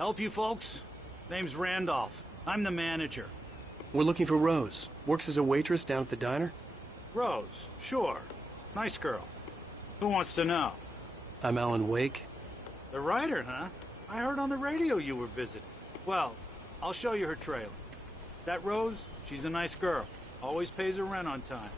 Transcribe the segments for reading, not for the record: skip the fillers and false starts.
Help you folks? Name's Randolph. I'm the manager. We're looking for Rose. Works as a waitress down at the diner. Rose, sure. Nice girl. Who wants to know? I'm Alan Wake. The writer, huh? I heard on the radio you were visiting. Well, I'll show you her trailer. That Rose, she's a nice girl. Always pays her rent on time.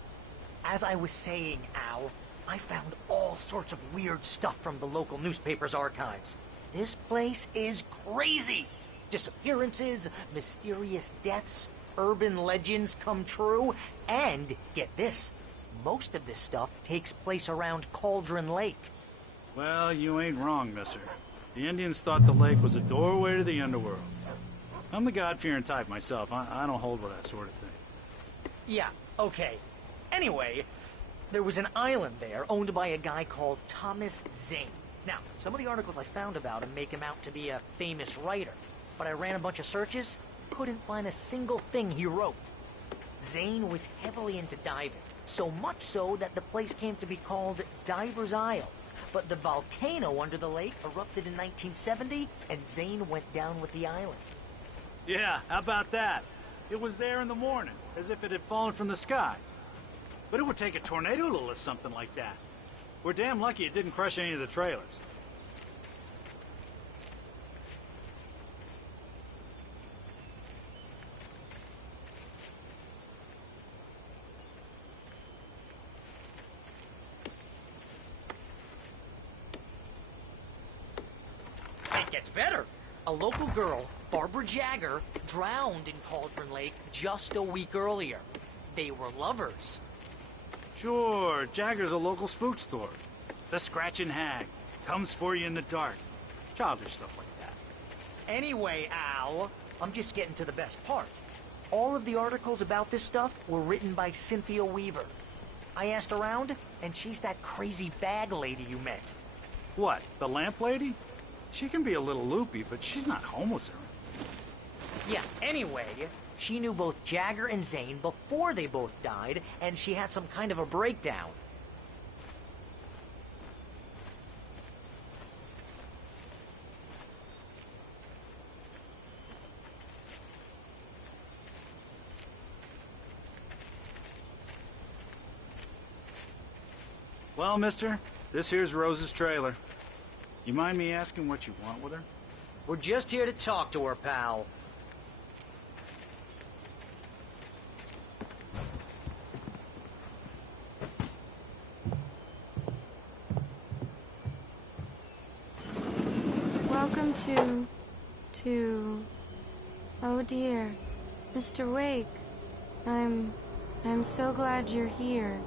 As I was saying, Al, I found all sorts of weird stuff from the local newspaper's archives. This place is crazy. Disappearances, mysterious deaths, urban legends come true, and, get this, most of this stuff takes place around Cauldron Lake. Well, you ain't wrong, mister. The Indians thought the lake was a doorway to the underworld. I'm the God-fearing type myself. I don't hold with that sort of thing. Yeah, okay. Anyway, there was an island there owned by a guy called Thomas Zane. Now, some of the articles I found about him make him out to be a famous writer, but I ran a bunch of searches, couldn't find a single thing he wrote. Zane was heavily into diving, so much so that the place came to be called Diver's Isle. But the volcano under the lake erupted in 1970, and Zane went down with the island. Yeah, how about that? It was there in the morning, as if it had fallen from the sky. But it would take a tornado to lift something like that. We're damn lucky it didn't crush any of the trailers. It gets better. A local girl, Barbara Jagger, drowned in Cauldron Lake just a week earlier. They were lovers. Sure, Jagger's a local spook store. The Scratching Hag. Comes for you in the dark. Childish stuff like that. Anyway, Al, I'm just getting to the best part. All of the articles about this stuff were written by Cynthia Weaver. I asked around, and she's that crazy bag lady you met. What, the lamp lady? She can be a little loopy, but she's not homeless or anything. Yeah, anyway, she knew both Jagger and Zane before they both died, and she had some kind of a breakdown. Well, mister, this here's Rose's trailer. You mind me asking what you want with her? We're just here to talk to her, pal. Welcome oh dear, Mr. Wake. I'm so glad you're here.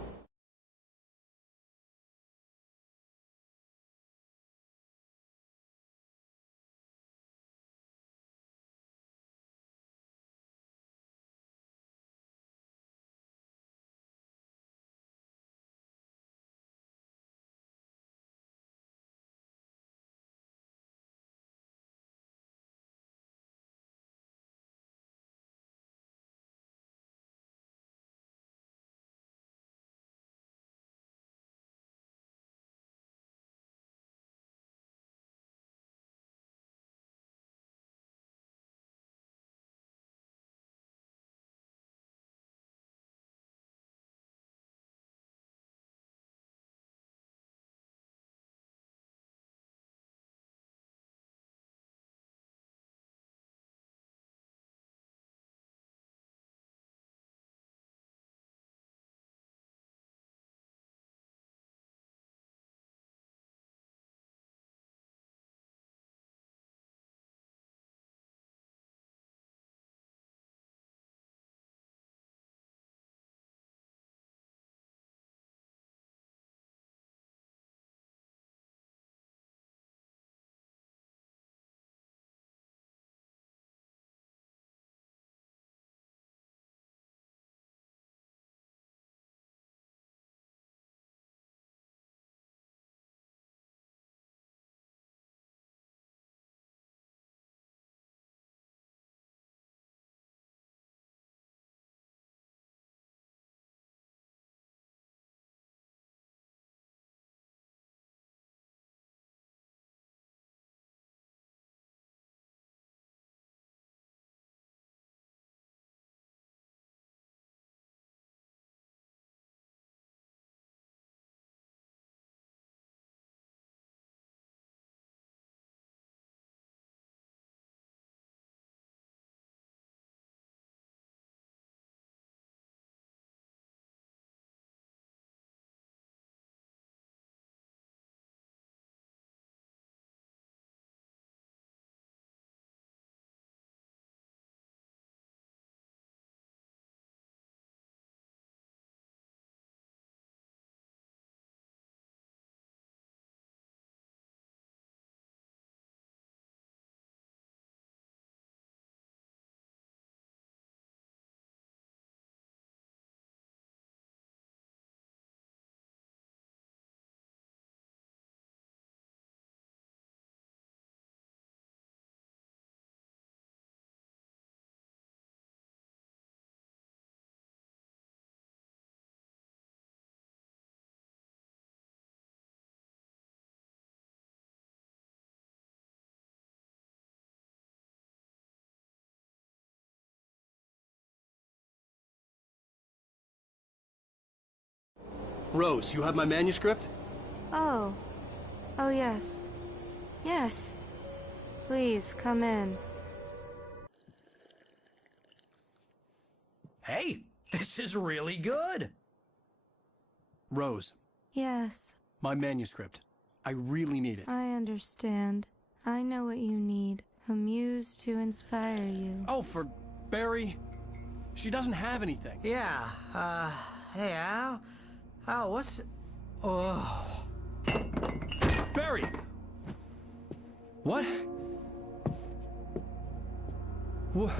Rose, you have my manuscript? Oh. Oh, yes. Yes. Please, come in. Hey, this is really good. Rose, Yes, my manuscript. I really need it. I understand. I know what you need. A muse to inspire you. Oh, for Barry. She doesn't have anything. Yeah, hey, Al? Al, what's... Oh... Barry! What? What?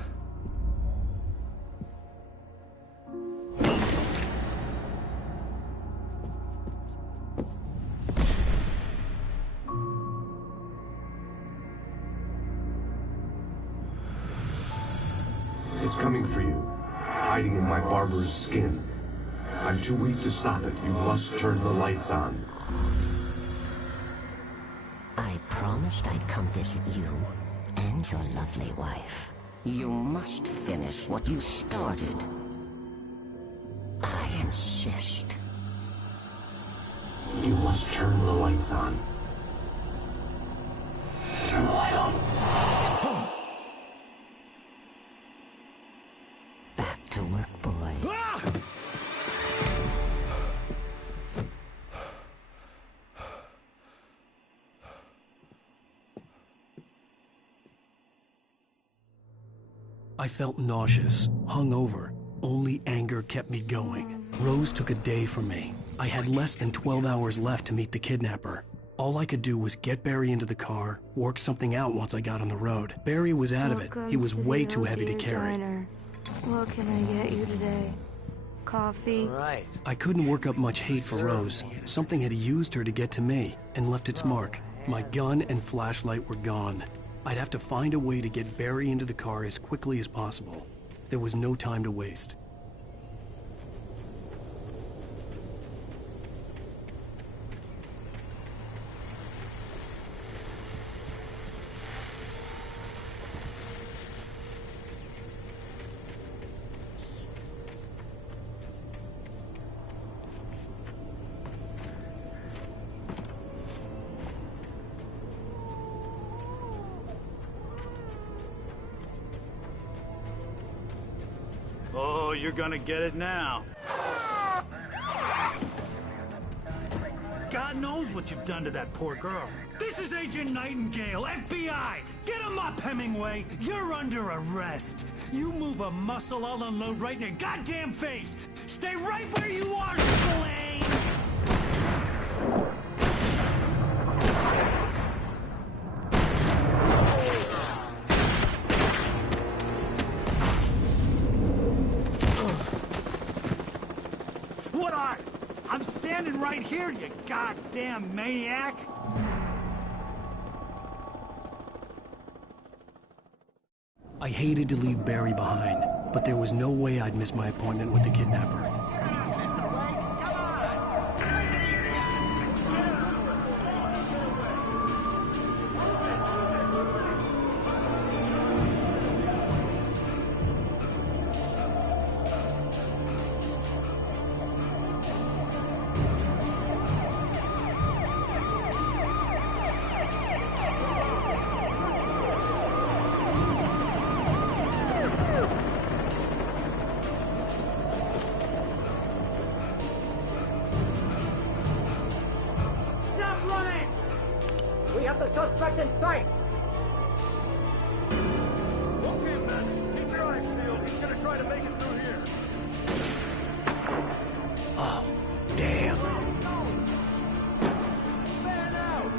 It's coming for you, hiding in my barber's skin. I'm too weak to stop it. You must turn the lights on. I promised I'd come visit you and your lovely wife. You must finish what you started. I insist. You must turn the lights on. Turn the light on. Back to work, boy. I felt nauseous, hungover. Only anger kept me going. Rose took a day from me. I had less than 12 hours left to meet the kidnapper. All I could do was get Barry into the car, work something out once I got on the road. Barry was out of it. He was way too heavy to carry. Diner. What can I get you today? Coffee? Right. I couldn't work up much hate for Rose. Something had used her to get to me and left its mark. My gun and flashlight were gone. I'd have to find a way to get Barry into the car as quickly as possible. There was no time to waste. Oh, you're gonna get it now. God knows what you've done to that poor girl. This is Agent Nightingale, FBI! Get him up, Hemingway! You're under arrest! You move a muscle, I'll unload right in your goddamn face! Stay right where you are, Slane! What are? I'm standing right here, you goddamn maniac! I hated to leave Barry behind, but there was no way I'd miss my appointment with the kidnapper. Mr. Wake, come on! Take it easy! Stop running! We have the suspect in sight! Okay, man. Keep your eyes peeled. He's gonna try to make it through here. Oh, damn. Man out!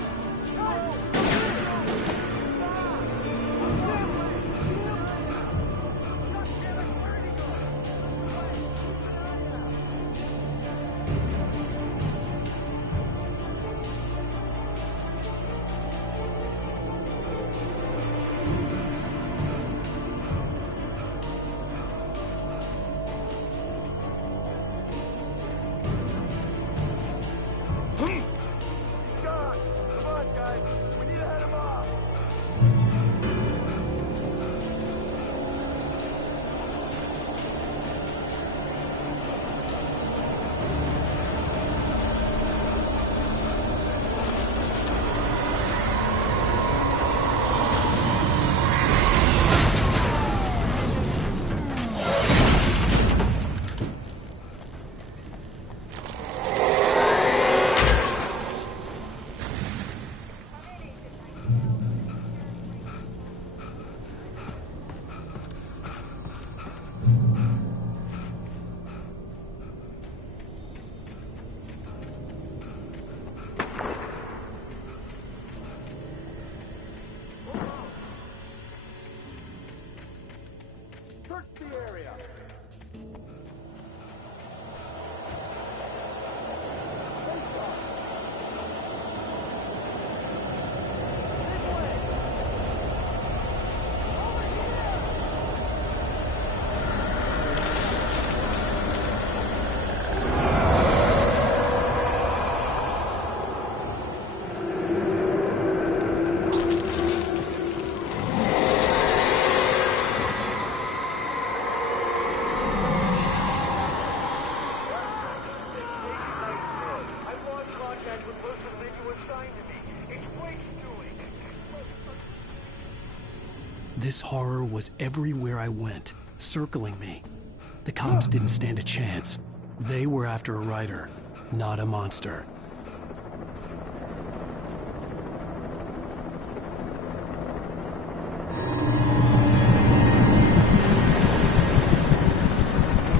This horror was everywhere I went, circling me. The cops didn't stand a chance. They were after a writer, not a monster.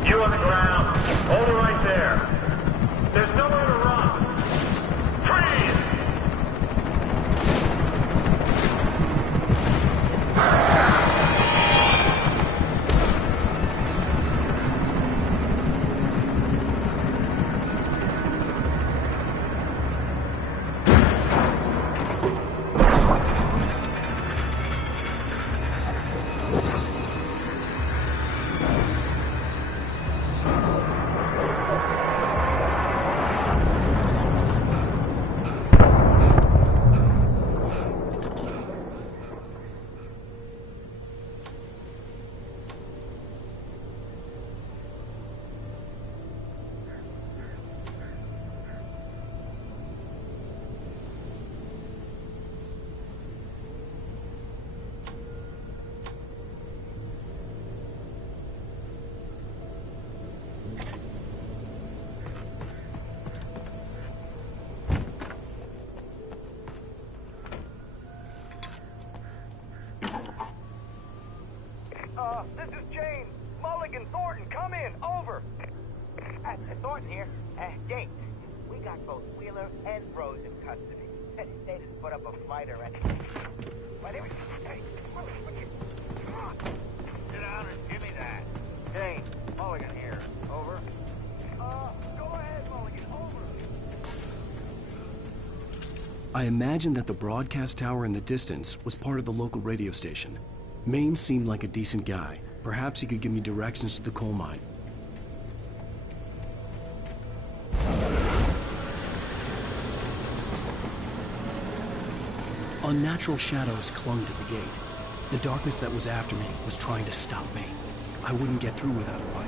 You on the ground. Hold it right there. There's nowhere to run. Freeze! This is James. Mulligan, Thornton, come in. Over. Thornton here. James, we got both Wheeler and Rose in custody. They didn't put up a fight or anything. But hey, come on. Sit down and give me that. James, Mulligan here. Over. Go ahead, Mulligan. Over. I imagined that the broadcast tower in the distance was part of the local radio station. Maine seemed like a decent guy. Perhaps he could give me directions to the coal mine. Unnatural shadows clung to the gate. The darkness that was after me was trying to stop me. I wouldn't get through without a light.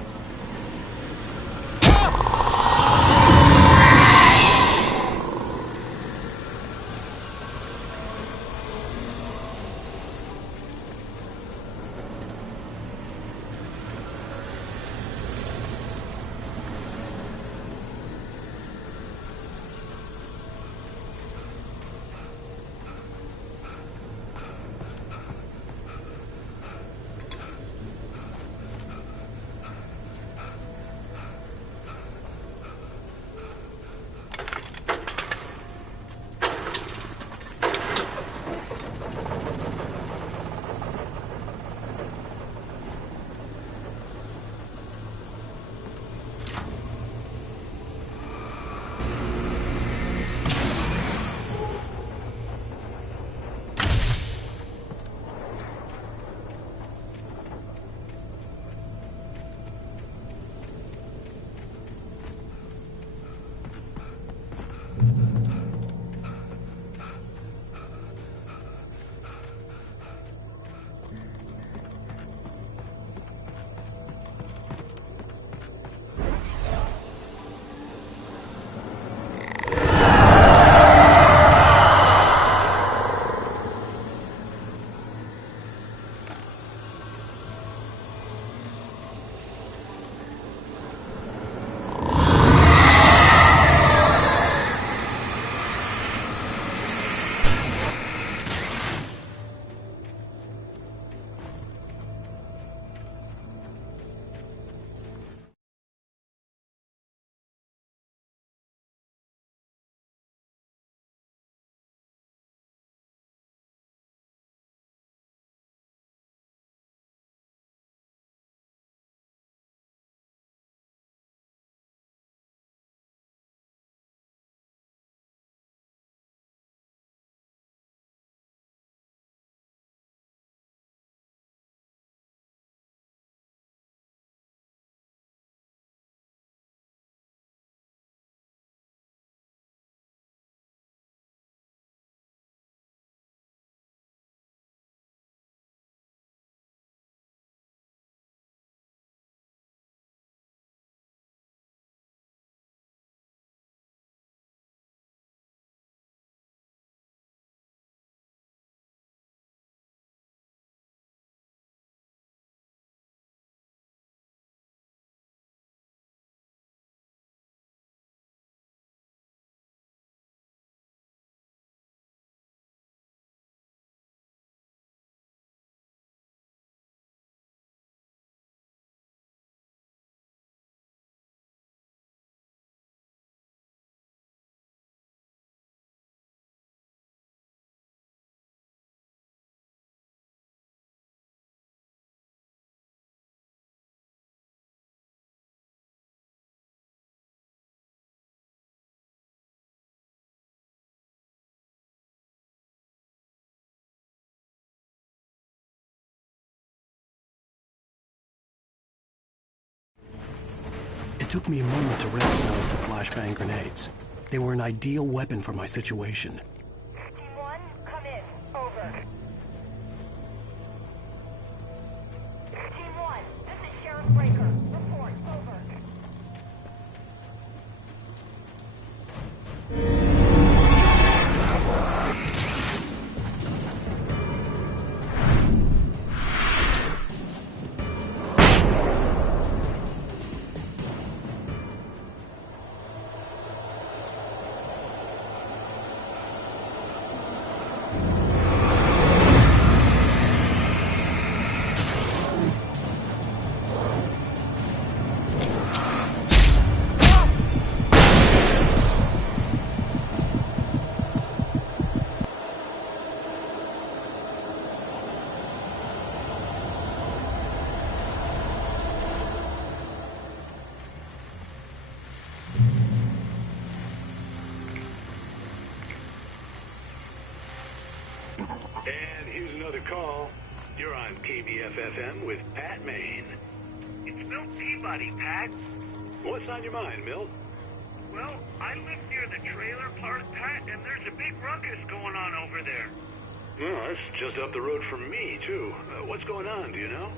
It took me a moment to recognize the flashbang grenades. They were an ideal weapon for my situation. Team 1, come in. Over. Team 1, this is Sheriff Breaker. Report. Over. And here's another call. You're on KBFFM with Pat Maine. It's Milt Peabody, Pat. What's on your mind, Milt? Well, I live near the trailer park, Pat, and there's a big ruckus going on over there. Well, that's just up the road from me, too. What's going on, do you know?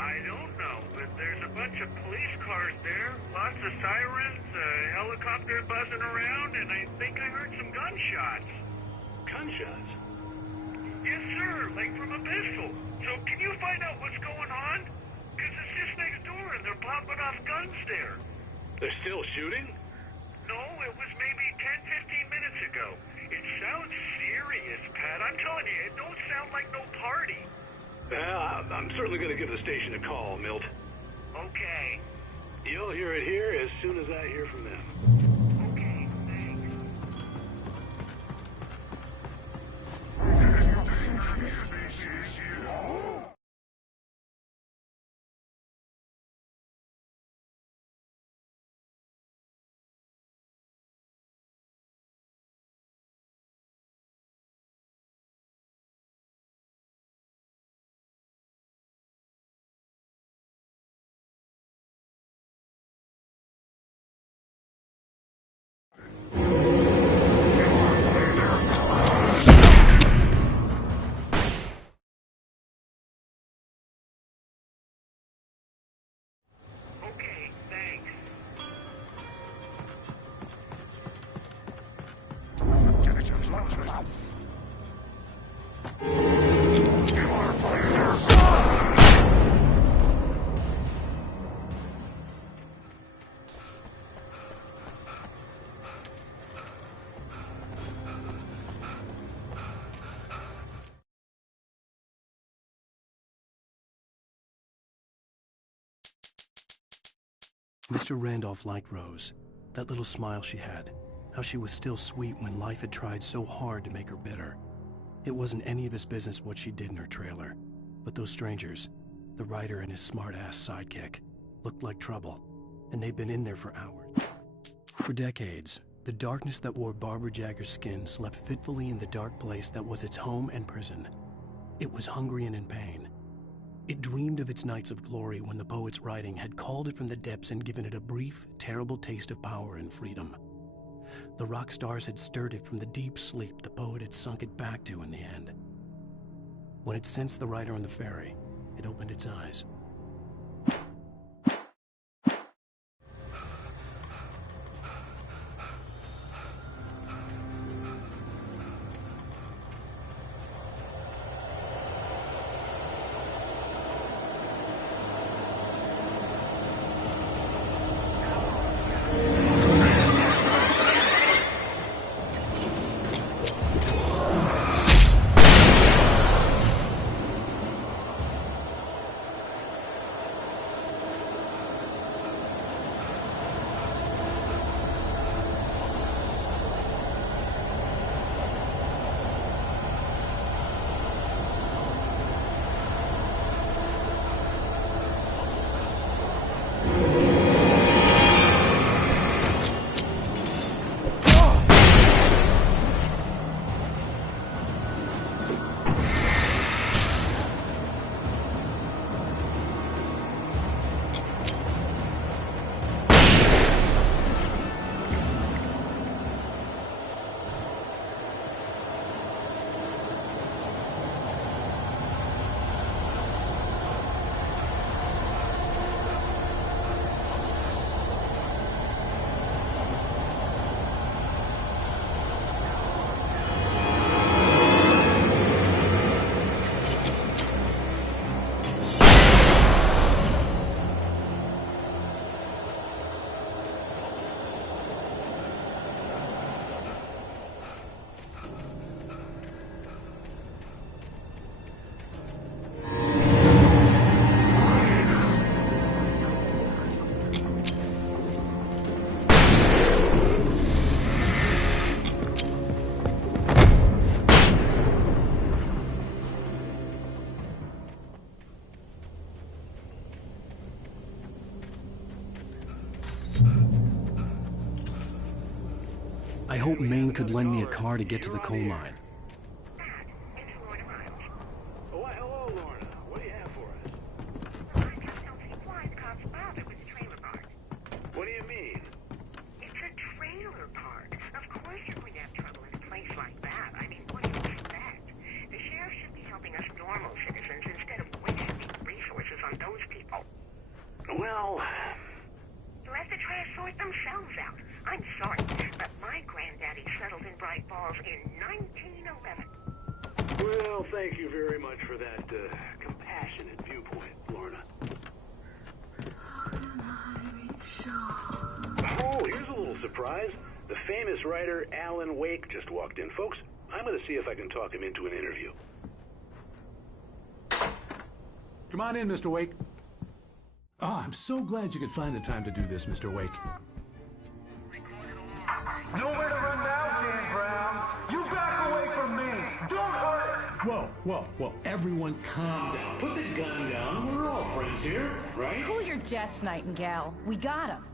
I don't know, but there's a bunch of police cars there, lots of sirens, a helicopter buzzing around, and I think I heard some gunshots. Gunshots? Yes, sir, like from a pistol. So can you find out what's going on? Because it's just next door and they're popping off guns there. They're still shooting? No, it was maybe 10, 15 minutes ago. It sounds serious, Pat. I'm telling you, it don't sound like no party. Well, I'm certainly going to give the station a call, Milt. Okay. You'll hear it here as soon as I hear from them. Okay, thanks. Okay, thanks. Mr. Randolph liked Rose. That little smile she had. How she was still sweet when life had tried so hard to make her bitter. It wasn't any of his business what she did in her trailer. But those strangers, the writer and his smart-ass sidekick, looked like trouble. And they'd been in there for hours. For decades, the darkness that wore Barbara Jagger's skin slept fitfully in the dark place that was its home and prison. It was hungry and in pain. It dreamed of its nights of glory when the poet's writing had called it from the depths and given it a brief, terrible taste of power and freedom. The rock stars had stirred it from the deep sleep the poet had sunk it back to in the end. When it sensed the writer on the ferry, it opened its eyes. I hoped Maine could lend me a car to get to the coal mine. Oh, hello, Lorna. What do you have for us? What do you mean? It's a trailer park. Of course you're going to have trouble in a place like that. I mean, what do you expect? The sheriff should be helping us normal citizens instead of wasting resources on those people. Well... They'll have to try to sort themselves out. I'm sorry, but my granddaddy settled in Bright Falls in 1911. Well, thank you very much for that compassionate viewpoint, Lorna. Oh, here's a little surprise. The famous writer Alan Wake just walked in. Folks, I'm going to see if I can talk him into an interview. Come on in, Mr. Wake. Oh, I'm so glad you could find the time to do this, Mr. Wake. Nowhere to run now, Dan Brown. You back away from me. Don't hurt it. Whoa. Everyone calm down. Put the gun down. We're all friends here, right? Cool your jets, Nightingale. We got him.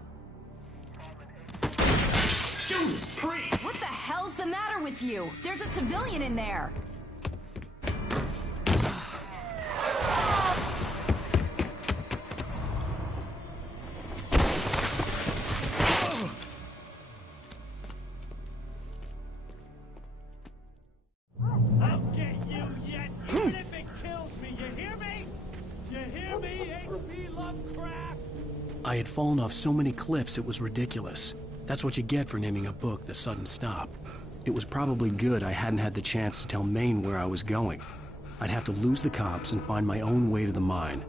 Judas Priest! What the hell's the matter with you? There's a civilian in there. I'll get you yet, even if it kills me. You hear me? You hear me, H.P. Lovecraft? I had fallen off so many cliffs it was ridiculous. That's what you get for naming a book The Sudden Stop. It was probably good I hadn't had the chance to tell Maine where I was going. I'd have to lose the cops and find my own way to the mine.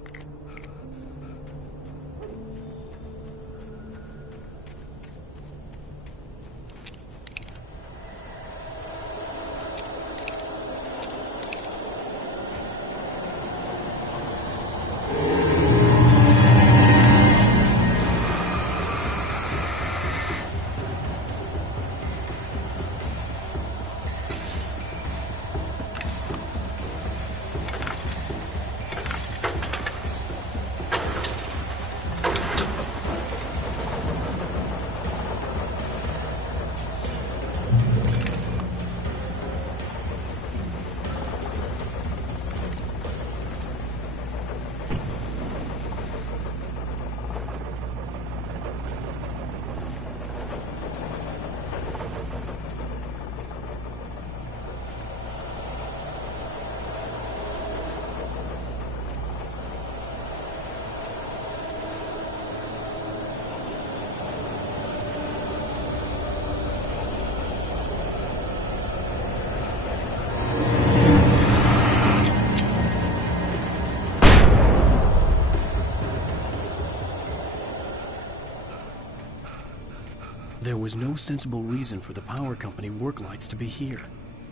There was no sensible reason for the power company work lights to be here.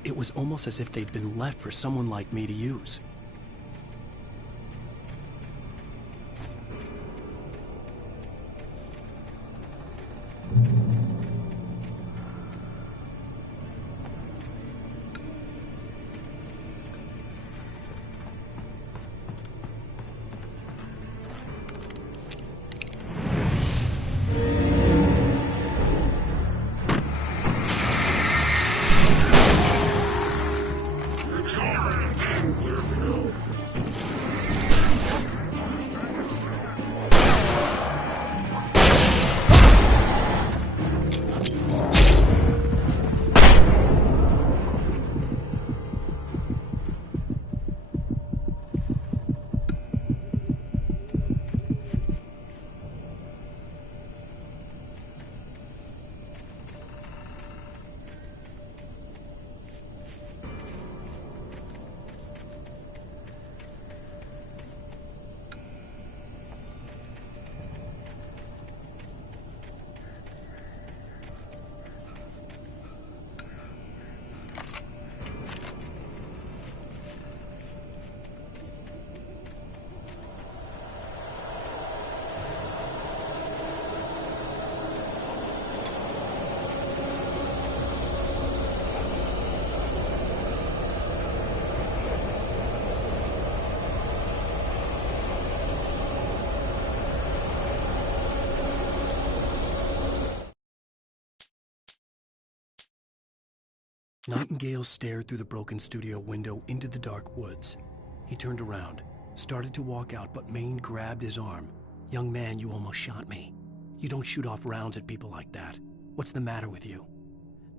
It was almost as if they'd been left for someone like me to use. Clear for Nightingale stared through the broken studio window into the dark woods. He turned around, started to walk out, but Maine grabbed his arm. "Young man, you almost shot me. You don't shoot off rounds at people like that. What's the matter with you?"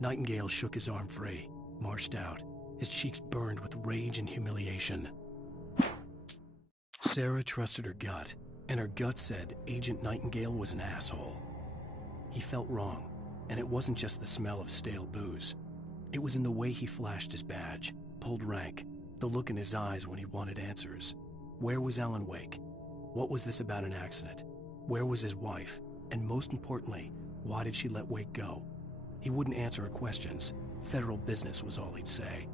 Nightingale shook his arm free, marched out. His cheeks burned with rage and humiliation. Sarah trusted her gut, and her gut said Agent Nightingale was an asshole. He felt wrong, and it wasn't just the smell of stale booze. It was in the way he flashed his badge, pulled rank, the look in his eyes when he wanted answers. Where was Alan Wake? What was this about an accident? Where was his wife? And most importantly, why did she let Wake go? He wouldn't answer her questions. Federal business was all he'd say.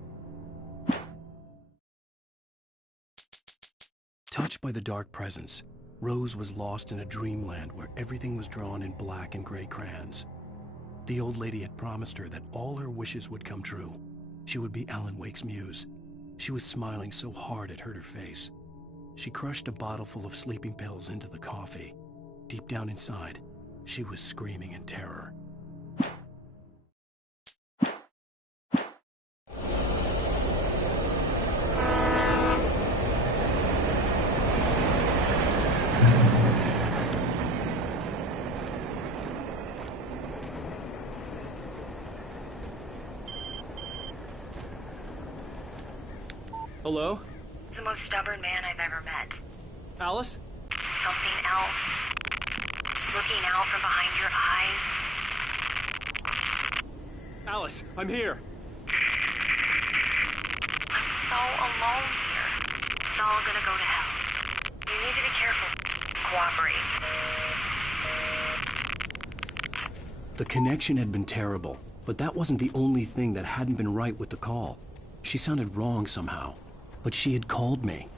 Touched by the dark presence, Rose was lost in a dreamland where everything was drawn in black and gray crayons. The old lady had promised her that all her wishes would come true. She would be Alan Wake's muse. She was smiling so hard it hurt her face. She crushed a bottle full of sleeping pills into the coffee. Deep down inside, she was screaming in terror. Hello? The most stubborn man I've ever met. Alice? Something else. Looking out from behind your eyes. Alice, I'm here. I'm so alone here. It's all gonna go to hell. You need to be careful. Cooperate. The connection had been terrible, but that wasn't the only thing that hadn't been right with the call. She sounded wrong somehow, but she had called me.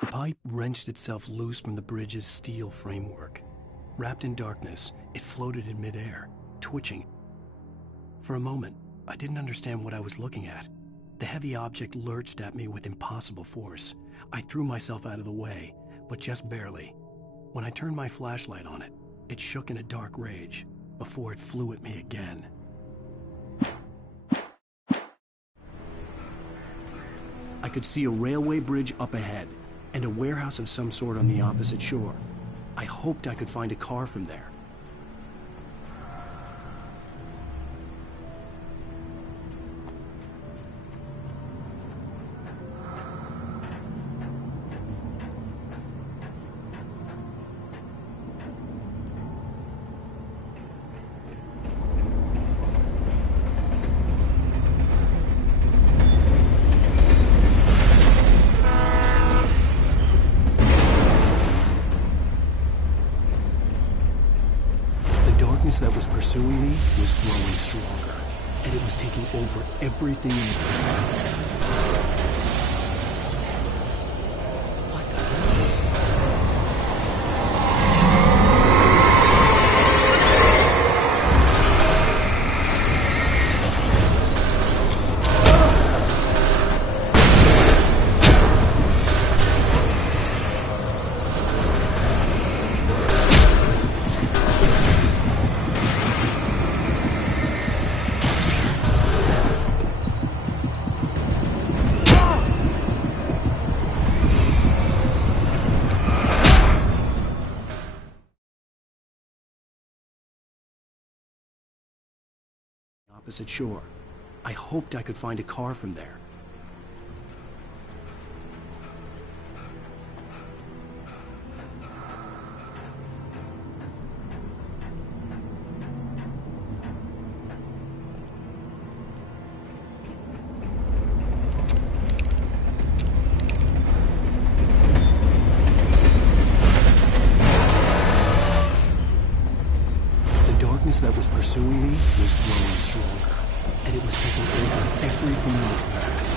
The pipe wrenched itself loose from the bridge's steel framework. Wrapped in darkness, it floated in midair, twitching. For a moment, I didn't understand what I was looking at. The heavy object lurched at me with impossible force. I threw myself out of the way, but just barely. When I turned my flashlight on it, it shook in a dark rage before it flew at me again. I could see a railway bridge up ahead and a warehouse of some sort on the opposite shore. I hoped I could find a car from there. That was pursuing me was growing stronger, and it was taking over everything in its path. What the hell? opposite shore. I hoped I could find a car from there. That was pursuing me was growing stronger, and it was taking over everything in its path.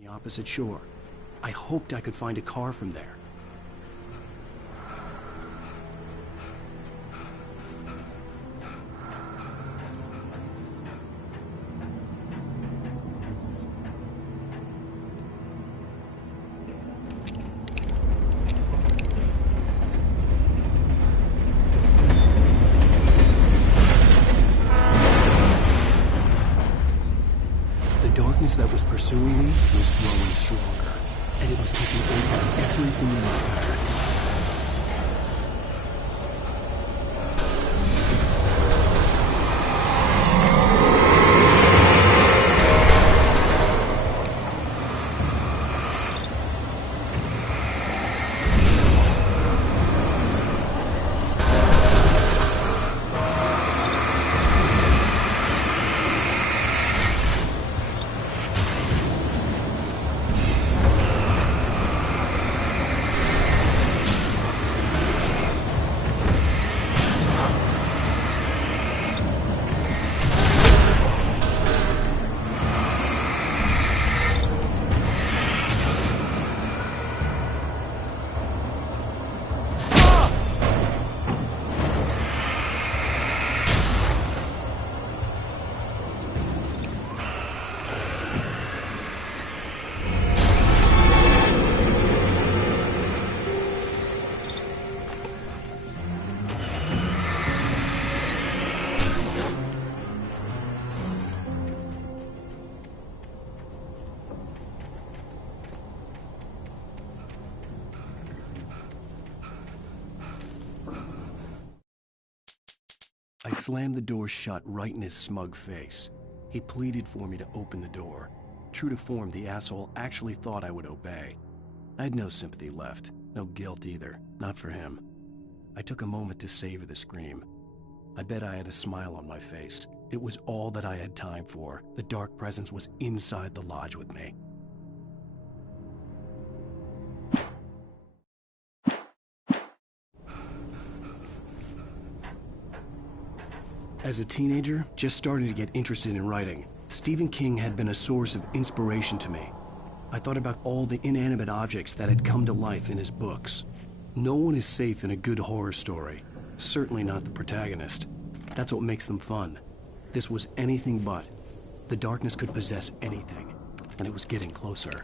The opposite shore. I hoped I could find a car from there. That was pursuing me was growing stronger, and it was taking over everything in its path. I slammed the door shut right in his smug face. He pleaded for me to open the door. True to form, the asshole actually thought I would obey. I had no sympathy left, no guilt either, not for him. I took a moment to savor the scream. I bet I had a smile on my face. It was all that I had time for. The dark presence was inside the lodge with me. As a teenager, just starting to get interested in writing, Stephen King had been a source of inspiration to me. I thought about all the inanimate objects that had come to life in his books. No one is safe in a good horror story. Certainly not the protagonist. That's what makes them fun. This was anything but. The darkness could possess anything, and it was getting closer.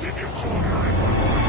Did you call 911?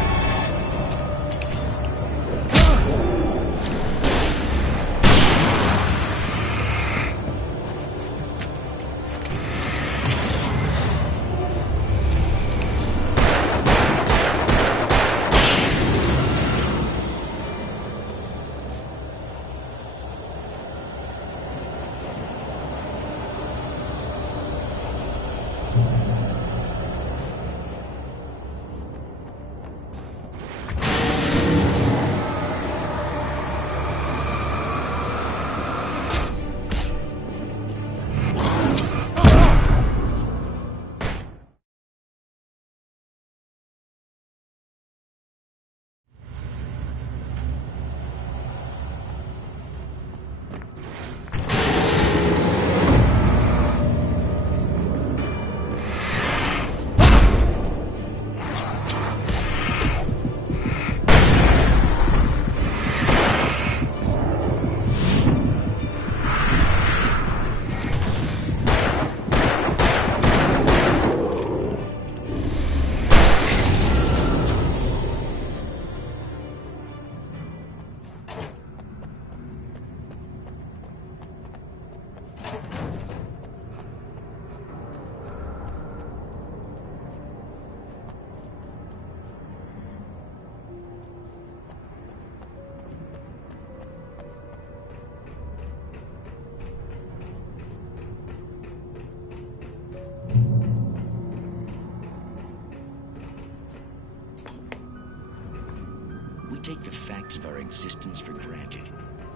We take the facts of our existence for granted,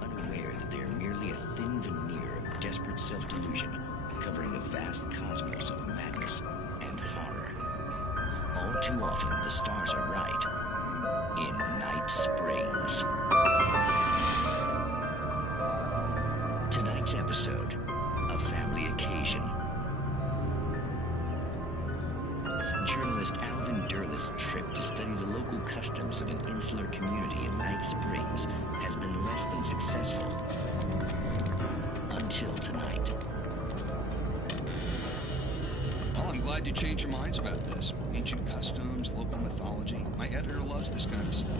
unaware that they are merely a thin veneer of desperate self-delusion, covering a vast cosmos of madness and horror. All too often, the stars are right. In Night Springs. Tonight's episode, A Family Occasion. Journalist Alvin Derleth's trip to study the local customs of an insular community in Night Springs has been less than successful. Until tonight. Well, I'm glad you changed your minds about this. Ancient customs, local mythology. My editor loves this kind of stuff.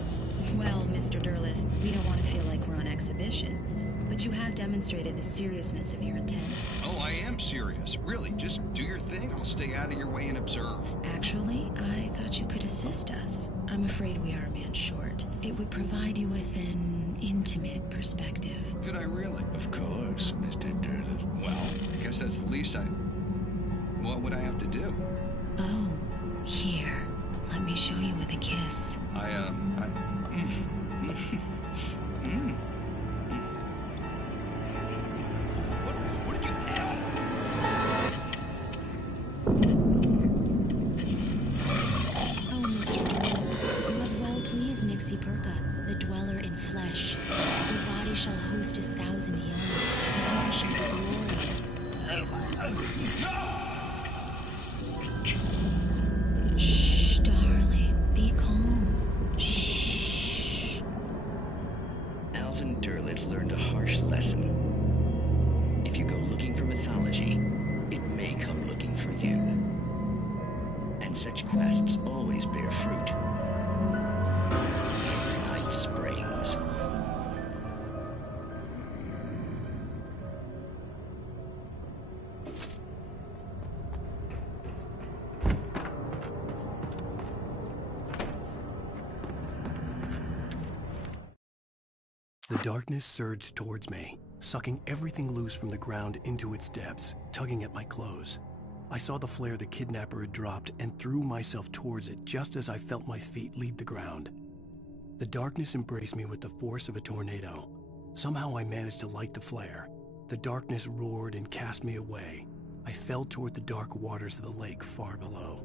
Well, Mr. Derleth, we don't want to feel like we're on exhibition, but you have demonstrated the seriousness of your intent. Oh, I am serious. Really, just do your thing. I'll stay out of your way and observe. Actually, I thought you could assist us. I'm afraid we are a man short. It would provide you with an intimate perspective. Could I really? Of course, Mr. Derleth. Well, I guess that's the least what would I have to do? Oh, here. Let me show you with a kiss. What did you have? Oh, Mr. Derleth, you have well pleased Nixie Perka, the dweller in flesh. Your body shall host his 1,000 young, and all shall be glory. Shh, darling. Be calm. Shh. Alvin Derleth learned a harsh lesson. If you go looking for mythology, it may come looking for you. And such quests always bear fruit. Night Springs. The darkness surged towards me, sucking everything loose from the ground into its depths, tugging at my clothes. I saw the flare the kidnapper had dropped and threw myself towards it just as I felt my feet leave the ground. The darkness embraced me with the force of a tornado. Somehow I managed to light the flare. The darkness roared and cast me away. I fell toward the dark waters of the lake far below.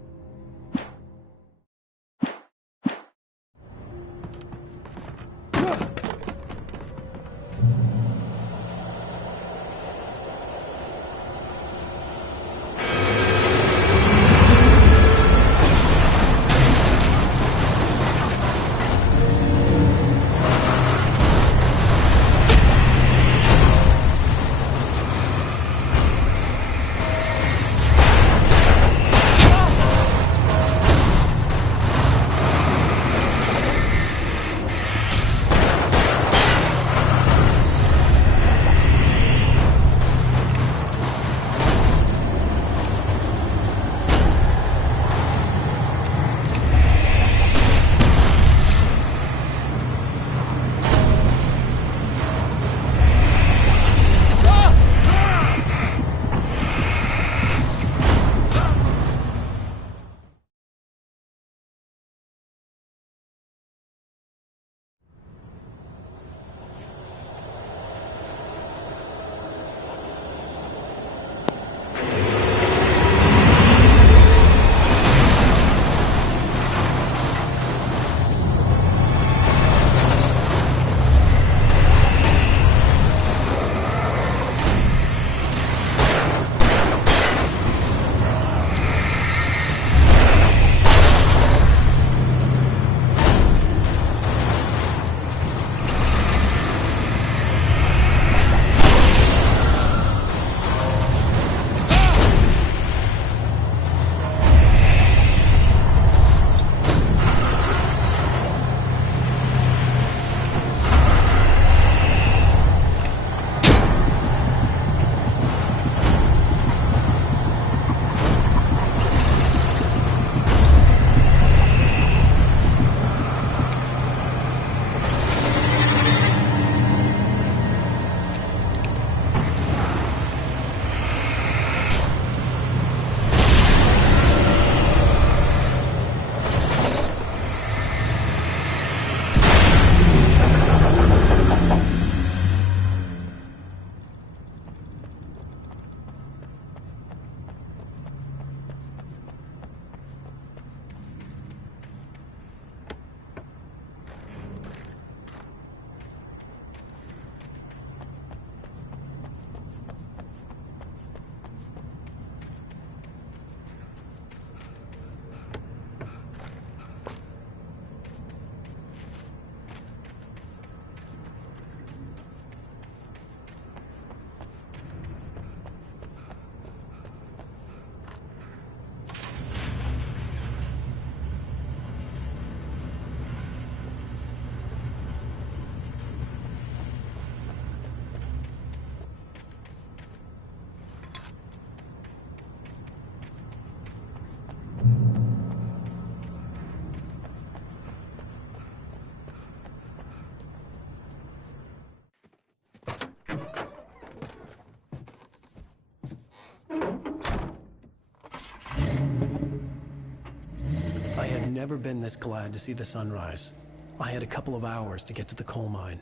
had never been this glad to see the sunrise. I had a couple of hours to get to the coal mine.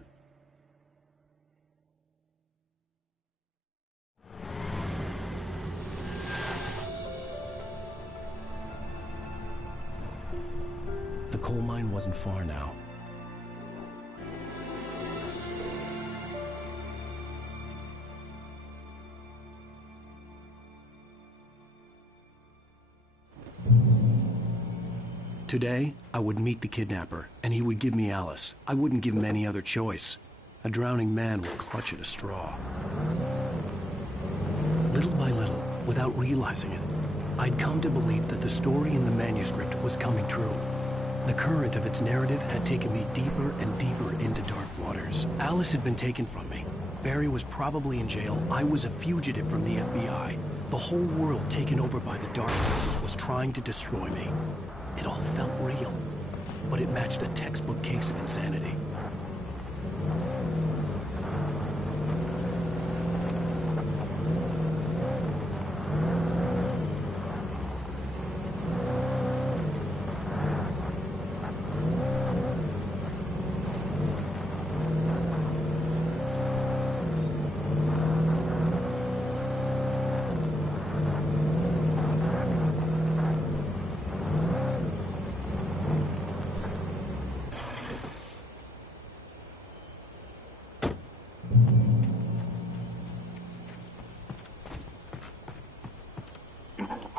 The coal mine wasn't far now. Today, I would meet the kidnapper, and he would give me Alice. I wouldn't give him any other choice. A drowning man would clutch at a straw. Little by little, without realizing it, I'd come to believe that the story in the manuscript was coming true. The current of its narrative had taken me deeper and deeper into dark waters. Alice had been taken from me. Barry was probably in jail. I was a fugitive from the FBI. The whole world taken over by the dark forces was trying to destroy me. It all felt real, but it matched a textbook case of insanity.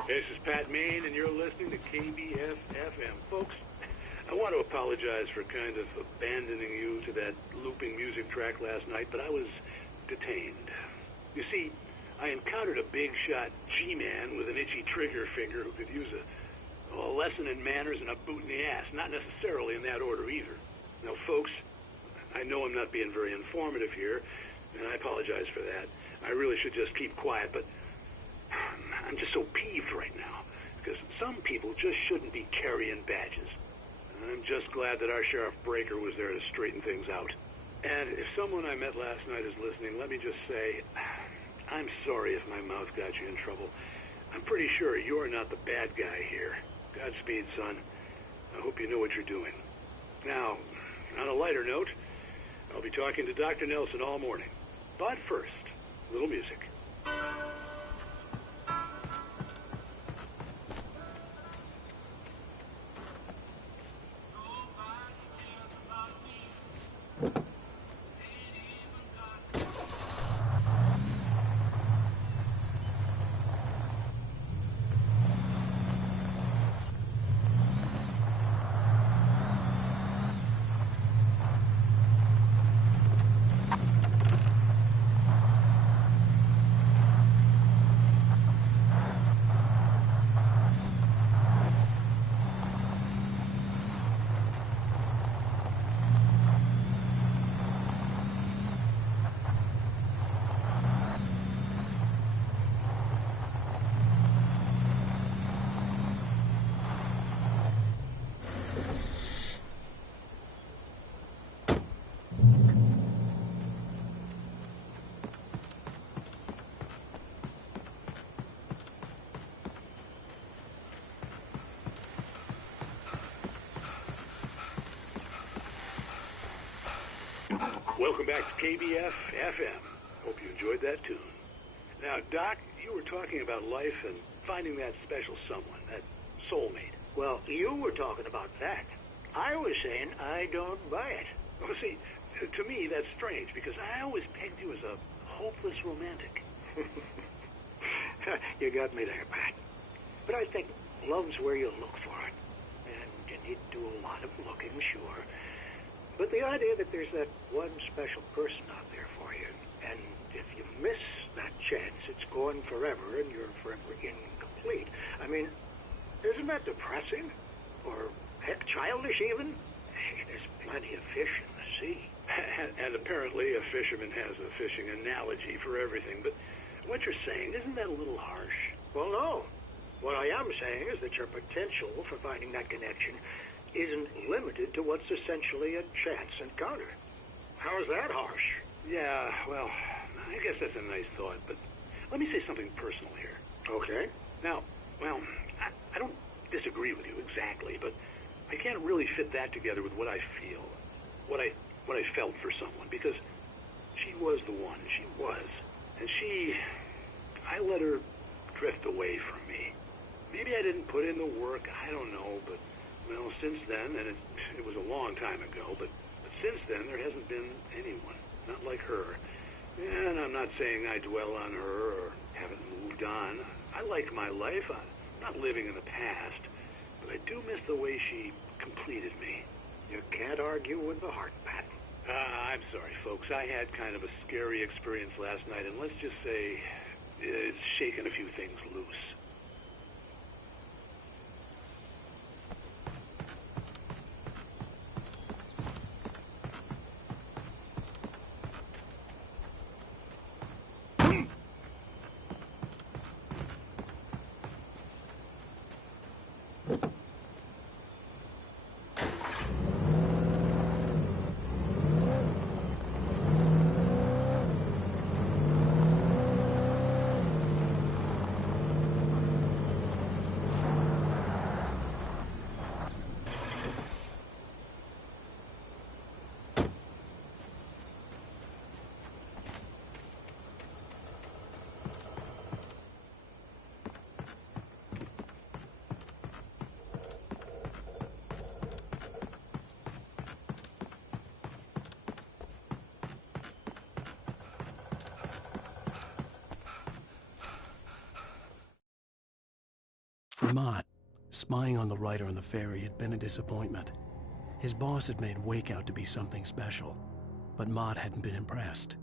This is Pat Maine, and you're listening to KBF-FM. Folks, I want to apologize for kind of abandoning you to that looping music track last night, but I was detained. You see, I encountered a big-shot G-man with an itchy trigger finger who could use a lesson in manners and a boot in the ass. Not necessarily in that order, either. Now, folks, I know I'm not being very informative here, and I apologize for that. I really should just keep quiet, but I'm just so peeved right now, because some people just shouldn't be carrying badges. And I'm just glad that our Sheriff Breaker was there to straighten things out. And if someone I met last night is listening, let me just say, I'm sorry if my mouth got you in trouble. I'm pretty sure you're not the bad guy here. Godspeed, son. I hope you know what you're doing. Now, on a lighter note, I'll be talking to Dr. Nelson all morning. But first, a little music. Welcome back to KBF-FM. Hope you enjoyed that tune. Now, Doc, you were talking about life and finding that special someone, that soulmate. Well, you were talking about that. I was saying I don't buy it. Well, see, to me, that's strange, because I always pegged you as a hopeless romantic. You got me there, Pat. But I think love's where you look for it. And you need to do a lot of looking, sure. But the idea that there's that one special person out there for you, and if you miss that chance, it's gone forever, and you're forever incomplete. I mean, isn't that depressing? Or, heck, childish even? There's plenty of fish in the sea. And apparently a fisherman has a fishing analogy for everything, but what you're saying, isn't that a little harsh? Well, no. What I am saying is that your potential for finding that connection isn't limited to what's essentially a chance encounter. How is that harsh? Yeah, well, I guess that's a nice thought, but let me say something personal here. Okay. Now, well, I don't disagree with you exactly, but I can't really fit that together with what I feel, what I felt for someone, because she was the one. She was. And I let her drift away from me. Maybe I didn't put in the work, I don't know, but, well, since then, and it was a long time ago, but since then, there hasn't been anyone, not like her. And I'm not saying I dwell on her or haven't moved on. I like my life. I'm not living in the past, but I do miss the way she completed me. You can't argue with the heart, Pat. I'm sorry, folks. I had kind of a scary experience last night, and let's just say it's shaken a few things loose. For Mott, spying on the writer on the ferry had been a disappointment. His boss had made Wake out to be something special, but Mott hadn't been impressed.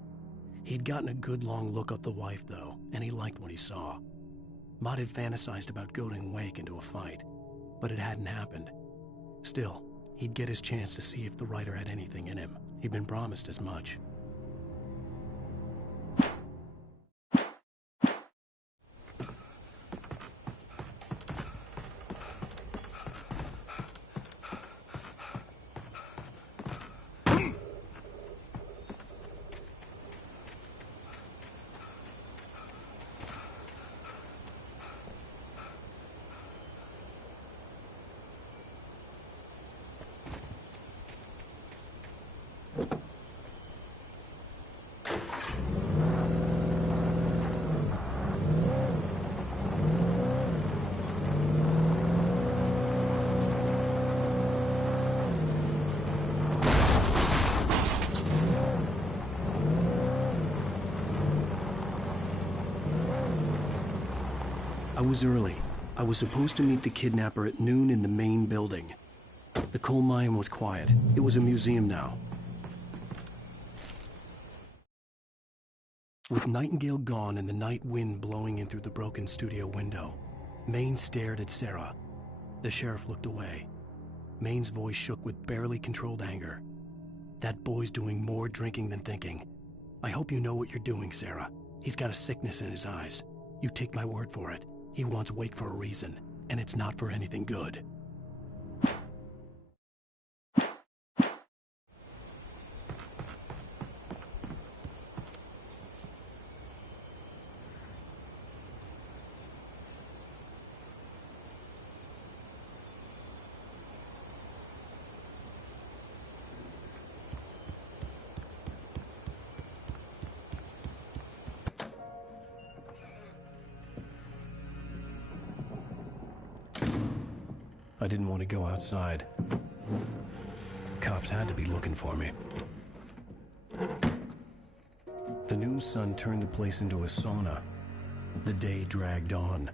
He'd gotten a good long look at the wife, though, and he liked what he saw. Mott had fantasized about goading Wake into a fight, but it hadn't happened. Still, he'd get his chance to see if the writer had anything in him. He'd been promised as much. I was early. I was supposed to meet the kidnapper at noon in the main building. The coal mine was quiet. It was a museum now. With Nightingale gone and the night wind blowing in through the broken studio window, Maine stared at Sarah. The sheriff looked away. Maine's voice shook with barely controlled anger. That boy's doing more drinking than thinking. I hope you know what you're doing, Sarah. He's got a sickness in his eyes. You take my word for it. He wants Wake for a reason, and it's not for anything good. I didn't want to go outside. Cops had to be looking for me. The noon sun turned the place into a sauna. The day dragged on.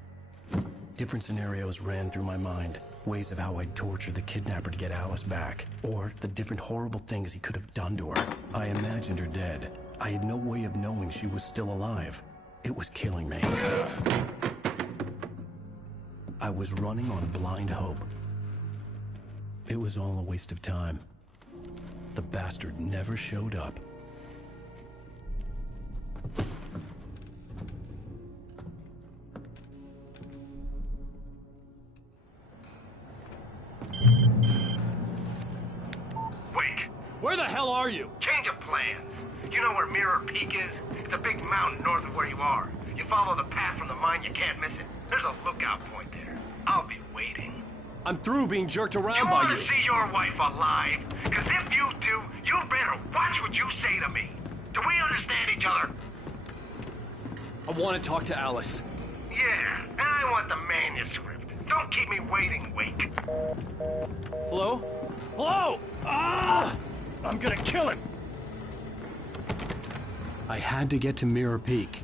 Different scenarios ran through my mind. Ways of how I'd torture the kidnapper to get Alice back. Or the different horrible things he could have done to her. I imagined her dead. I had no way of knowing she was still alive. It was killing me. I was running on blind hope. It was all a waste of time. The bastard never showed up. Wake! Where the hell are you? Change of plans. You know where Mirror Peak is? It's a big mountain north of where you are. You follow the path from the mine, you can't miss it. There's a lookout point there. I'll be waiting. I'm through being jerked around You by want you. to see your wife alive? Because if you do, you better watch what you say to me. Do we understand each other? I want to talk to Alice. Yeah, and I want the manuscript. Don't keep me waiting, Wake. Hello? Hello! Ah! I'm gonna kill him! I had to get to Mirror Peak.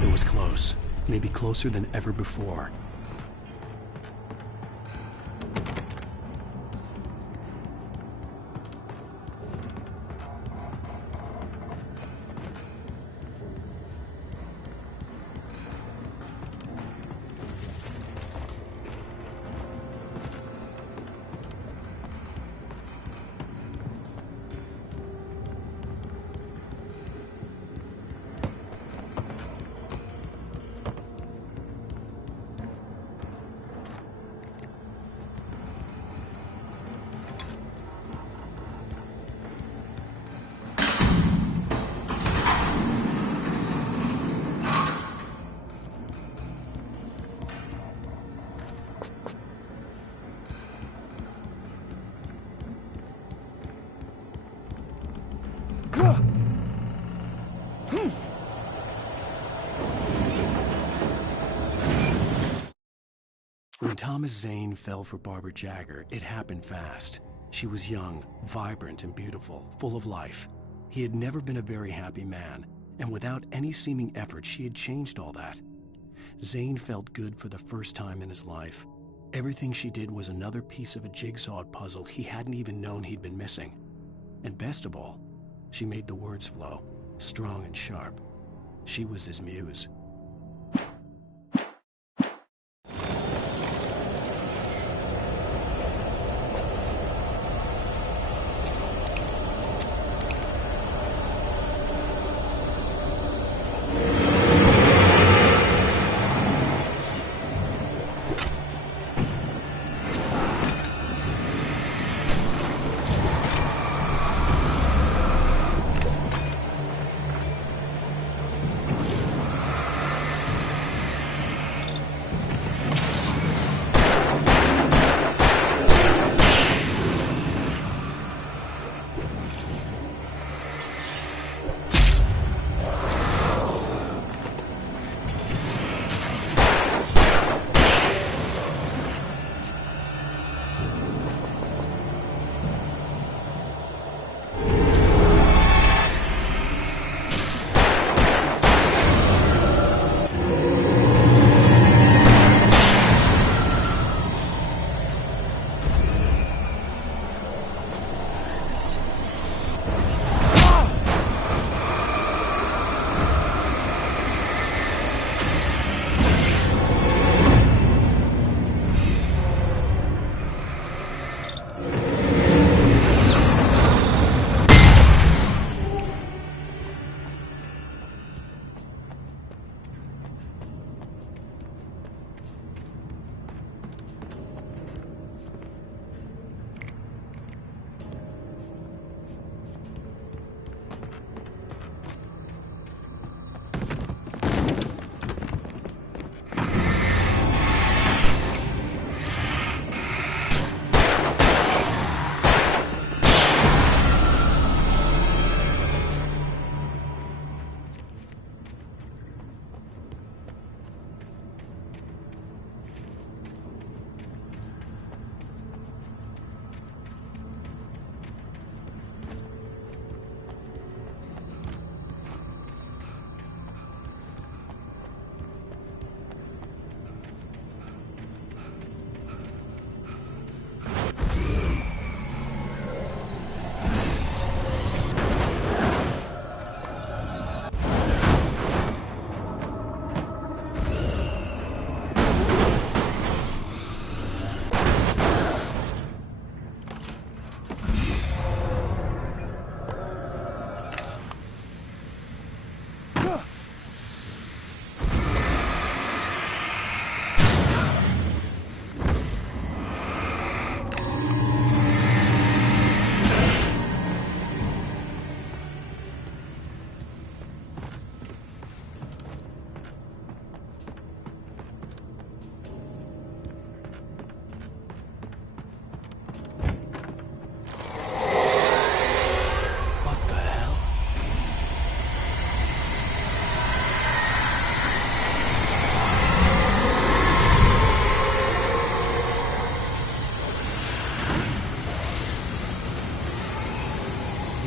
It was close, maybe closer than ever before. When Thomas Zane fell for Barbara Jagger, it happened fast. She was young, vibrant, and beautiful, full of life. He had never been a very happy man, and without any seeming effort, she had changed all that. Zane felt good for the first time in his life. Everything she did was another piece of a jigsawed puzzle he hadn't even known he'd been missing. And best of all, she made the words flow, strong and sharp. She was his muse.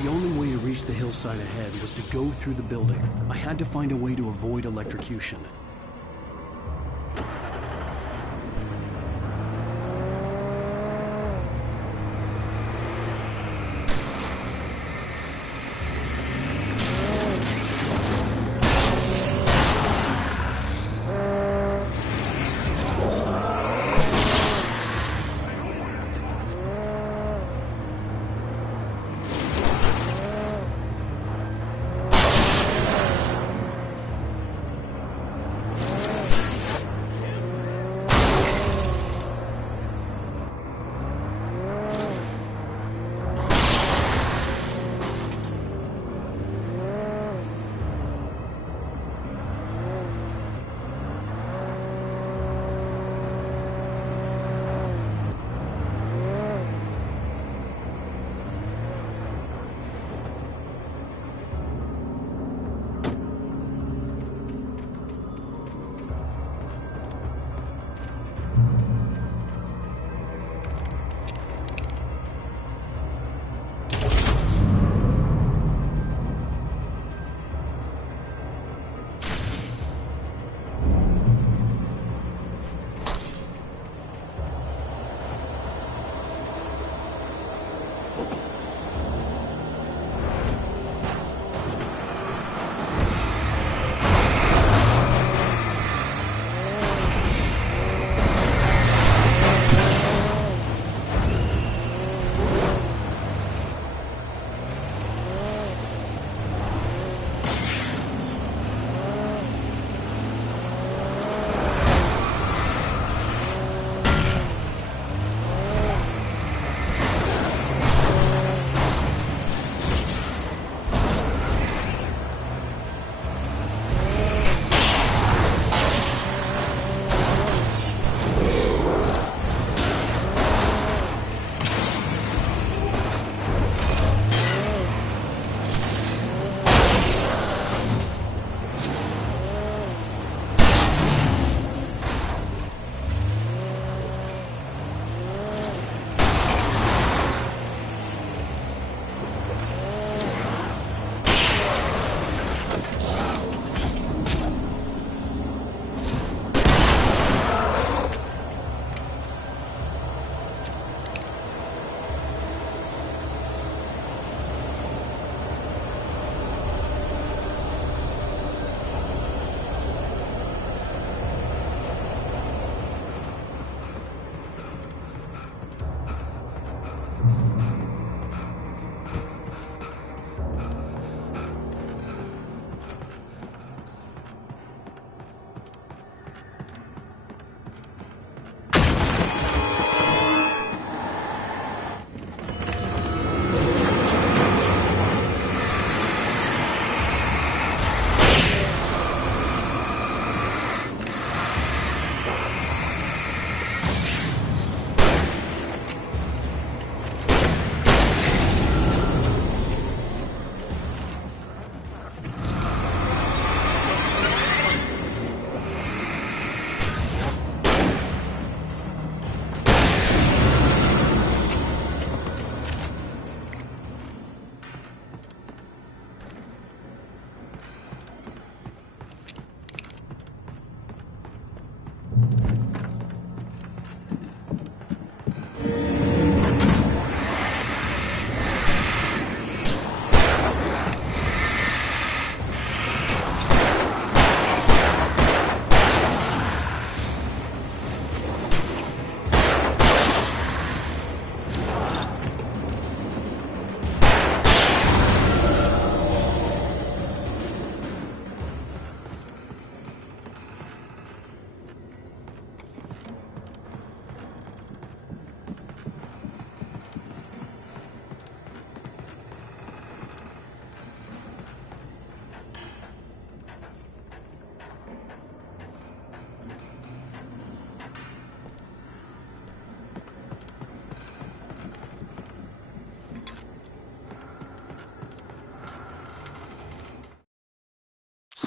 The only way to reach the hillside ahead was to go through the building. I had to find a way to avoid electrocution.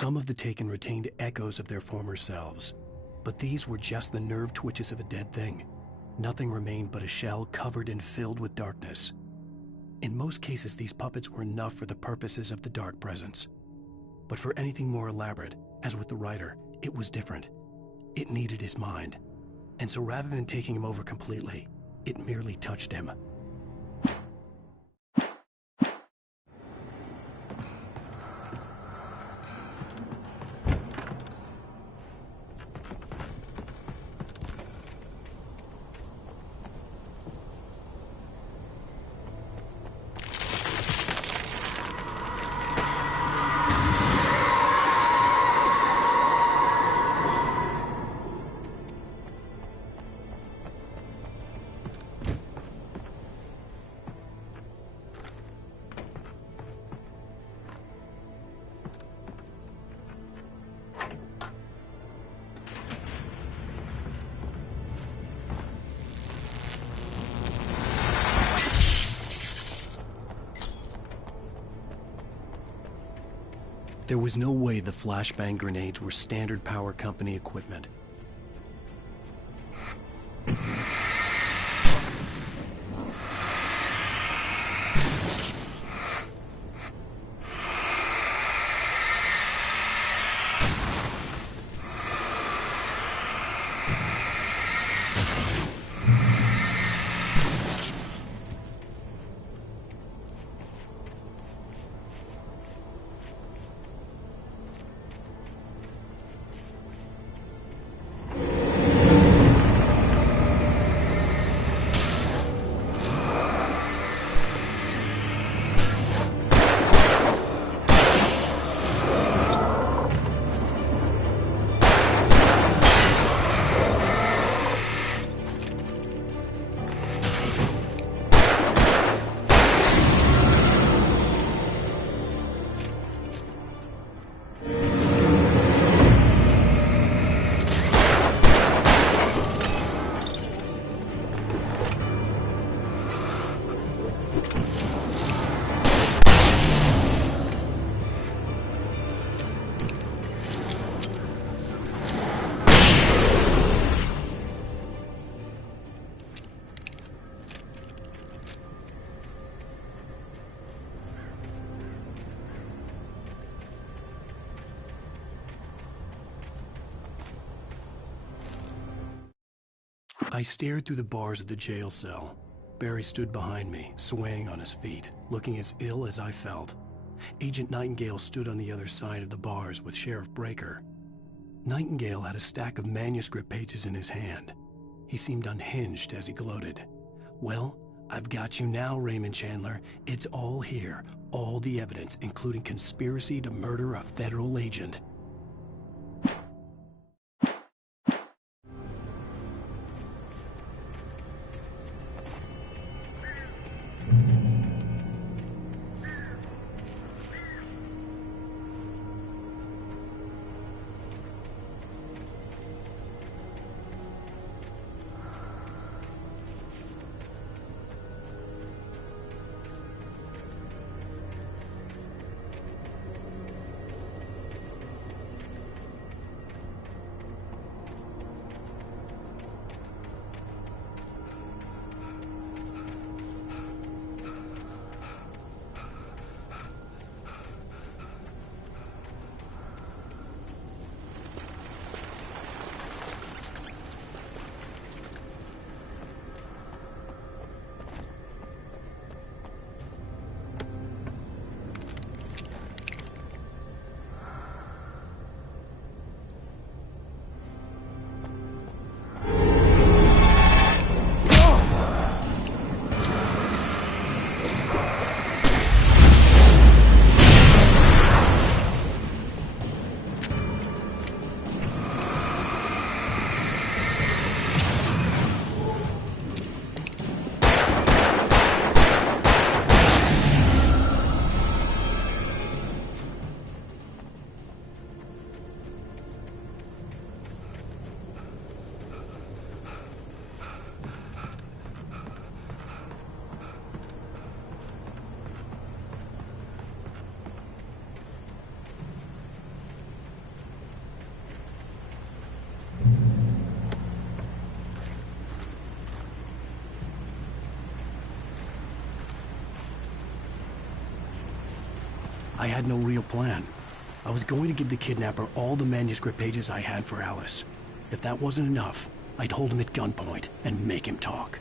Some of the Taken retained echoes of their former selves, but these were just the nerve twitches of a dead thing. Nothing remained but a shell covered and filled with darkness. In most cases, these puppets were enough for the purposes of the dark presence. But for anything more elaborate, as with the writer, it was different. It needed his mind. And so rather than taking him over completely, it merely touched him. There was no way the flashbang grenades were standard power company equipment. I stared through the bars of the jail cell. Barry stood behind me, swaying on his feet, looking as ill as I felt. Agent Nightingale stood on the other side of the bars with Sheriff Breaker. Nightingale had a stack of manuscript pages in his hand. He seemed unhinged as he gloated. "Well, I've got you now, Raymond Chandler. It's all here. All the evidence, including conspiracy to murder a federal agent." I had no real plan. I was going to give the kidnapper all the manuscript pages I had for Alice. If that wasn't enough, I'd hold him at gunpoint and make him talk.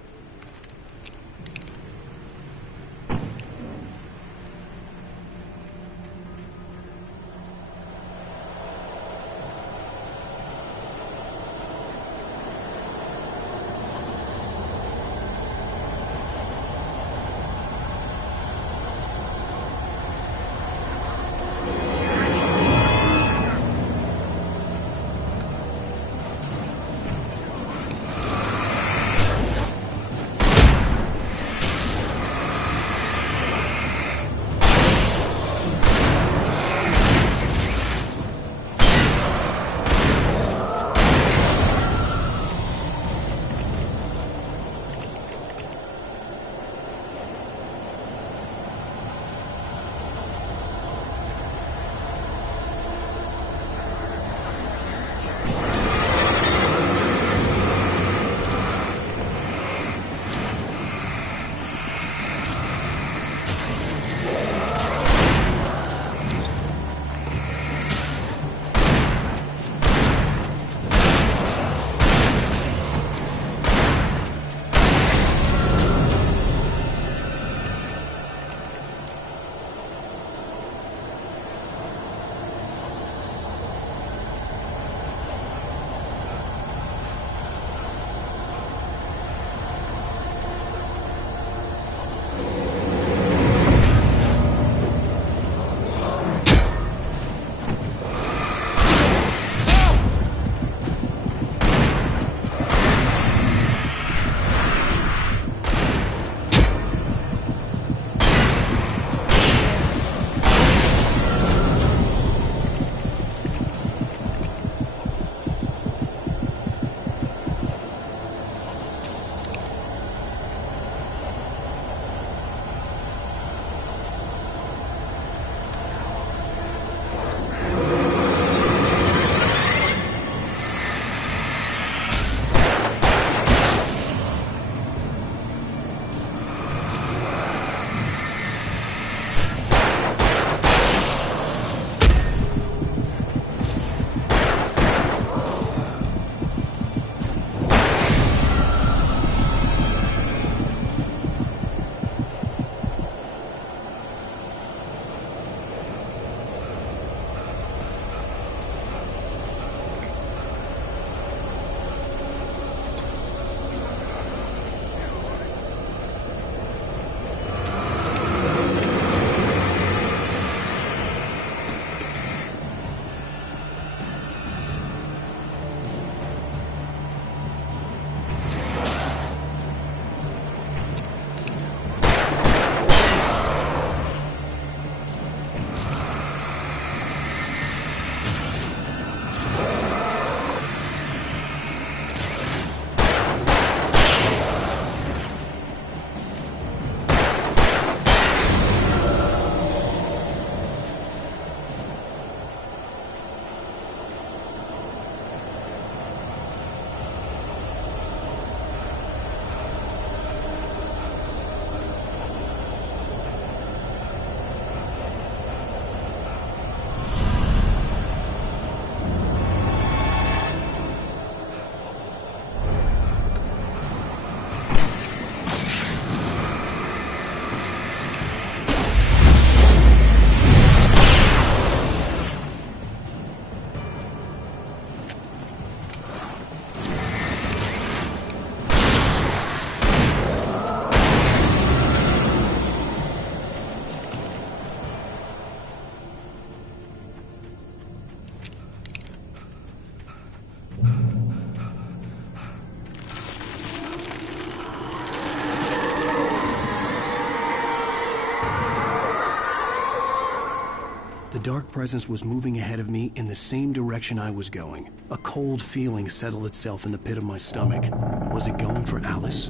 The dark presence was moving ahead of me in the same direction I was going. A cold feeling settled itself in the pit of my stomach. Was it going for Alice?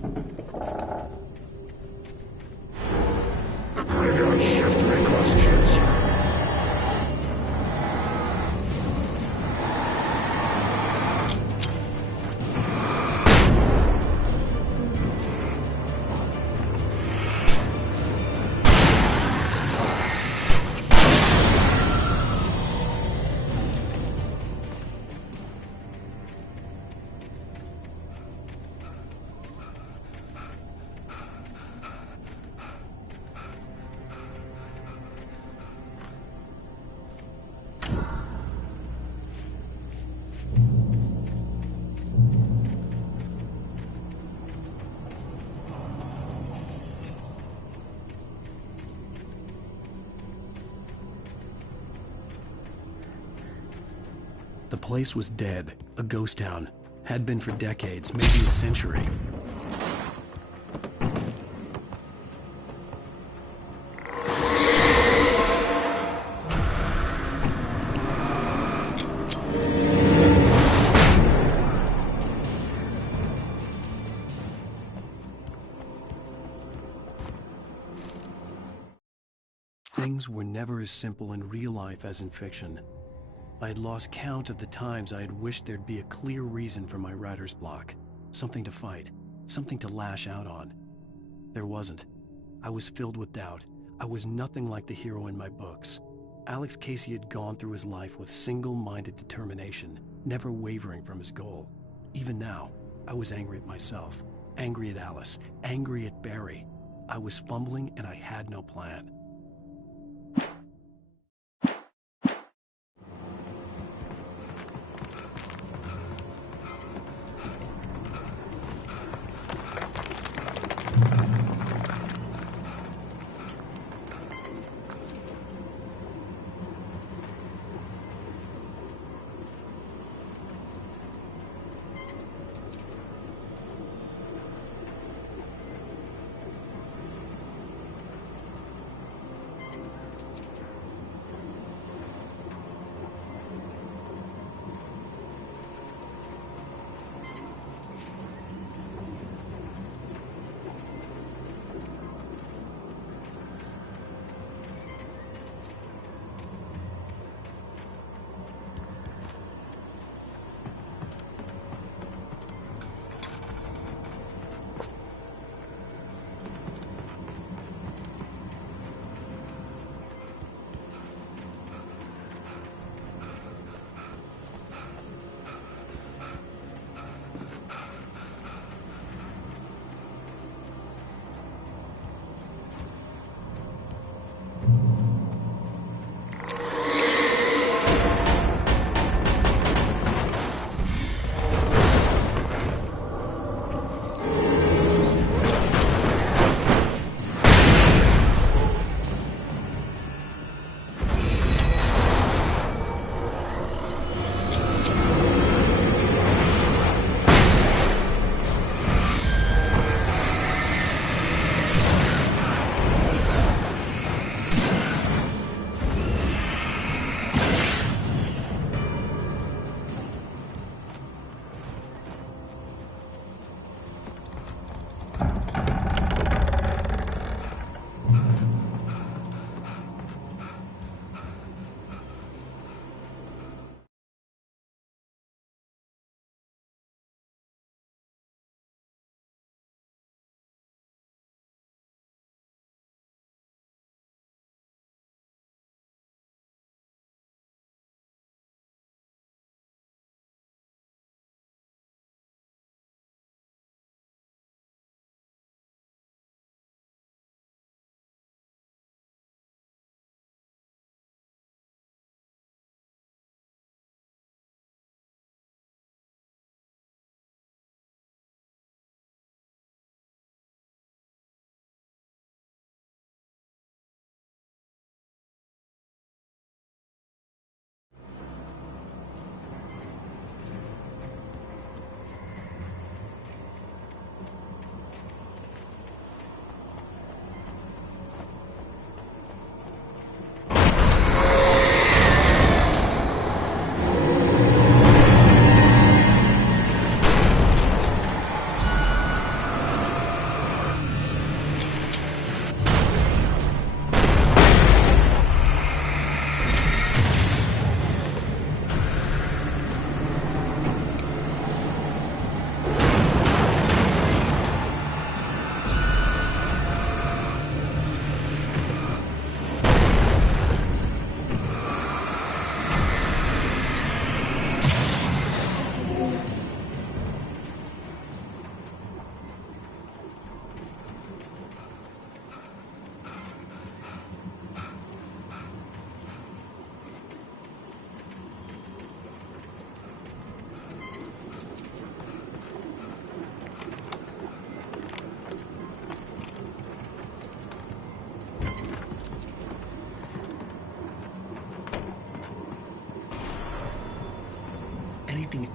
The graveyard shift may cause cancer. The place was dead, a ghost town. Had been for decades, maybe a century. Things were never as simple in real life as in fiction. I had lost count of the times I had wished there'd be a clear reason for my writer's block. Something to fight, something to lash out on. There wasn't. I was filled with doubt. I was nothing like the hero in my books. Alex Casey had gone through his life with single-minded determination, never wavering from his goal. Even now, I was angry at myself, angry at Alice, angry at Barry. I was fumbling and I had no plan.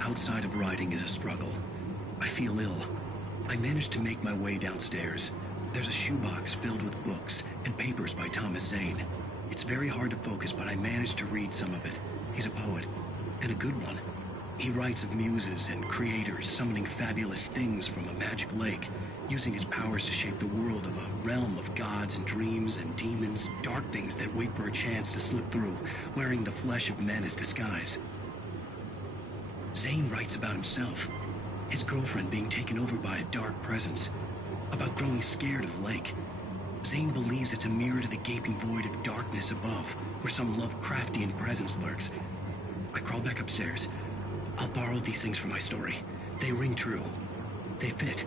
outside of riding is a struggle. I feel ill. I managed to make my way downstairs. There's a shoebox filled with books and papers by Thomas Zane. It's very hard to focus, but I managed to read some of it. He's a poet, and a good one. He writes of muses and creators summoning fabulous things from a magic lake, using his powers to shape the world of a realm of gods and dreams and demons, dark things that wait for a chance to slip through, wearing the flesh of men as disguise. Zane writes about himself, his girlfriend being taken over by a dark presence, about growing scared of the lake. Zane believes it's a mirror to the gaping void of darkness above, where some Lovecraftian presence lurks. I crawl back upstairs. I'll borrow these things for my story. They ring true. They fit.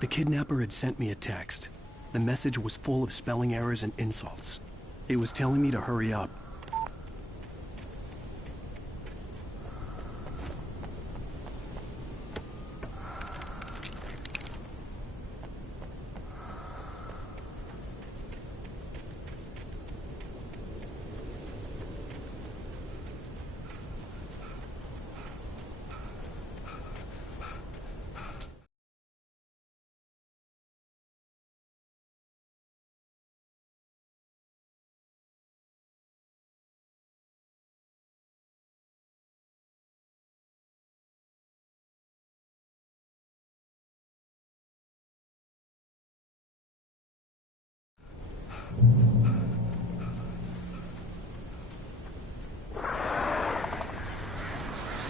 The kidnapper had sent me a text. The message was full of spelling errors and insults. It was telling me to hurry up.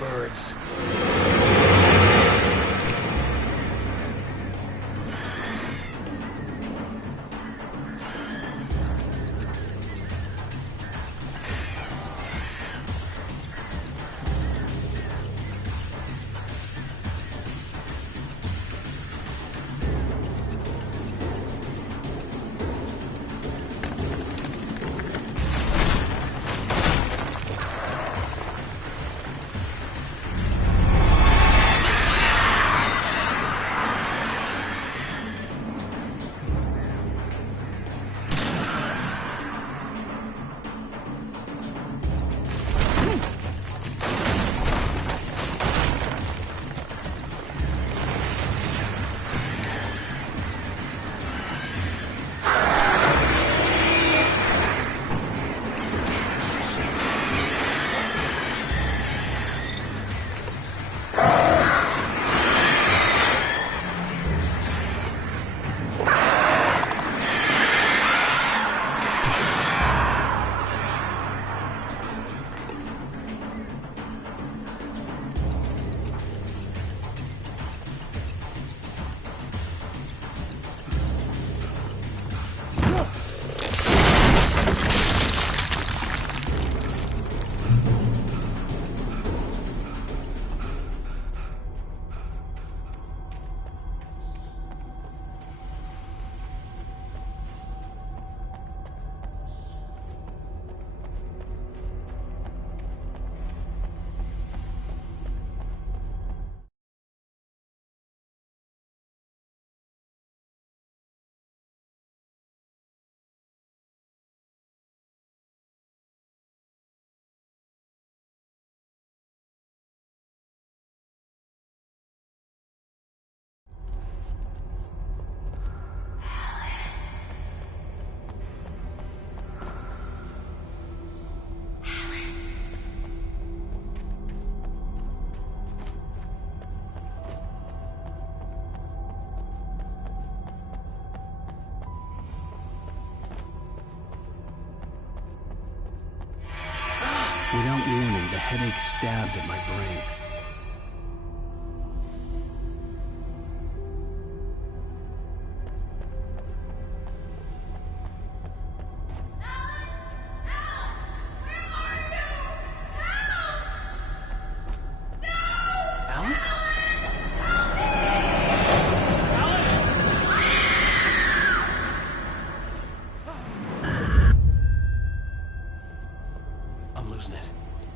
Birds. headache stabbed at my brain. Alice? I'm losing it.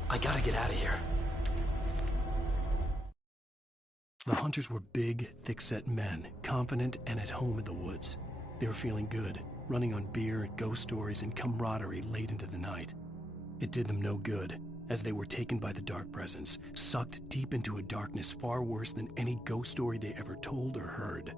I gotta get out of here. The hunters were big, thick-set men, confident and at home in the woods. They were feeling good, running on beer, ghost stories, and camaraderie late into the night. It did them no good, as they were taken by the dark presence, sucked deep into a darkness far worse than any ghost story they ever told or heard.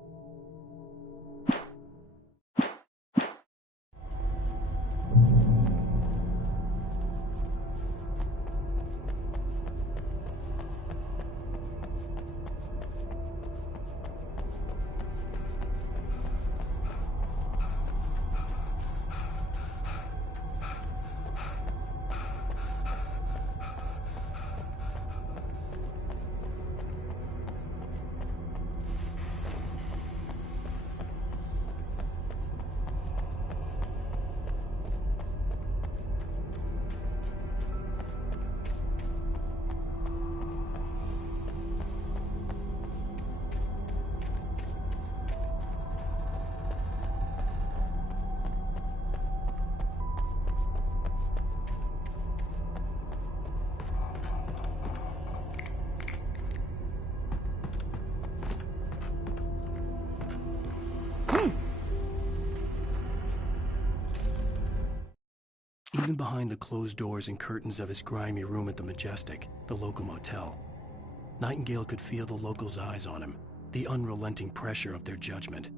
Even behind the closed doors and curtains of his grimy room at the Majestic, the local motel, Nightingale could feel the locals' eyes on him, the unrelenting pressure of their judgment.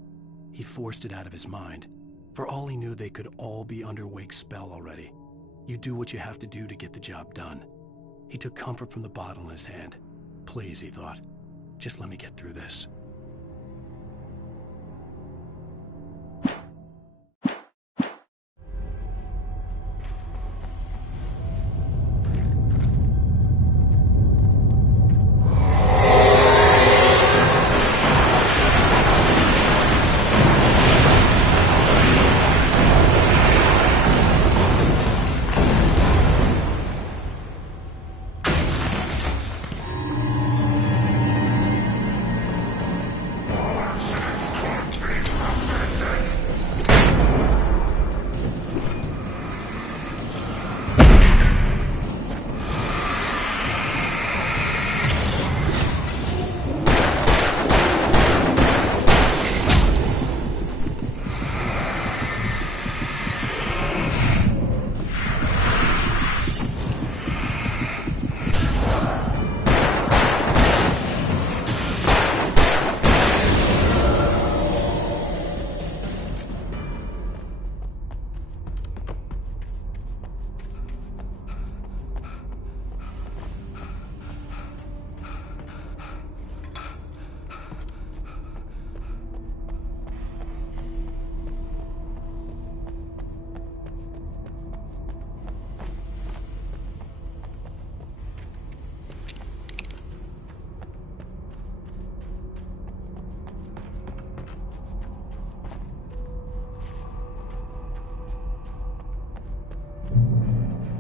He forced it out of his mind. For all he knew, they could all be under Wake's spell already. You do what you have to do to get the job done. He took comfort from the bottle in his hand. Please, he thought, just let me get through this.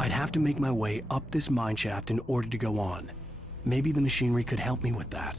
I'd have to make my way up this mine shaft in order to go on. Maybe the machinery could help me with that.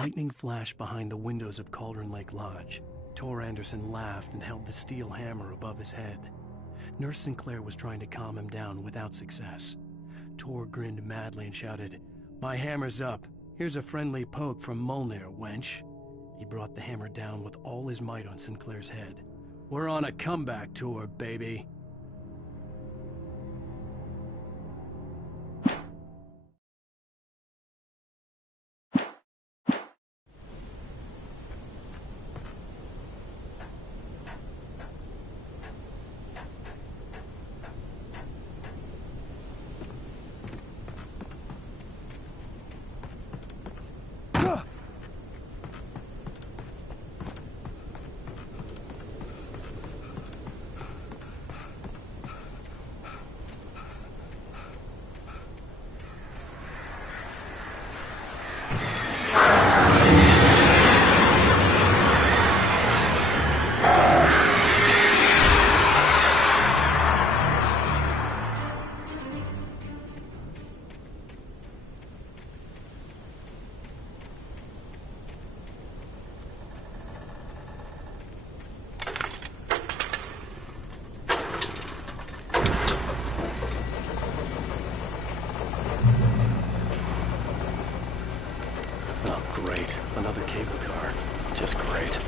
Lightning flashed behind the windows of Cauldron Lake Lodge. Tor Anderson laughed and held the steel hammer above his head. Nurse Sinclair was trying to calm him down without success. Tor grinned madly and shouted, "My hammer's up. Here's a friendly poke from Molnir, wench." He brought the hammer down with all his might on Sinclair's head. "We're on a comeback tour, baby." Great. Another cable car. Just great.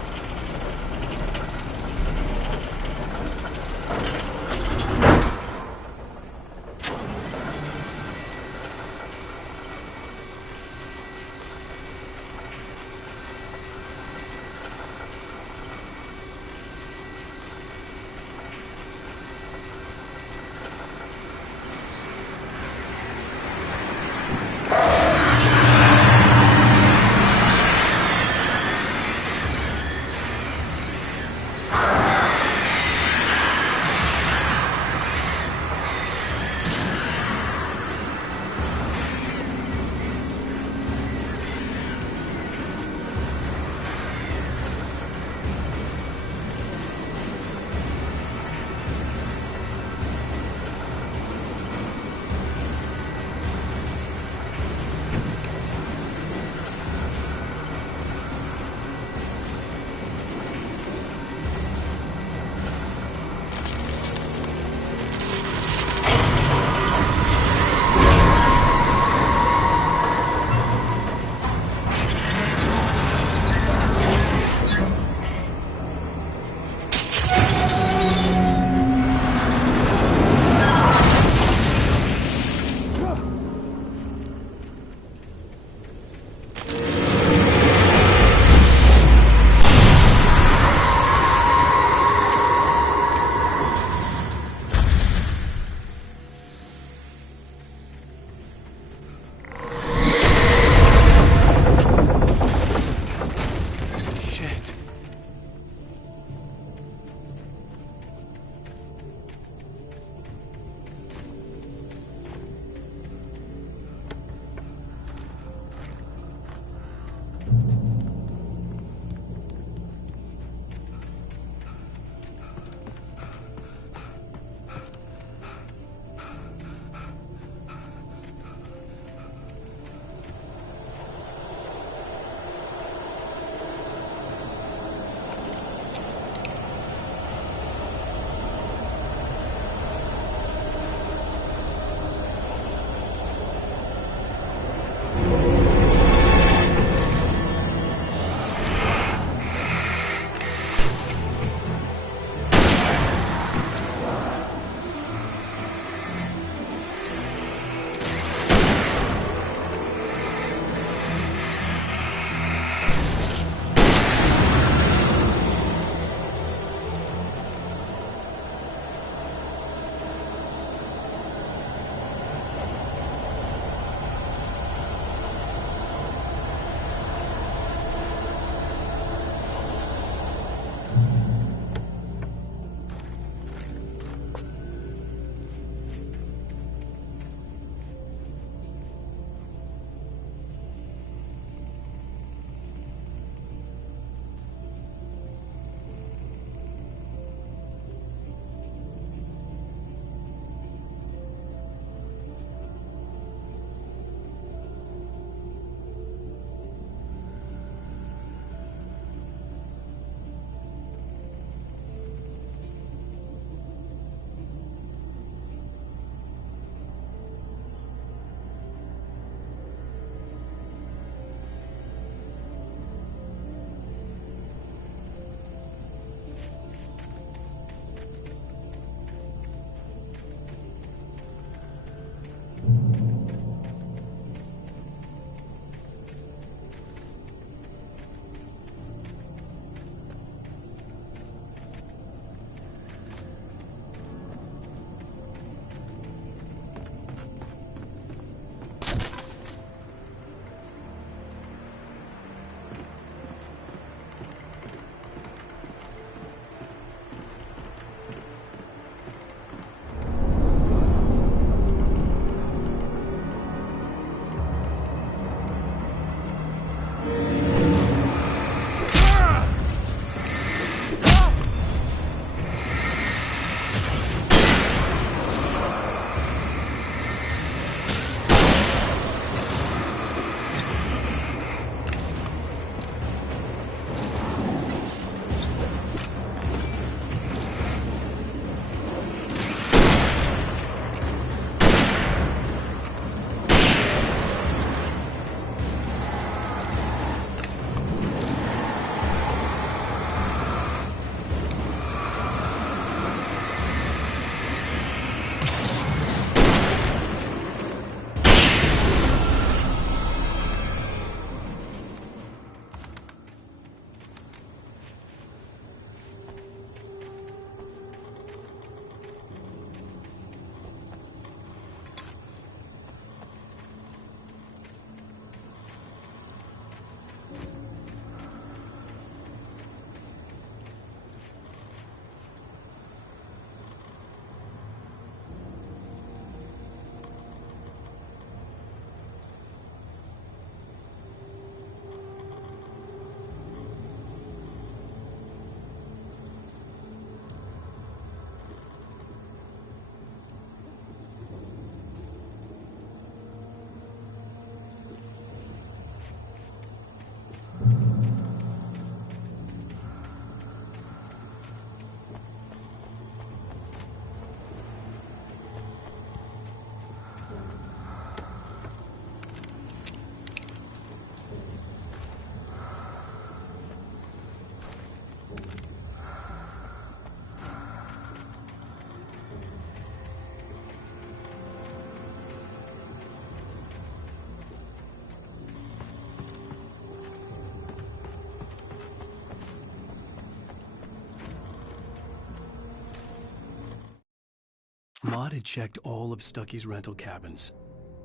Maud had checked all of Stucky's rental cabins.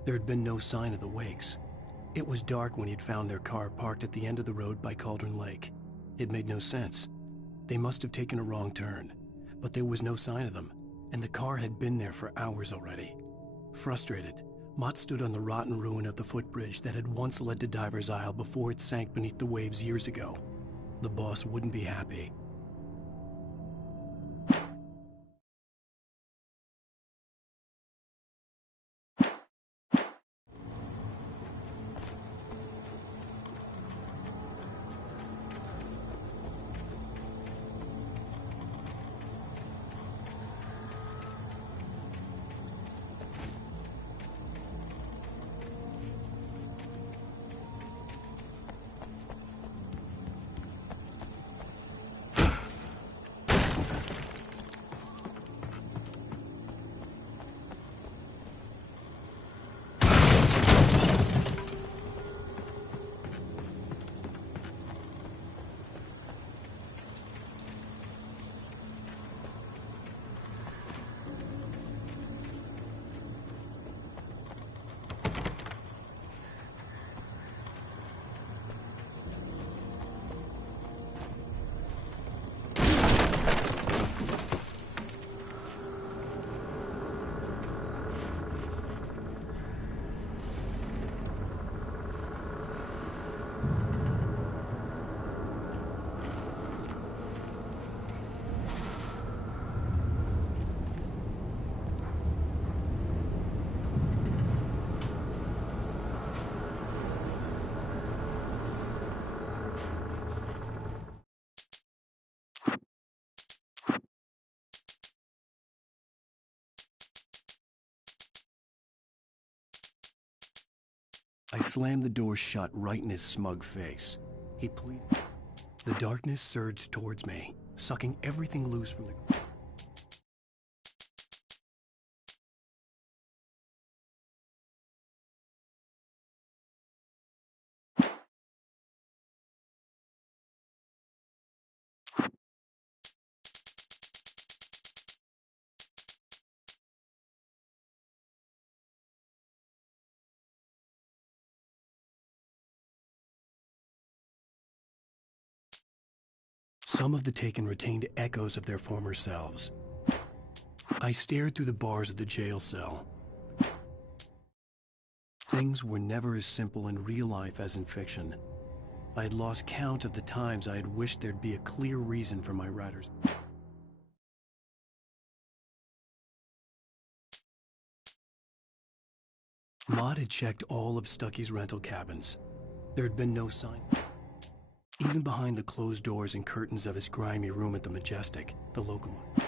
There had been no sign of the Wakes. It was dark when he'd found their car parked at the end of the road by Cauldron Lake. It made no sense. They must have taken a wrong turn, but there was no sign of them, and the car had been there for hours already. Frustrated, Mott stood on the rotten ruin of the footbridge that had once led to Diver's Isle before it sank beneath the waves years ago. The boss wouldn't be happy. I slammed the door shut right in his smug face. He pleaded. The darkness surged towards me, sucking everything loose from the... Some of the taken retained echoes of their former selves. I stared through the bars of the jail cell. Things were never as simple in real life as in fiction. I had lost count of the times I had wished there'd be a clear reason for my writers. Maud had checked all of Stucky's rental cabins. There had been no sign. Even behind the closed doors and curtains of his grimy room at the Majestic, the local one.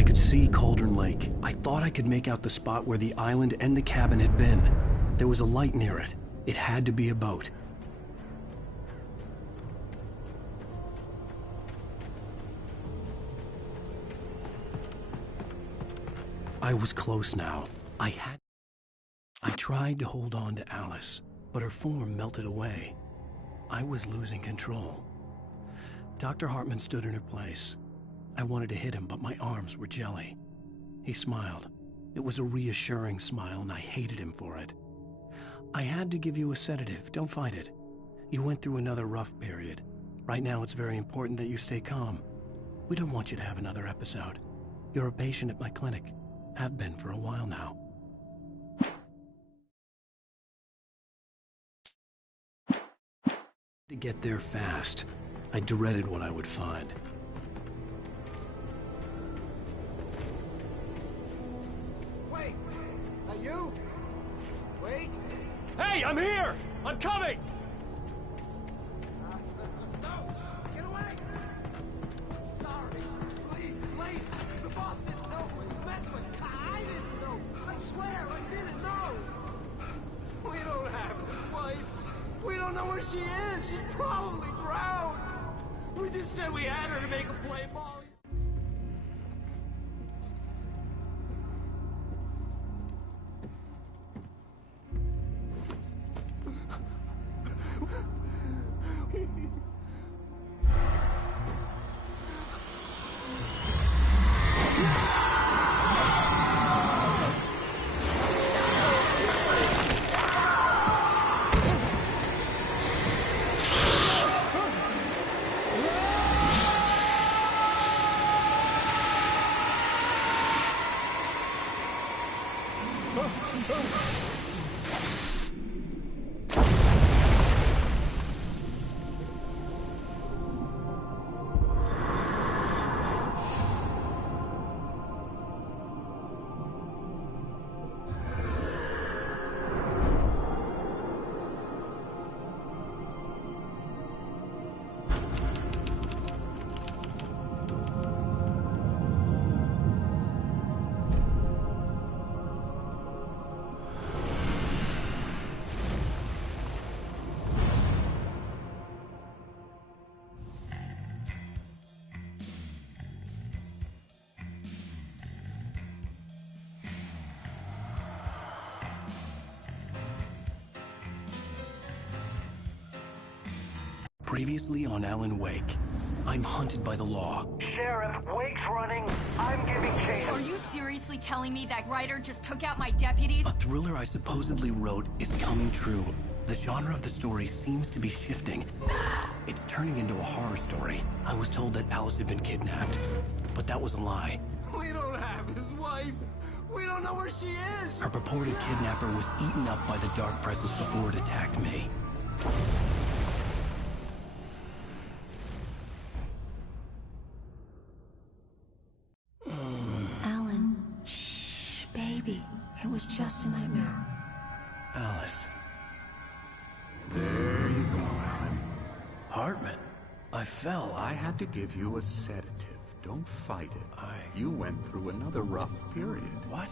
I could see Cauldron Lake. I thought I could make out the spot where the island and the cabin had been. There was a light near it. It had to be a boat. I was close now. I tried to hold on to Alice, but her form melted away. I was losing control. Dr. Hartman stood in her place. I wanted to hit him, but my arms were jelly. He smiled. It was a reassuring smile, and I hated him for it. I had to give you a sedative. Don't fight it. You went through another rough period. Right now, it's very important that you stay calm. We don't want you to have another episode. You're a patient at my clinic. Have been for a while now. To get there fast. I dreaded what I would find. Wait! Are you? Wait! Hey, I'm here! I'm coming! No! Get away! Sorry. Please, it's late. The boss didn't know who he was messing with. I didn't know. I swear, I didn't know. We don't have his wife. We don't know where she is. She's probably drowned. We just said we had her to make a play ball. Previously on Alan Wake, I'm hunted by the law. Sheriff, Wake's running. I'm giving chase. Are you seriously telling me that writer just took out my deputies? A thriller I supposedly wrote is coming true. The genre of the story seems to be shifting. It's turning into a horror story. I was told that Alice had been kidnapped, but that was a lie. We don't have his wife. We don't know where she is. Her purported kidnapper was eaten up by the dark presence before it attacked me. Alan, shh, baby. It was just a nightmare. Alice. There you go, Alan. Hartman. I fell. I had to give you a sedative. Don't fight it. You went through another rough period. What?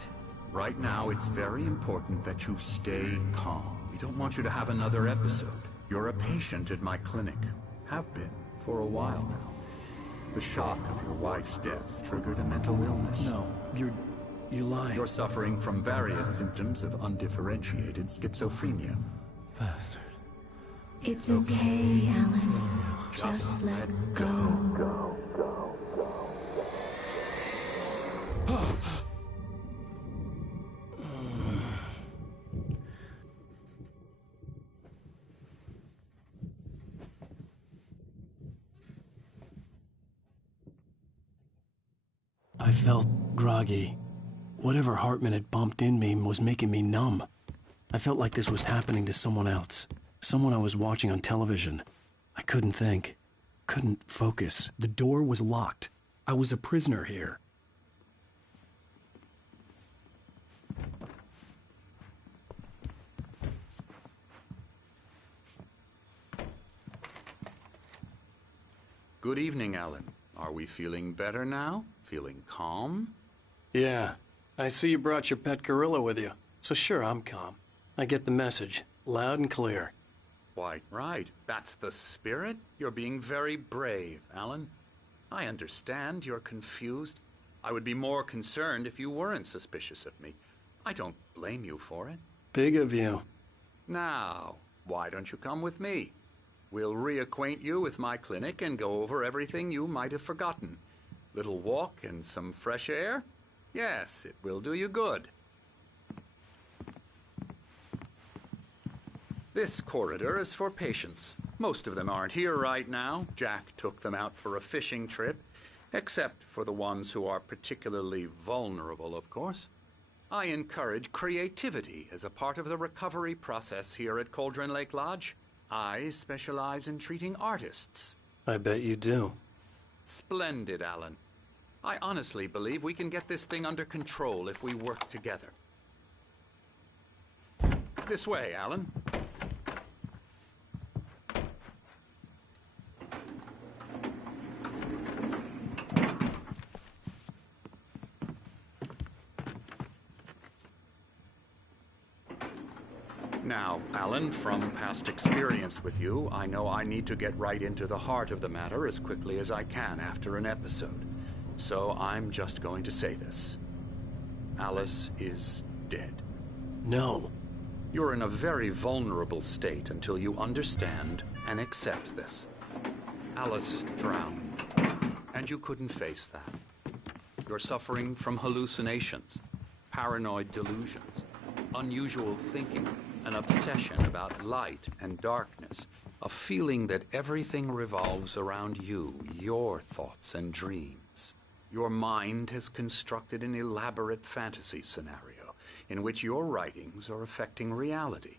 Right now, it's very important that you stay calm. We don't want you to have another episode. You're a patient at my clinic. Have been for a while now. The shock of your wife's death triggered a mental illness. No, you're lying. You're suffering from various symptoms of undifferentiated schizophrenia. Bastard. It's okay, Alan. Just let go. I felt groggy. Whatever Hartman had bumped in me was making me numb. I felt like this was happening to someone else. Someone I was watching on television. I couldn't think. Couldn't focus. The door was locked. I was a prisoner here. Good evening, Alan. Are we feeling better now? Feeling calm? Yeah. I see you brought your pet gorilla with you. So sure, I'm calm. I get the message. Loud and clear. Quite right. That's the spirit. You're being very brave, Alan. I understand you're confused. I would be more concerned if you weren't suspicious of me. I don't blame you for it. Big of you. Now, why don't you come with me? We'll reacquaint you with my clinic and go over everything you might have forgotten. Little walk and some fresh air? Yes, it will do you good. This corridor is for patients. Most of them aren't here right now. Jack took them out for a fishing trip, except for the ones who are particularly vulnerable, of course. I encourage creativity as a part of the recovery process here at Cauldron Lake Lodge. I specialize in treating artists. I bet you do. Splendid, Alan. I honestly believe we can get this thing under control if we work together. This way, Alan. Now, Alan, from past experience with you, I know I need to get right into the heart of the matter as quickly as I can after an episode. So I'm just going to say this. Alice is dead. No. You're in a very vulnerable state until you understand and accept this. Alice drowned, and you couldn't face that. You're suffering from hallucinations, paranoid delusions, unusual thinking, an obsession about light and darkness, a feeling that everything revolves around you, your thoughts and dreams. Your mind has constructed an elaborate fantasy scenario in which your writings are affecting reality.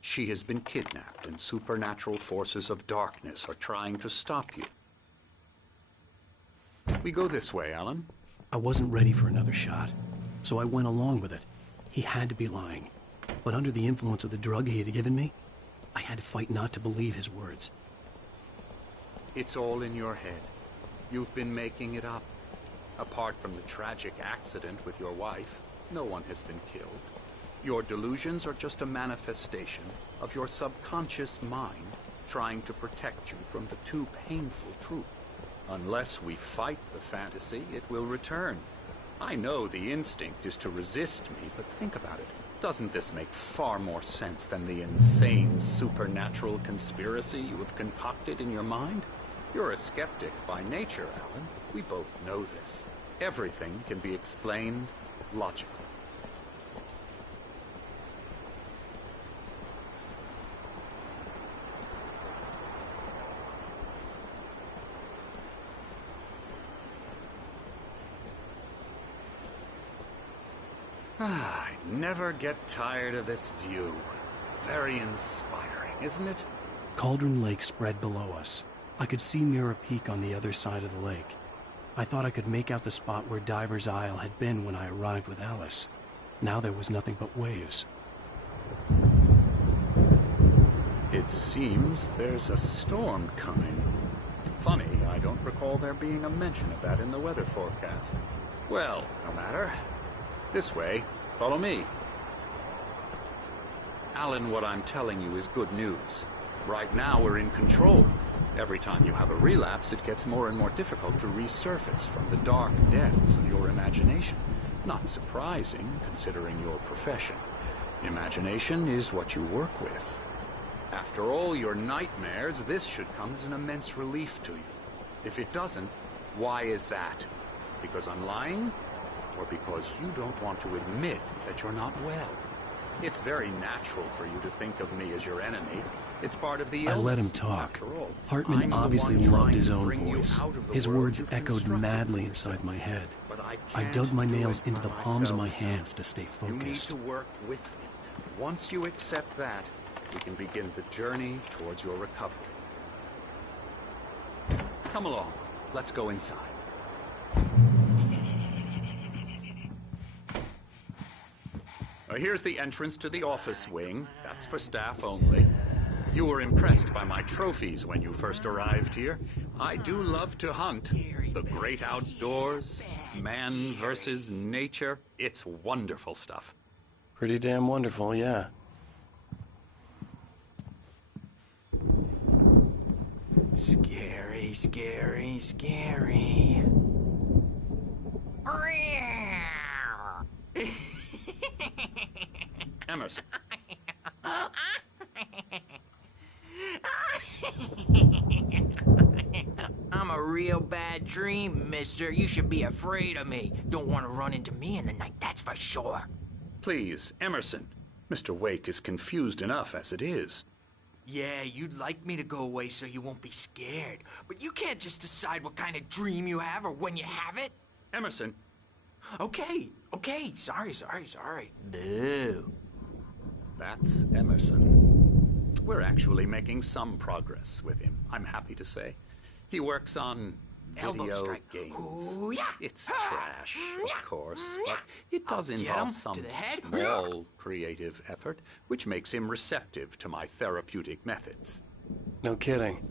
She has been kidnapped, and supernatural forces of darkness are trying to stop you. We go this way, Alan. I wasn't ready for another shot, so I went along with it. He had to be lying. But under the influence of the drug he had given me, I had to fight not to believe his words. It's all in your head. You've been making it up. Apart from the tragic accident with your wife, no one has been killed. Your delusions are just a manifestation of your subconscious mind trying to protect you from the too painful truth. Unless we fight the fantasy, it will return. I know the instinct is to resist me, but think about it. Doesn't this make far more sense than the insane supernatural conspiracy you have concocted in your mind? You're a skeptic by nature, Alan. We both know this. Everything can be explained logically. I never get tired of this view. Very inspiring, isn't it? Cauldron Lake spread below us. I could see Mirror Peak on the other side of the lake. I thought I could make out the spot where Diver's Isle had been when I arrived with Alice. Now there was nothing but waves. It seems there's a storm coming. Funny, I don't recall there being a mention of that in the weather forecast. Well, no matter. This way. Follow me. Alan, what I'm telling you is good news. Right now, we're in control. Every time you have a relapse, it gets more and more difficult to resurface from the dark depths of your imagination. Not surprising, considering your profession. Imagination is what you work with. After all your nightmares, this should come as an immense relief to you. If it doesn't, why is that? Because I'm lying? Or because you don't want to admit that you're not well? It's very natural for you to think of me as your enemy. It's part of the illness. I let him talk. Hartman obviously loved his own voice. His words echoed madly inside my head. I dug my nails into the palms of my hands to stay focused. You need to work with me. Once you accept that, we can begin the journey towards your recovery. Come along. Let's go inside. Here's the entrance to the office wing. That's for staff only. You were impressed by my trophies when you first arrived here. I do love to hunt. The great outdoors, Man versus nature. It's wonderful stuff. Pretty damn wonderful, yeah. Scary, scary, scary. Emerson. I'm a real bad dream, mister. You should be afraid of me. Don't want to run into me in the night, that's for sure. Please, Emerson. Mr. Wake is confused enough as it is. Yeah, you'd like me to go away so you won't be scared. But you can't just decide what kind of dream you have or when you have it. Emerson. Okay. Sorry. Boo. That's Emerson. We're actually making some progress with him, I'm happy to say. He works on video games. Ooh, yeah. It's trash, of course, but it does involve some small creative effort, which makes him receptive to my therapeutic methods. No kidding.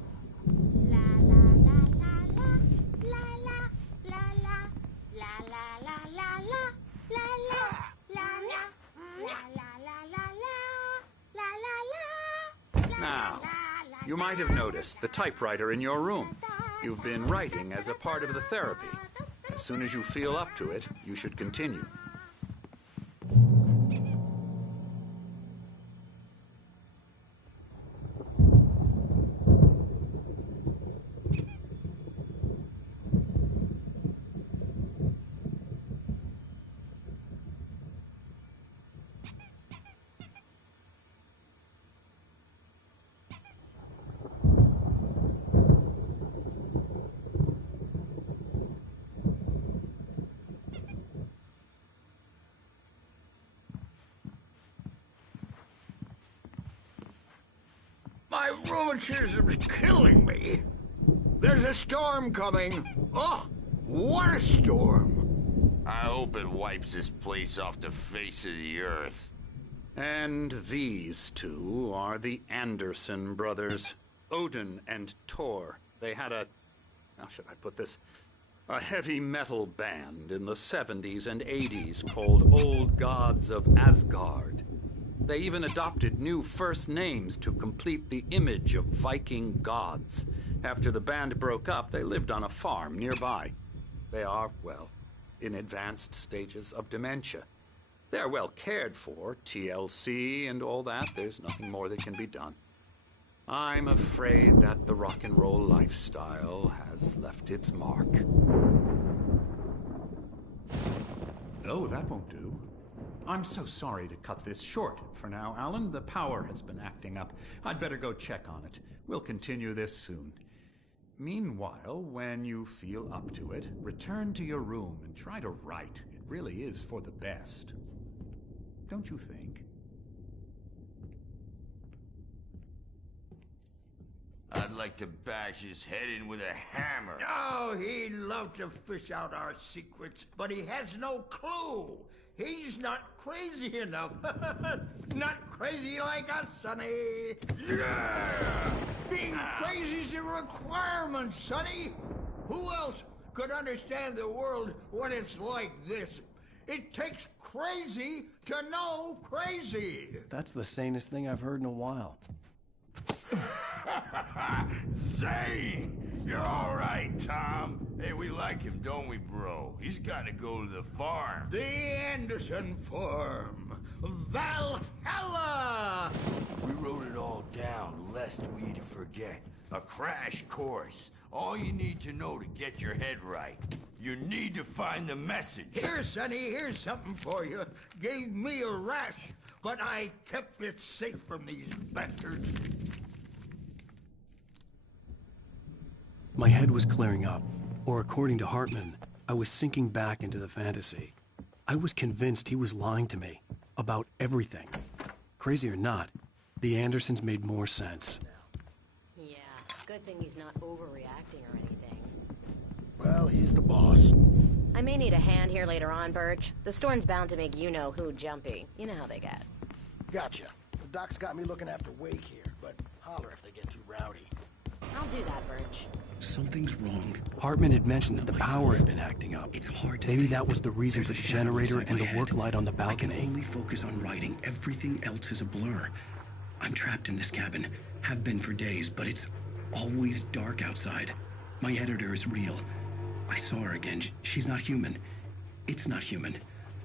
Now, you might have noticed the typewriter in your room. You've been writing as a part of the therapy. As soon as you feel up to it, you should continue. My rheumatism's killing me. There's a storm coming. Oh, what a storm. I hope it wipes this place off the face of the earth. And these two are the Anderson brothers, Odin and Thor. They had how should I put this? A heavy metal band in the 70s and 80s called Old Gods of Asgard. They even adopted new first names to complete the image of Viking gods. After the band broke up, they lived on a farm nearby. They are, well, in advanced stages of dementia. They're well cared for, TLC and all that. There's nothing more that can be done. I'm afraid that the rock and roll lifestyle has left its mark. Oh, that won't do. I'm so sorry to cut this short for now, Alan. The power has been acting up. I'd better go check on it. We'll continue this soon. Meanwhile, when you feel up to it, return to your room and try to write. It really is for the best. Don't you think? I'd like to bash his head in with a hammer. Oh, he'd love to fish out our secrets, but he has no clue. He's not crazy enough. Not crazy like us, Sonny. Yeah! Being crazy's a requirement, Sonny. Who else could understand the world when it's like this? It takes crazy to know crazy. That's the sanest thing I've heard in a while. Zane! You're all right, Tom. Hey, we like him, don't we, bro? He's got to go to the farm. The Anderson farm. Valhalla! We wrote it all down, lest we forget. A crash course. All you need to know to get your head right. You need to find the message. Here, Sonny, here's something for you. Gave me a rash, but I kept it safe from these bastards. My head was clearing up, or according to Hartman, I was sinking back into the fantasy. I was convinced he was lying to me about everything. Crazy or not, the Andersons made more sense. Yeah, good thing he's not overreacting or anything. Well, he's the boss. I may need a hand here later on, Birch. The storm's bound to make you-know-who jumpy. You know how they get. Gotcha. The doc's got me looking after Wake here, but holler if they get too rowdy. I'll do that, Birch. Something's wrong. Hartman had mentioned that the power had been acting up. It's hard to Maybe think. that was the reason for the generator and the work light on the I balcony. can only focus on writing. Everything else is a blur. I'm trapped in this cabin. Have been for days, but it's always dark outside. My editor is real. I saw her again. She's not human. It's not human.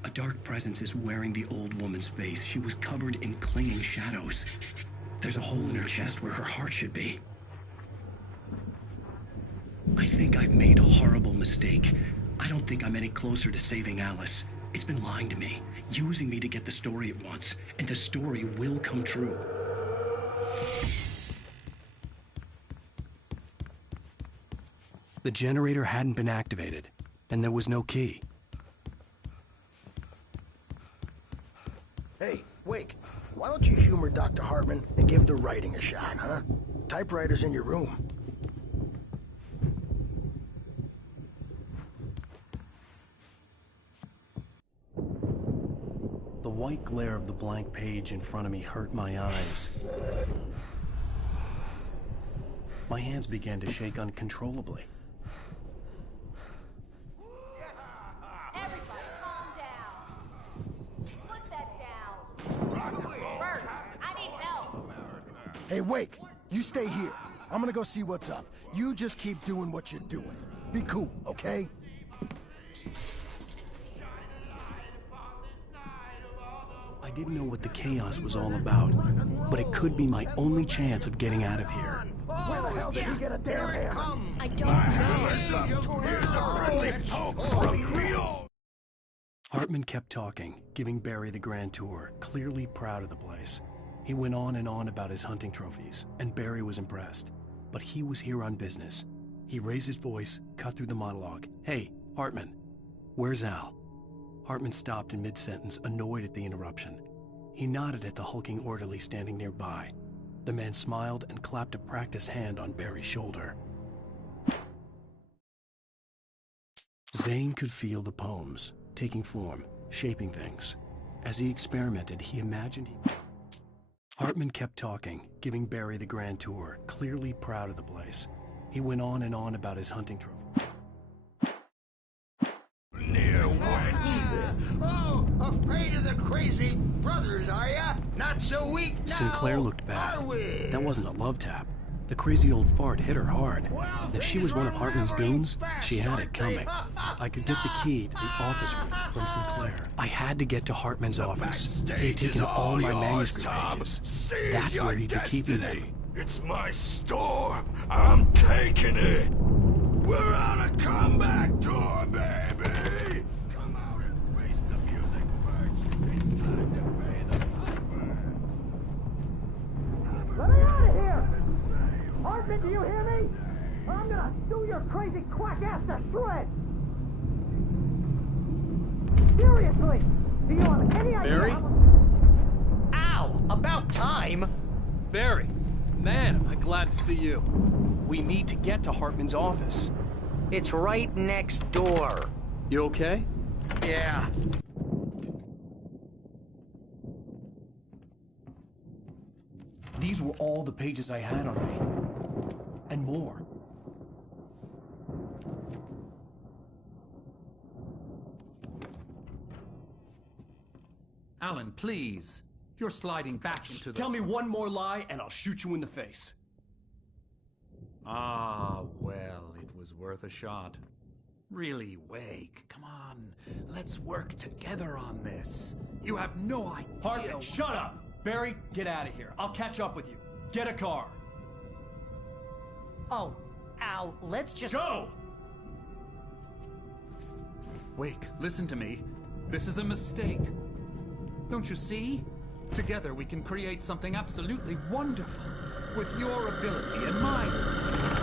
A dark presence is wearing the old woman's face. She was covered in clinging shadows. There's a hole in her chest where her heart should be. I think I've made a horrible mistake. I don't think I'm any closer to saving Alice. It's been lying to me, using me to get the story it wants, and the story will come true. The generator hadn't been activated, and there was no key. Hey, Wake, why don't you humor Dr. Hartman and give the writing a shot, huh? Typewriter's in your room. The white glare of the blank page in front of me hurt my eyes. My hands began to shake uncontrollably. Everybody, calm down. Put that down. Bert, I need help. Hey, Wake, you stay here. I'm gonna go see what's up. You just keep doing what you're doing. Be cool, okay? I didn't know what the chaos was all about, but it could be my only chance of getting out of here. Where the hell did he get a damn hammer? I don't know. Here's a really poke from me. Hartman kept talking, giving Barry the grand tour, clearly proud of the place. He went on and on about his hunting trophies, and Barry was impressed. But he was here on business. He raised his voice, cut through the monologue. Hey, Hartman, where's Al? Hartman stopped in mid-sentence, annoyed at the interruption. He nodded at the hulking orderly standing nearby. The man smiled and clapped a practiced hand on Barry's shoulder. Zane could feel the poems, taking form, shaping things. As he experimented, he imagined Hartman kept talking, giving Barry the grand tour, clearly proud of the place. He went on and on about his hunting trophy. Oh, afraid of the crazy brothers, are ya? Not so weak now, Sinclair looked bad. are we? That wasn't a love tap. The crazy old fart hit her hard. If she was one of Hartman's goons, she had it coming. I could get the key to the office room from Sinclair. I had to get to Hartman's office. He had taken all my manuscript pages. That's where he'd be keeping them. It's my store. I'm taking it. We're on a comeback tour, baby. Come out and face the music, Birch. It's time to pay the piper. Let me out of here! Hartman, do you hear me? I'm gonna sue your crazy quack ass to shreds! Seriously! Do you have any idea? Barry? Ow! About time! Barry, man, am I glad to see you. We need to get to Hartman's office. It's right next door. You okay? Yeah. These were all the pages I had on me. And more. Alan, please. You're sliding back into the... Tell me one more lie and I'll shoot you in the face. Ah, well, it was worth a shot. Really, Wake, come on. Let's work together on this. You have no idea... Hartman, shut up! Barry, get out of here. I'll catch up with you. Get a car. Oh, Al, let's just... Go! Wake, listen to me. This is a mistake. Don't you see? Together we can create something absolutely wonderful. With your ability and mine.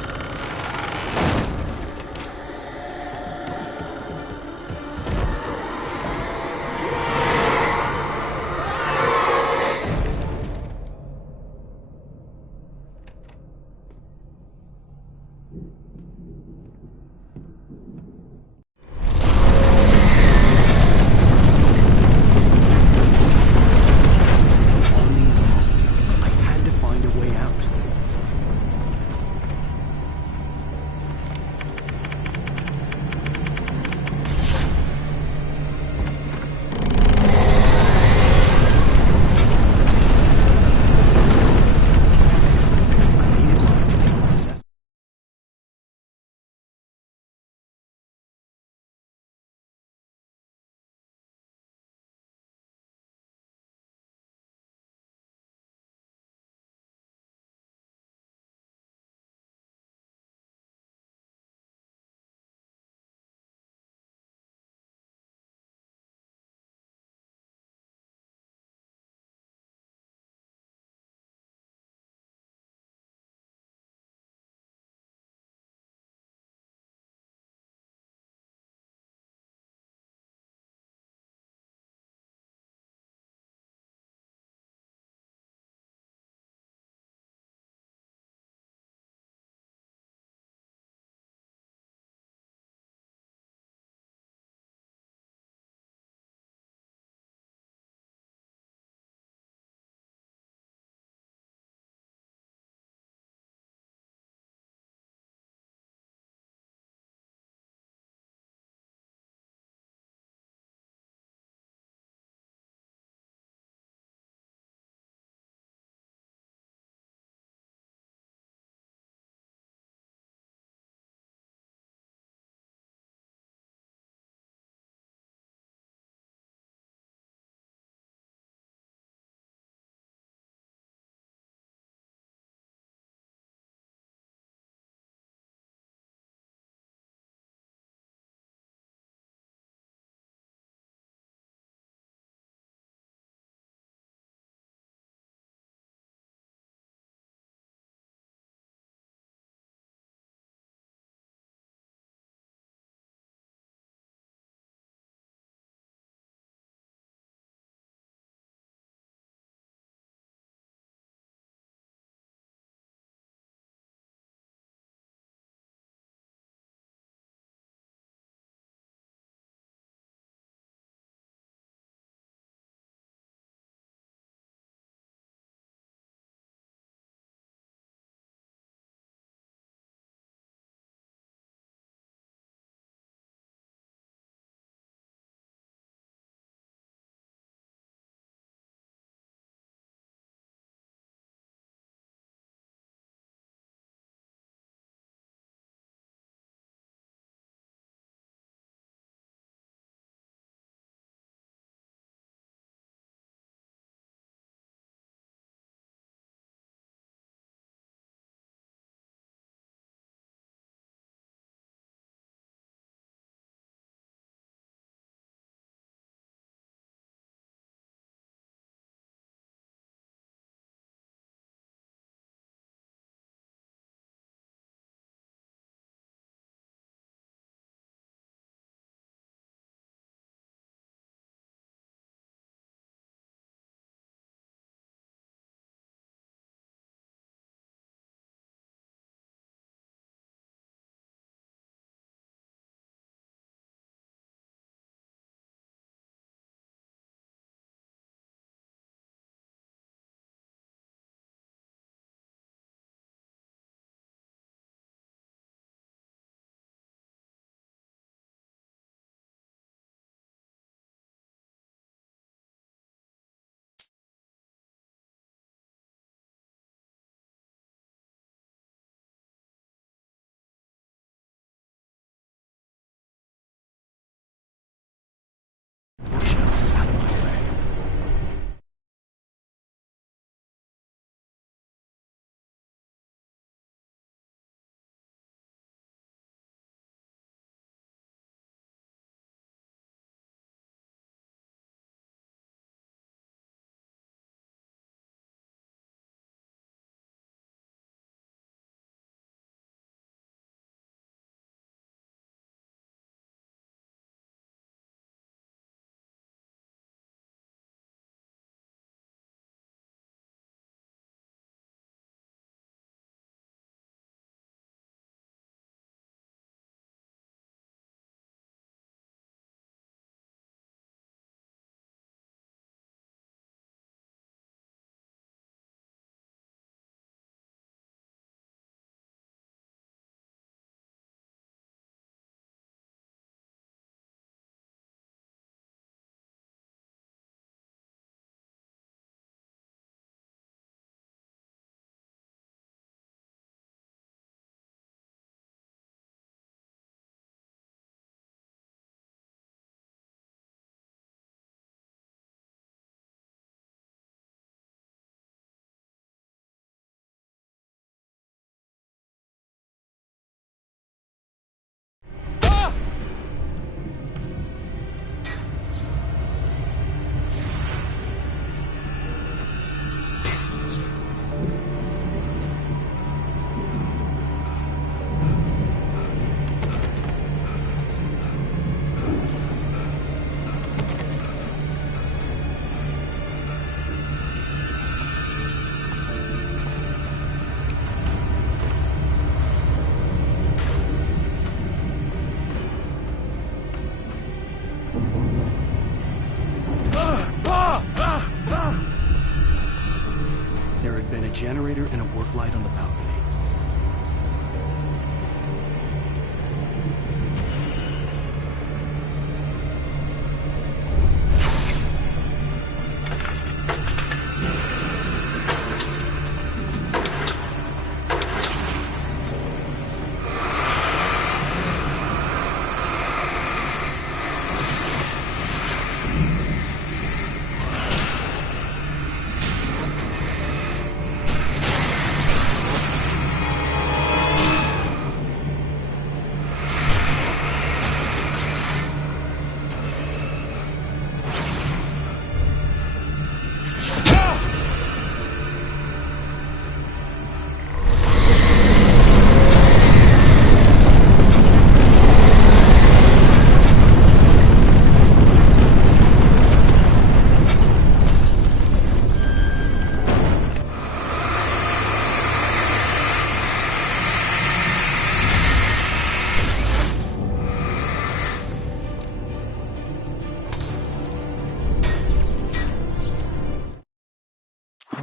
generator and a work light on the balcony.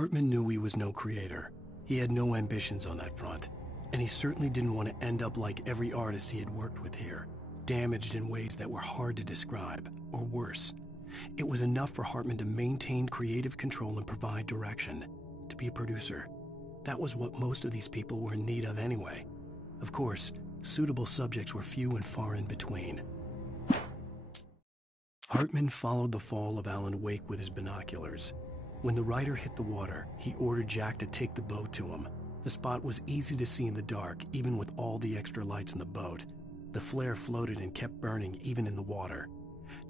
Hartman knew he was no creator. He had no ambitions on that front, and he certainly didn't want to end up like every artist he had worked with here, damaged in ways that were hard to describe, or worse. It was enough for Hartman to maintain creative control and provide direction, to be a producer. That was what most of these people were in need of anyway. Of course, suitable subjects were few and far in between. Hartman followed the fall of Alan Wake with his binoculars. When the rider hit the water, he ordered Jack to take the boat to him. The spot was easy to see in the dark, even with all the extra lights in the boat. The flare floated and kept burning even in the water.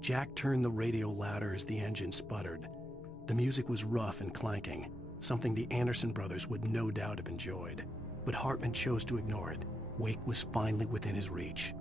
Jack turned the radio louder as the engine sputtered. The music was rough and clanking, something the Anderson brothers would no doubt have enjoyed. But Hartman chose to ignore it. Wake was finally within his reach.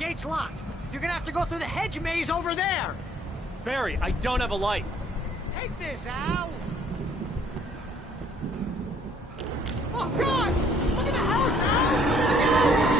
gate's locked. You're gonna have to go through the hedge maze over there. Barry, I don't have a light. Take this, Al. Oh, God! Look at the house, Al! Look out!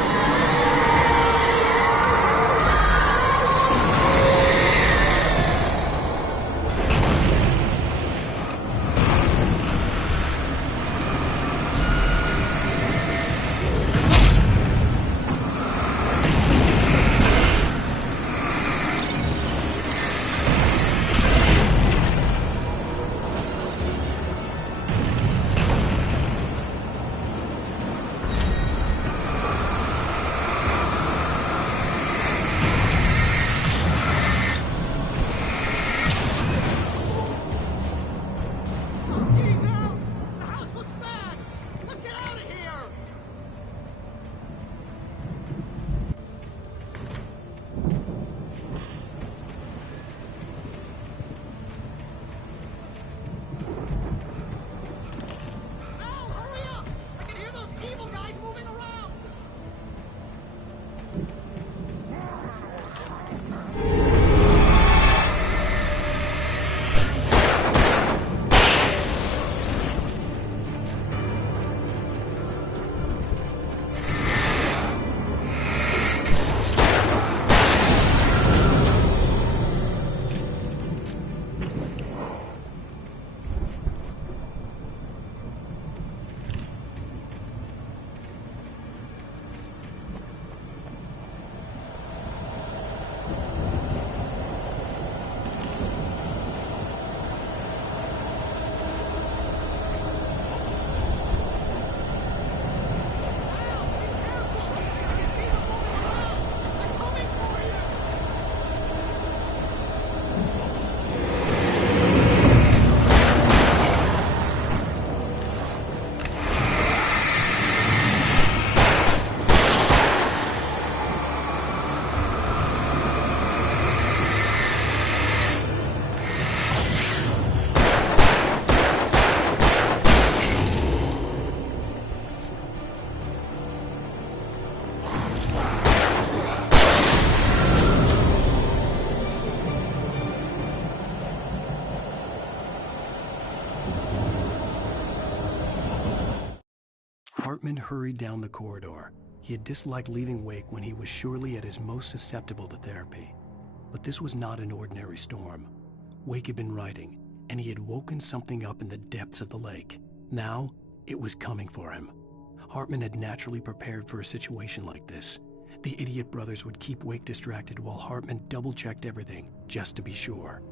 Hartman hurried down the corridor. He had disliked leaving Wake when he was surely at his most susceptible to therapy. But this was not an ordinary storm. Wake had been writing, and he had woken something up in the depths of the lake. Now, it was coming for him. Hartman had naturally prepared for a situation like this. The idiot brothers would keep Wake distracted while Hartman double-checked everything, just to be sure.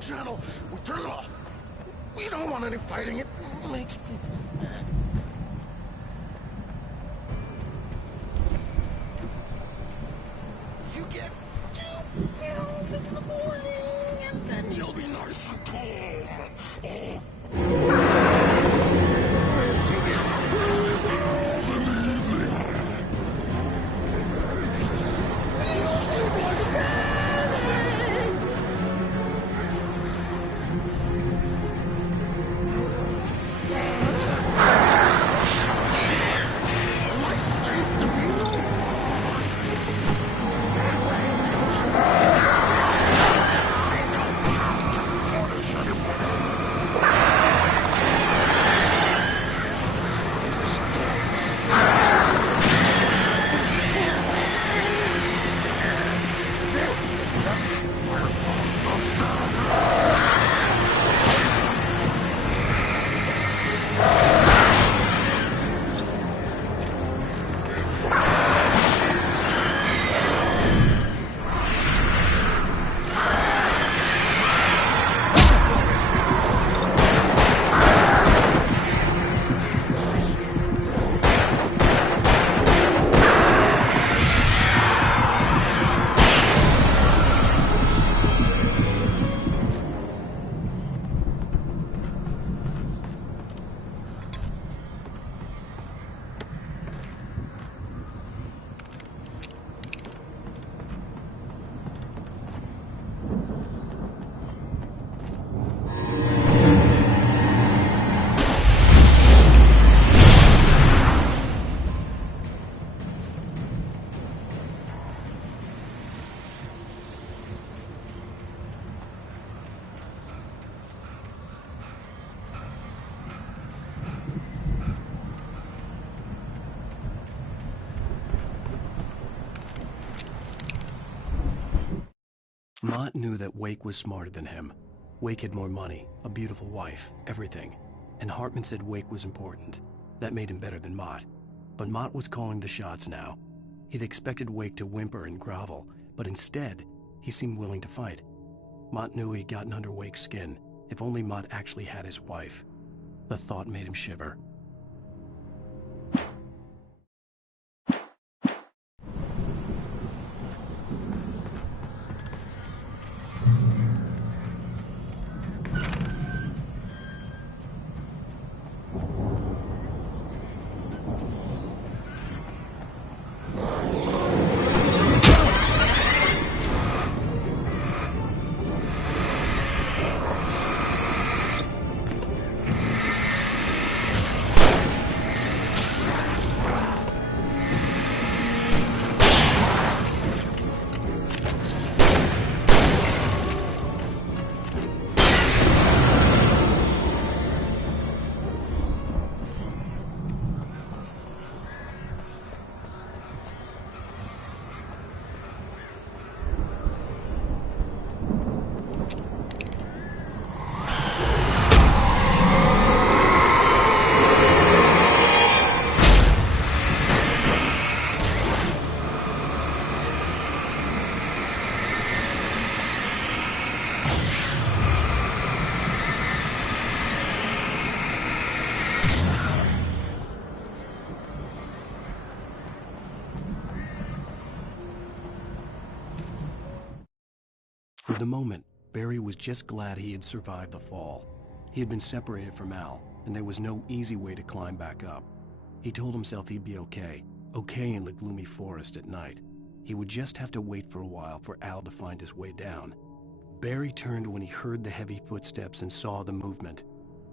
Channel, we turn it off. We don't want any fighting. It makes people mad. You get 2 pills in the morning, and then you'll be nice and calm. You get 3 pills in the evening. You'll sleep like a baby. Ah! Mott knew that Wake was smarter than him. Wake had more money, a beautiful wife, everything. And Hartman said Wake was important. That made him better than Mott. But Mott was calling the shots now. He'd expected Wake to whimper and grovel, but instead, he seemed willing to fight. Mott knew he'd gotten under Wake's skin. If only Mott actually had his wife. The thought made him shiver. For the moment, Barry was just glad he had survived the fall. He had been separated from Al, and there was no easy way to climb back up. He told himself he'd be okay in the gloomy forest at night. He would just have to wait for a while for Al to find his way down. Barry turned when he heard the heavy footsteps and saw the movement.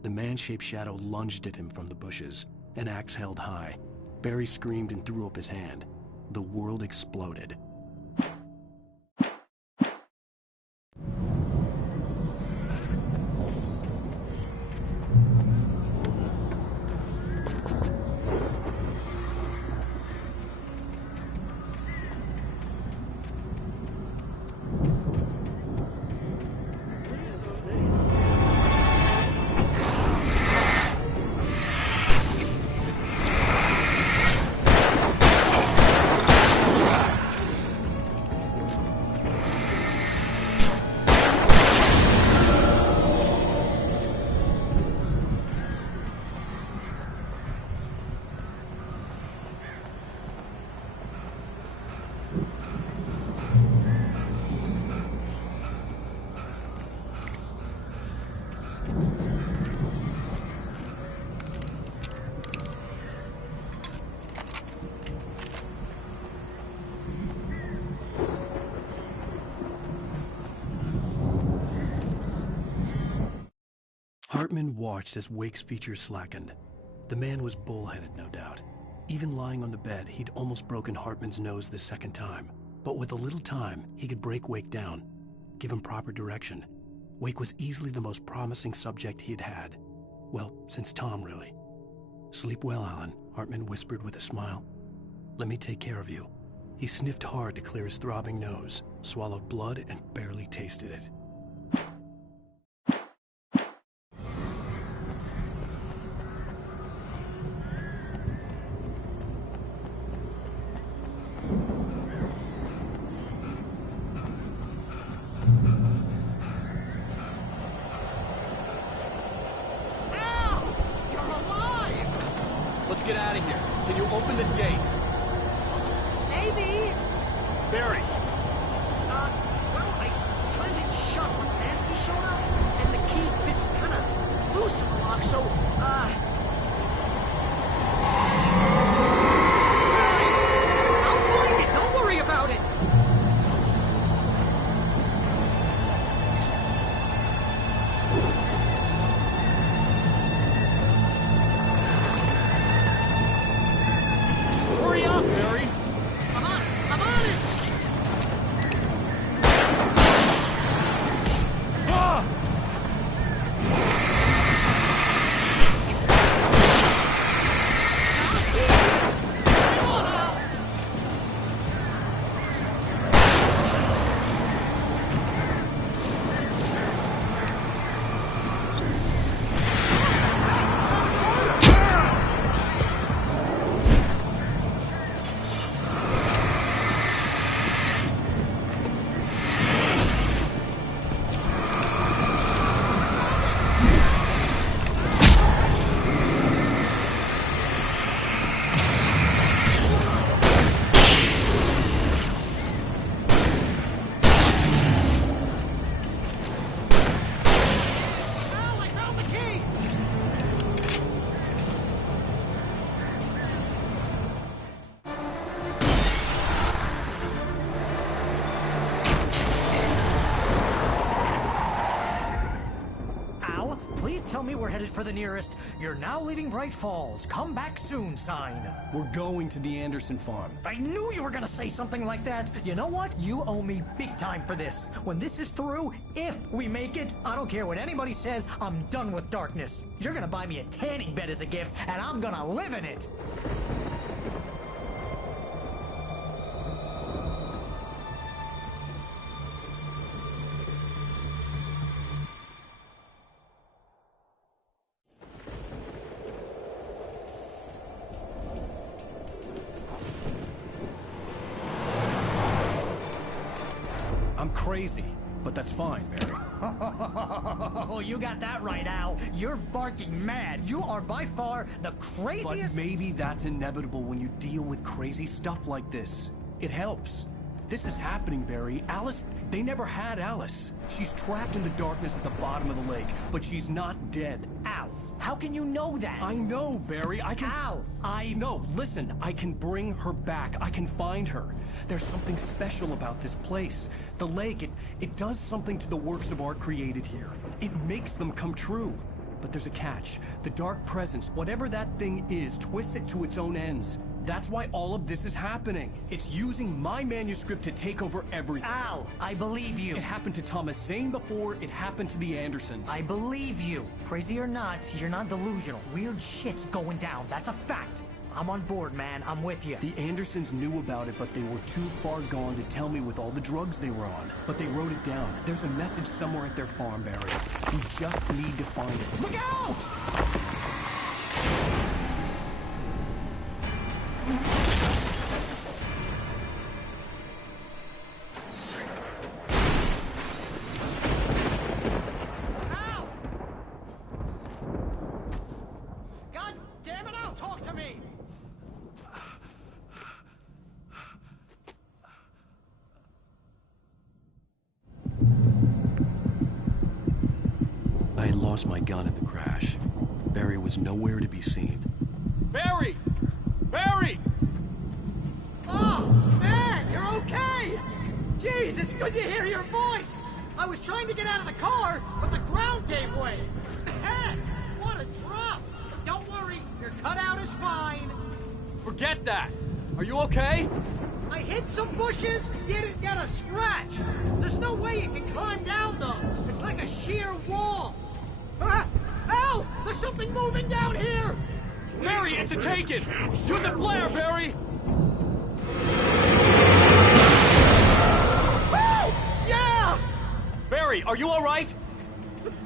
The man-shaped shadow lunged at him from the bushes, an axe held high. Barry screamed and threw up his hand. The world exploded. Hartman watched as Wake's features slackened. The man was bullheaded, no doubt. Even lying on the bed, he'd almost broken Hartman's nose the second time. But with a little time, he could break Wake down, give him proper direction. Wake was easily the most promising subject he had had. Well, since Tom, really. "Sleep well, Alan," Hartman whispered with a smile. "Let me take care of you." He sniffed hard to clear his throbbing nose, swallowed blood, and barely tasted it. Let's get out of here. Can you open this gate? Maybe. Barry! Well, I slammed it shut when Nasty showed up, and the key fits kind of loose in the lock, so, I'll find it. Don't worry about it. Hurry up, Barry! I'm on it! Ah! me we're headed for the nearest "You're now leaving Bright Falls. Come back soon" sign. We're going to the Anderson farm. I knew you were gonna say something like that. You know what? You owe me big time for this. When this is through, if we make it, I don't care what anybody says, I'm done with darkness. You're gonna buy me a tanning bed as a gift, and I'm gonna live in it. I'm crazy, but that's fine, Barry. Oh, you got that right, Al. You're barking mad. You are by far the craziest... But maybe that's inevitable when you deal with crazy stuff like this. It helps. This is happening, Barry. Alice, they never had Alice. She's trapped in the darkness at the bottom of the lake, but she's not dead. Al, how can you know that? I know, Barry. I can... Al, No, listen. I can bring her back. I can find her. There's something special about this place. The lake, it does something to the works of art created here. It makes them come true. But there's a catch. The dark presence, whatever that thing is, twists it to its own ends. That's why all of this is happening. It's using my manuscript to take over everything. Al, I believe you. It happened to Thomas Zane before, it happened to the Andersons. I believe you. Crazy or not, you're not delusional. Weird shit's going down. That's a fact. I'm on board, man. I'm with you. The Andersons knew about it, but they were too far gone to tell me with all the drugs they were on. But they wrote it down. There's a message somewhere at their farm, Barry. We just need to find it. Look out! Ow! God damn it, Al, talk to me! I had lost my gun in the crash. Barry was nowhere to be seen. Barry! Barry! Oh, man, you're okay! Jeez, it's good to hear your voice! I was trying to get out of the car, but the ground gave way! Man, what a drop! Don't worry, your cutout is fine. Forget that! Are you okay? I hit some bushes, didn't get a scratch. There's no way you can climb down, though. It's like a sheer wall. Ah! Al! There's something moving down here! Barry, it's a taken! Use a flare, Barry! Oh! Yeah! Barry, are you alright?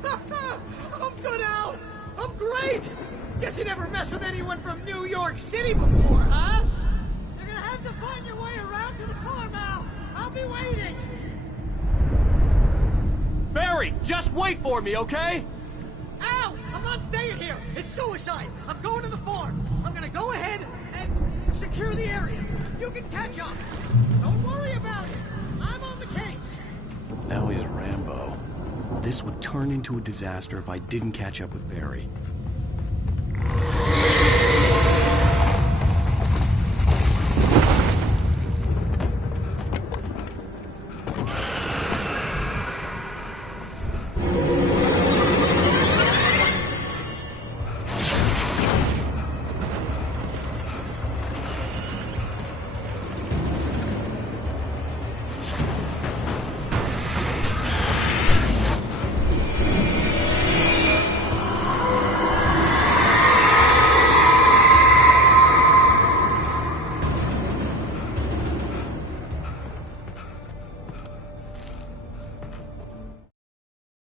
I'm good, Al! I'm great! Guess you never messed with anyone from New York City before, huh? You're gonna have to find your way around to the farm, Al! I'll be waiting! Barry, just wait for me, okay? Al! I'm not staying here! It's suicide! I'm going to the farm! I'm gonna go ahead and secure the area. You can catch up. Don't worry about it. I'm on the case. Now he's Rambo. This would turn into a disaster if I didn't catch up with Barry.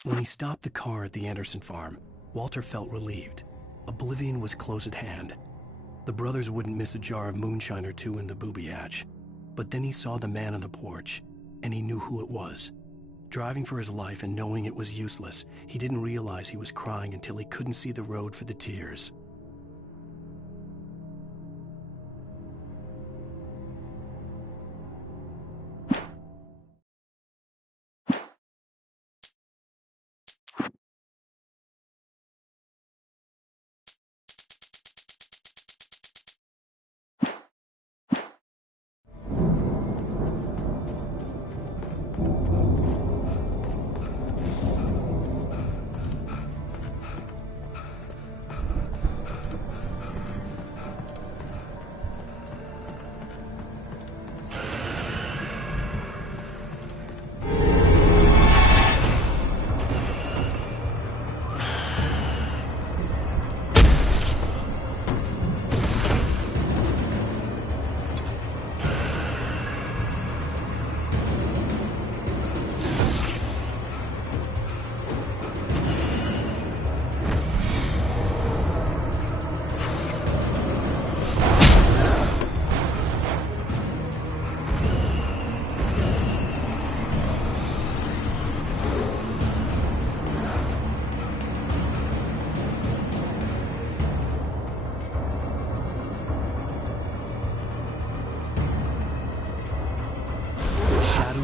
When he stopped the car at the Anderson farm, Walter felt relieved. Oblivion was close at hand. The brothers wouldn't miss a jar of moonshine or two in the booby hatch. But then he saw the man on the porch, and he knew who it was. Driving for his life and knowing it was useless, he didn't realize he was crying until he couldn't see the road for the tears.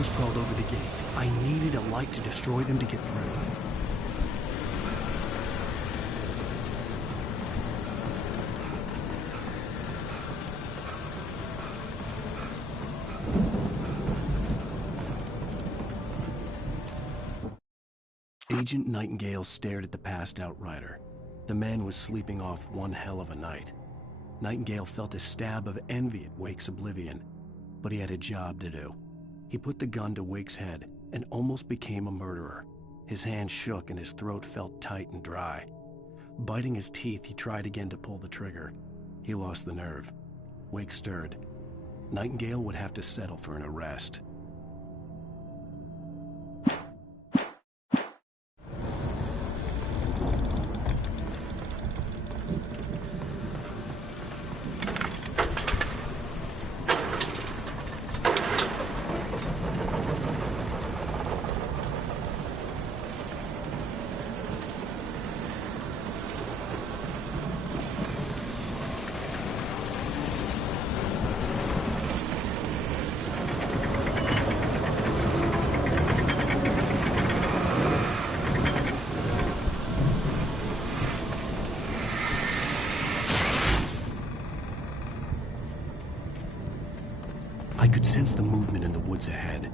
Rose crawled over the gate. I needed a light to destroy them to get through. Agent Nightingale stared at the passed-out rider. The man was sleeping off one hell of a night. Nightingale felt a stab of envy at Wake's oblivion, but he had a job to do. He put the gun to Wake's head and almost became a murderer. His hand shook and his throat felt tight and dry. Biting his teeth, he tried again to pull the trigger. He lost the nerve. Wake stirred. Nightingale would have to settle for an arrest. I could sense the movement in the woods ahead.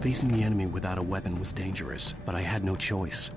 Facing the enemy without a weapon was dangerous, but I had no choice.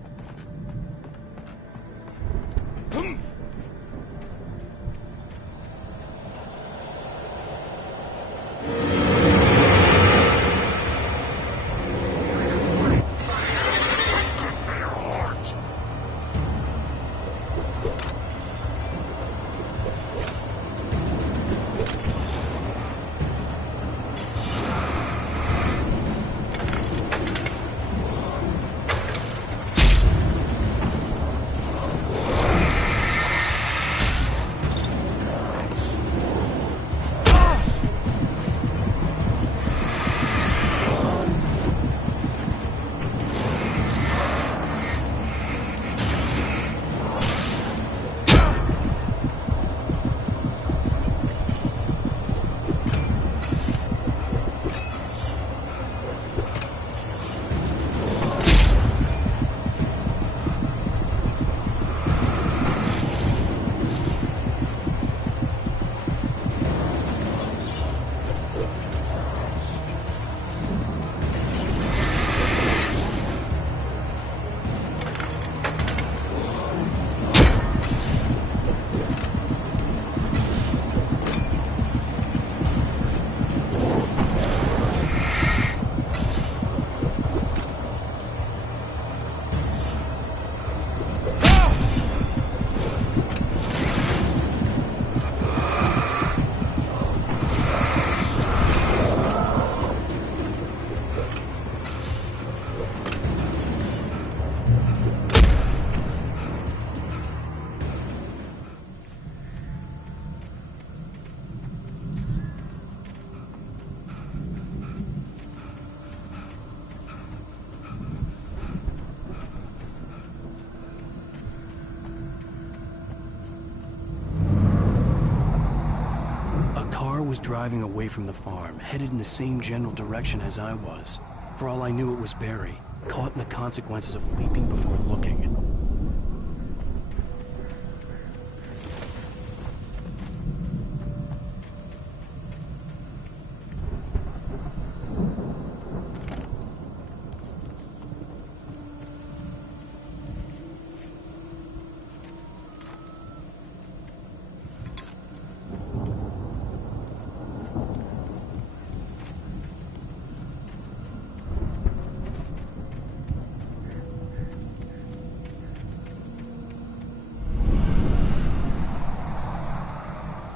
Was driving away from the farm, headed in the same general direction as I was. For all I knew, it was Barry, caught in the consequences of leaping before looking.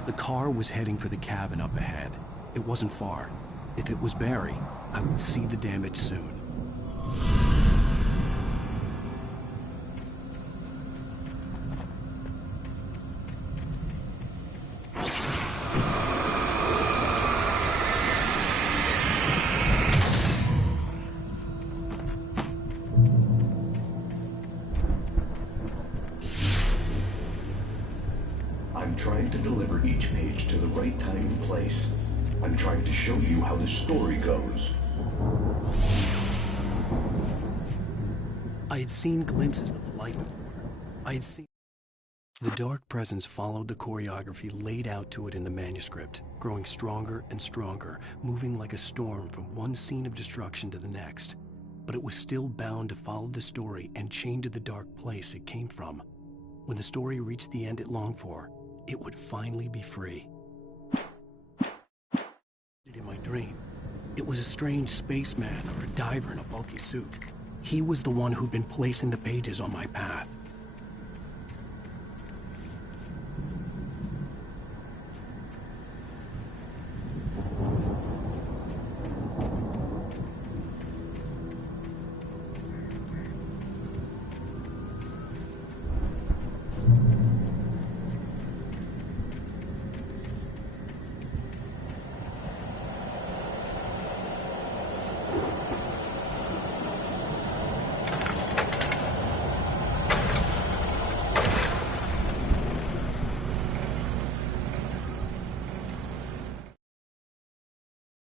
The car was heading for the cabin up ahead. It wasn't far. If it was Barry, I would see the damage soon. I'm trying to deliver each page to the right time and place. I'm trying to show you how the story goes. I had seen glimpses of the light before. The dark presence followed the choreography laid out to it in the manuscript, growing stronger and stronger, moving like a storm from one scene of destruction to the next. But it was still bound to follow the story and chained to the dark place it came from. When the story reached the end it longed for, it would finally be free. In my dream, it was a strange spaceman or a diver in a bulky suit. He was the one who'd been placing the pages on my path.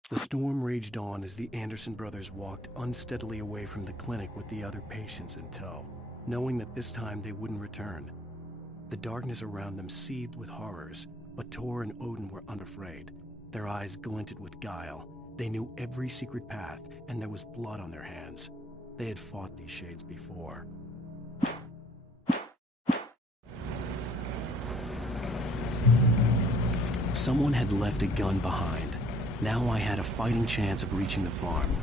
The storm raged on as the Anderson brothers walked unsteadily away from the clinic with the other patients in tow, knowing that this time they wouldn't return. The darkness around them seethed with horrors, but Tor and Odin were unafraid. Their eyes glinted with guile. They knew every secret path, and there was blood on their hands. They had fought these shades before. Someone had left a gun behind. Now I had a fighting chance of reaching the farm.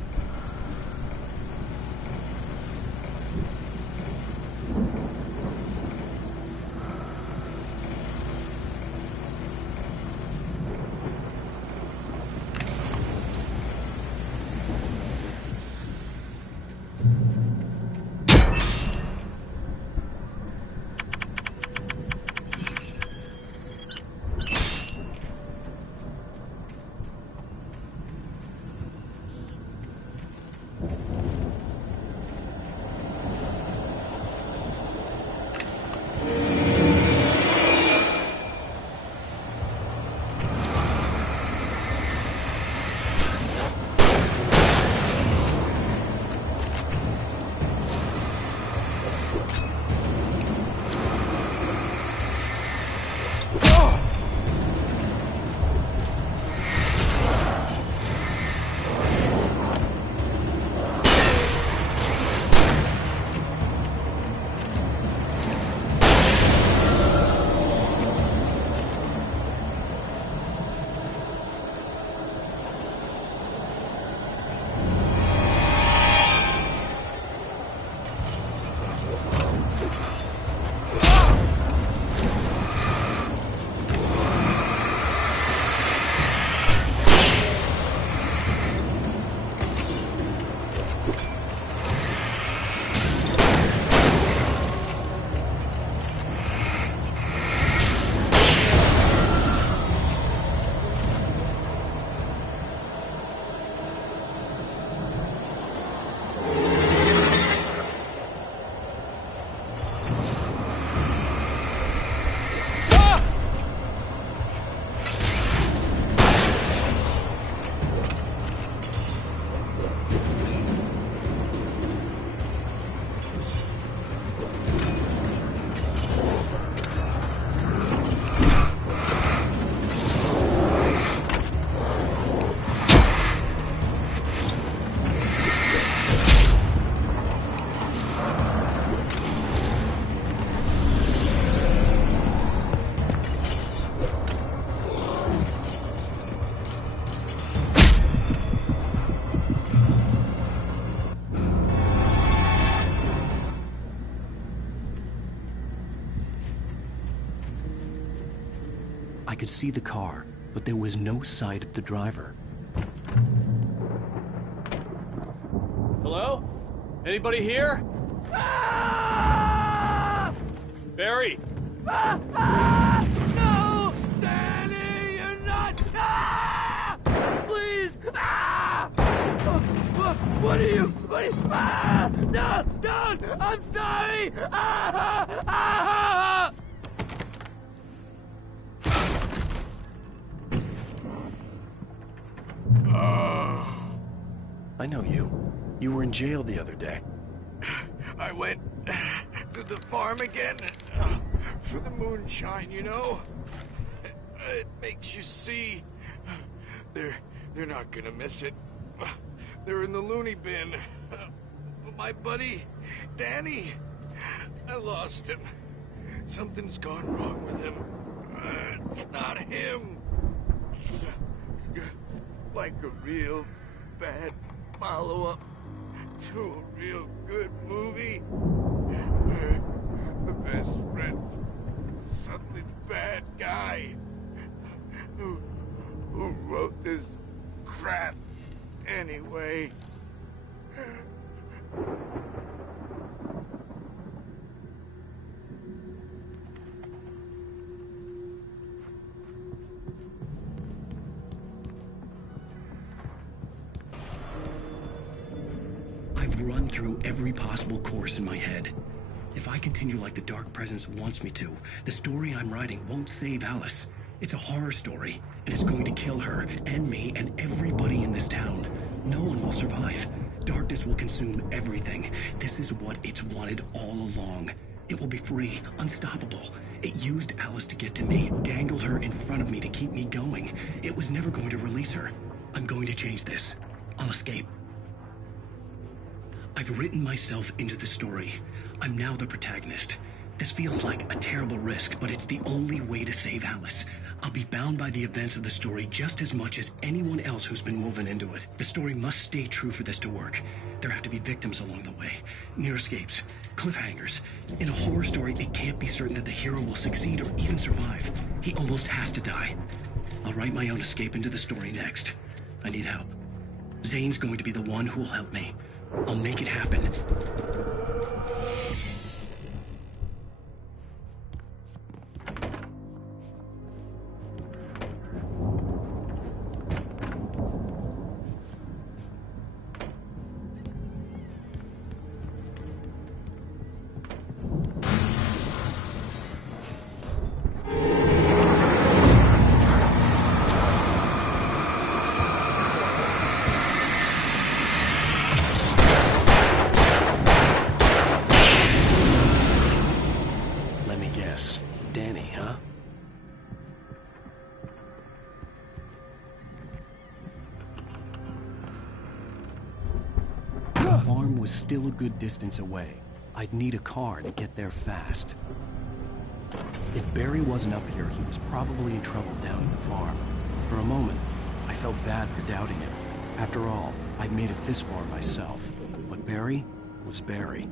I could see the car, but there was no sight of the driver. Hello? Anybody here? Barry! No! Danny, you're not... Please! What are you... No! Don't! I'm sorry! I know you. You were in jail the other day. I went to the farm again for the moonshine, you know? It makes you see. They're not gonna miss it. They're in the loony bin. But my buddy, Danny, I lost him. Something's gone wrong with him. It's not him. Like a real bad follow-up to a real good movie. The best friend's suddenly the bad guy who wrote this crap anyway. I've run through every possible course in my head. If I continue like the Dark Presence wants me to, the story I'm writing won't save Alice. It's a horror story, and it's going to kill her, and me, and everybody in this town. No one will survive. Darkness will consume everything. This is what it's wanted all along. It will be free, unstoppable. It used Alice to get to me, dangled her in front of me to keep me going. It was never going to release her. I'm going to change this. I'll escape. I've written myself into the story. I'm now the protagonist. This feels like a terrible risk, but it's the only way to save Alice. I'll be bound by the events of the story just as much as anyone else who's been woven into it. The story must stay true for this to work. There have to be victims along the way, near escapes, cliffhangers. In a horror story, it can't be certain that the hero will succeed or even survive. He almost has to die. I'll write my own escape into the story next. I need help. Zane's going to be the one who will help me. I'll make it happen. Danny, huh? The farm was still a good distance away. I'd need a car to get there fast. If Barry wasn't up here, he was probably in trouble down at the farm. For a moment, I felt bad for doubting him. After all, I'd made it this far myself. But Barry was Barry.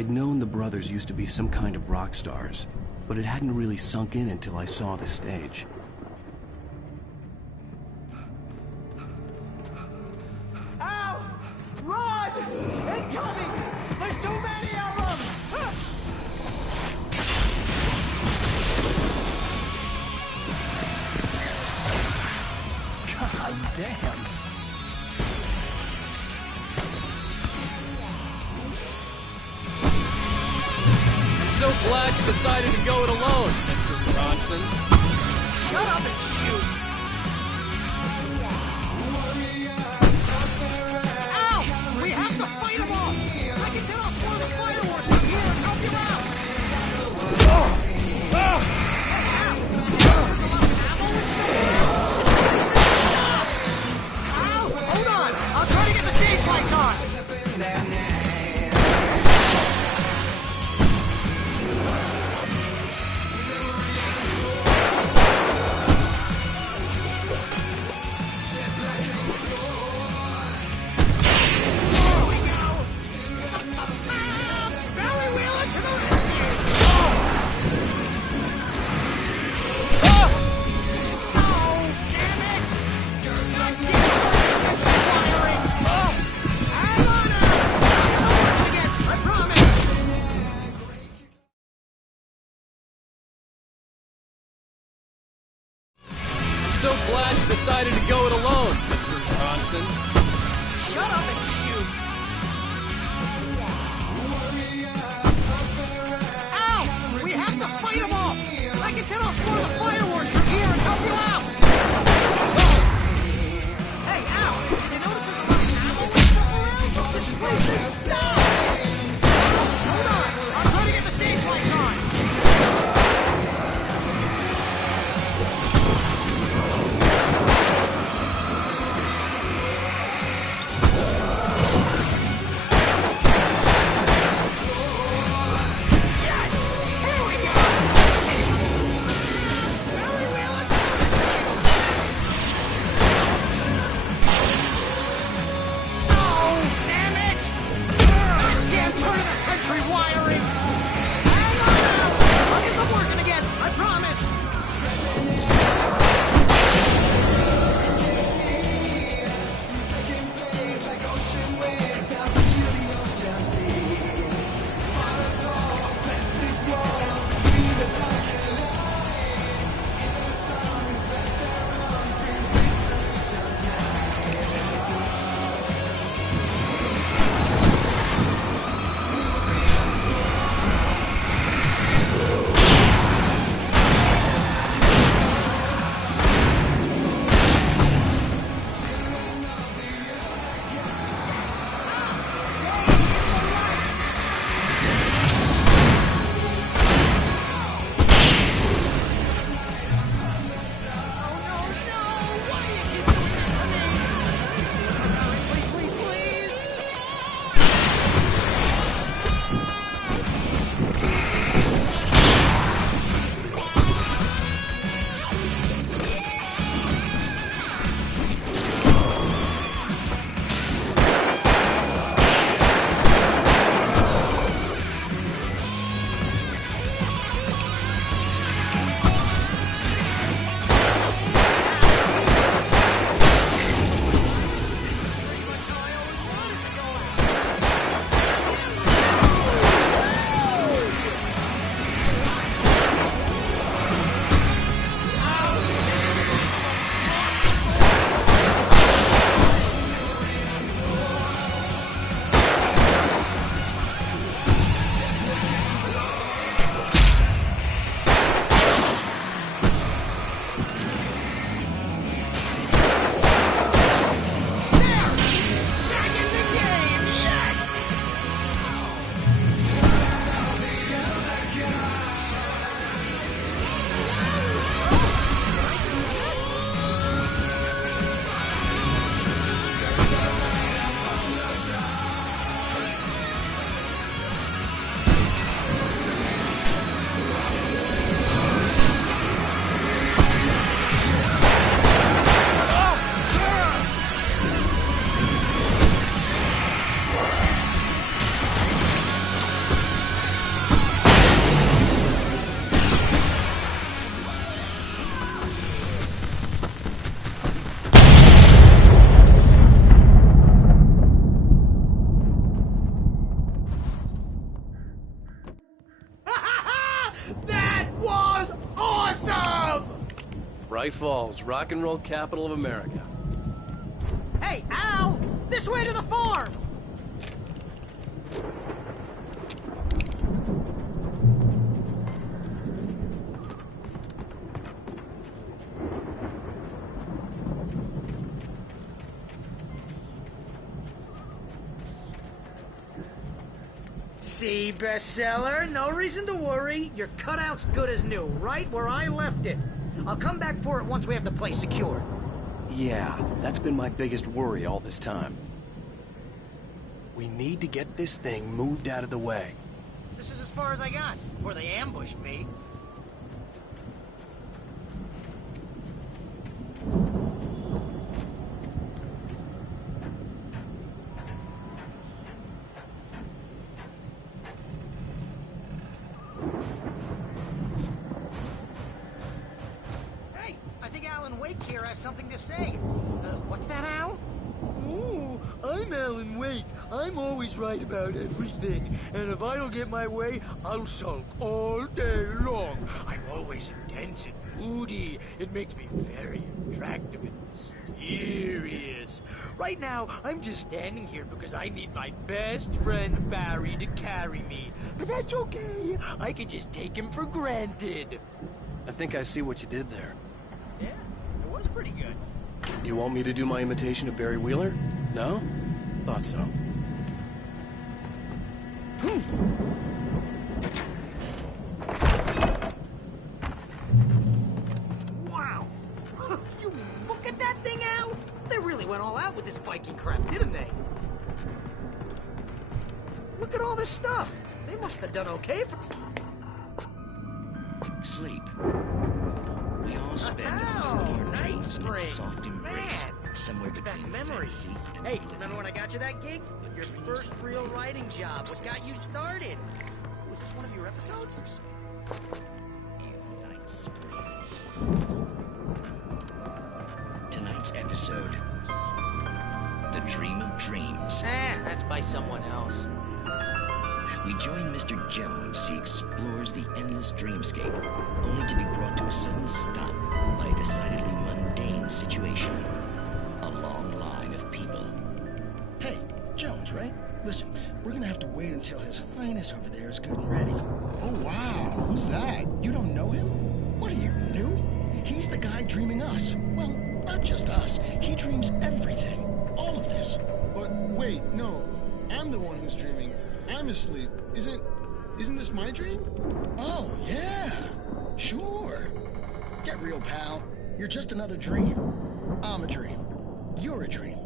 I'd known the brothers used to be some kind of rock stars, but it hadn't really sunk in until I saw the stage. Ow! Run! Incoming! There's too many of them! God damn. I'm so glad you decided to go it alone, Mr. Bronson. Shut up and shoot! Ow! We have to fight them off! I can set off one of the fireworks from here and help you out! Ow! Hold on! I'll try to get the stage lights on! I'm so glad you decided to go it alone, Mr. Bronson. Shut up and shoot! Ow! We have to fight them off! I can set off one of the fireworks from here and help you out! Hey, ow! Did you notice there's a lot of ammo and stuff around? This place is stopped! Hold on! I'll try to get the stage lights on! Bright Falls, rock and roll capital of America. Hey, Al! This way to the farm! See, bestseller? No reason to worry. Your cutout's good as new, right where I left it. I'll come back for it once we have the place secured. Yeah, that's been my biggest worry all this time. We need to get this thing moved out of the way. This is as far as I got before they ambushed me. Hey, I think Alan Wake here has something to say. What's that, Al? Ooh, I'm Alan Wake. I'm always right about everything. And if I don't get my way, I'll sulk all day long. I'm always intense and moody. It makes me very attractive and mysterious. Right now, I'm just standing here because I need my best friend Barry to carry me. But that's okay. I can just take him for granted. I think I see what you did there. Yeah, it was pretty good. You want me to do my imitation of Barry Wheeler? No? Thought so. Wow! You look at that thing, Al! They really went all out with this Viking crap, didn't they? Look at all this stuff! They must have done okay for... Sleep. We all spend a third of our dreams in soft embrace, somewhere between memories. fantasy. Hey, remember when I got you that gig? Your first real writing job. What got you started? Was this one of your episodes? Tonight's episode, The Dream of Dreams. That's by someone else. We join Mr. Jones as he explores the endless dreamscape, only to be brought to a sudden stop by a decidedly mundane situation. A long line of people. Hey, Jones, right? Listen, we're gonna have to wait until His Highness over there is good and ready. Oh, wow. Who's that? You don't know him? What are you, new? He's the guy dreaming us. Well, not just us. He dreams everything. All of this. But wait, no. I'm the one who's dreaming. I'm asleep. Isn't this my dream? Oh, yeah. Sure. Get real, pal. You're just another dream. I'm a dream. You're a dream.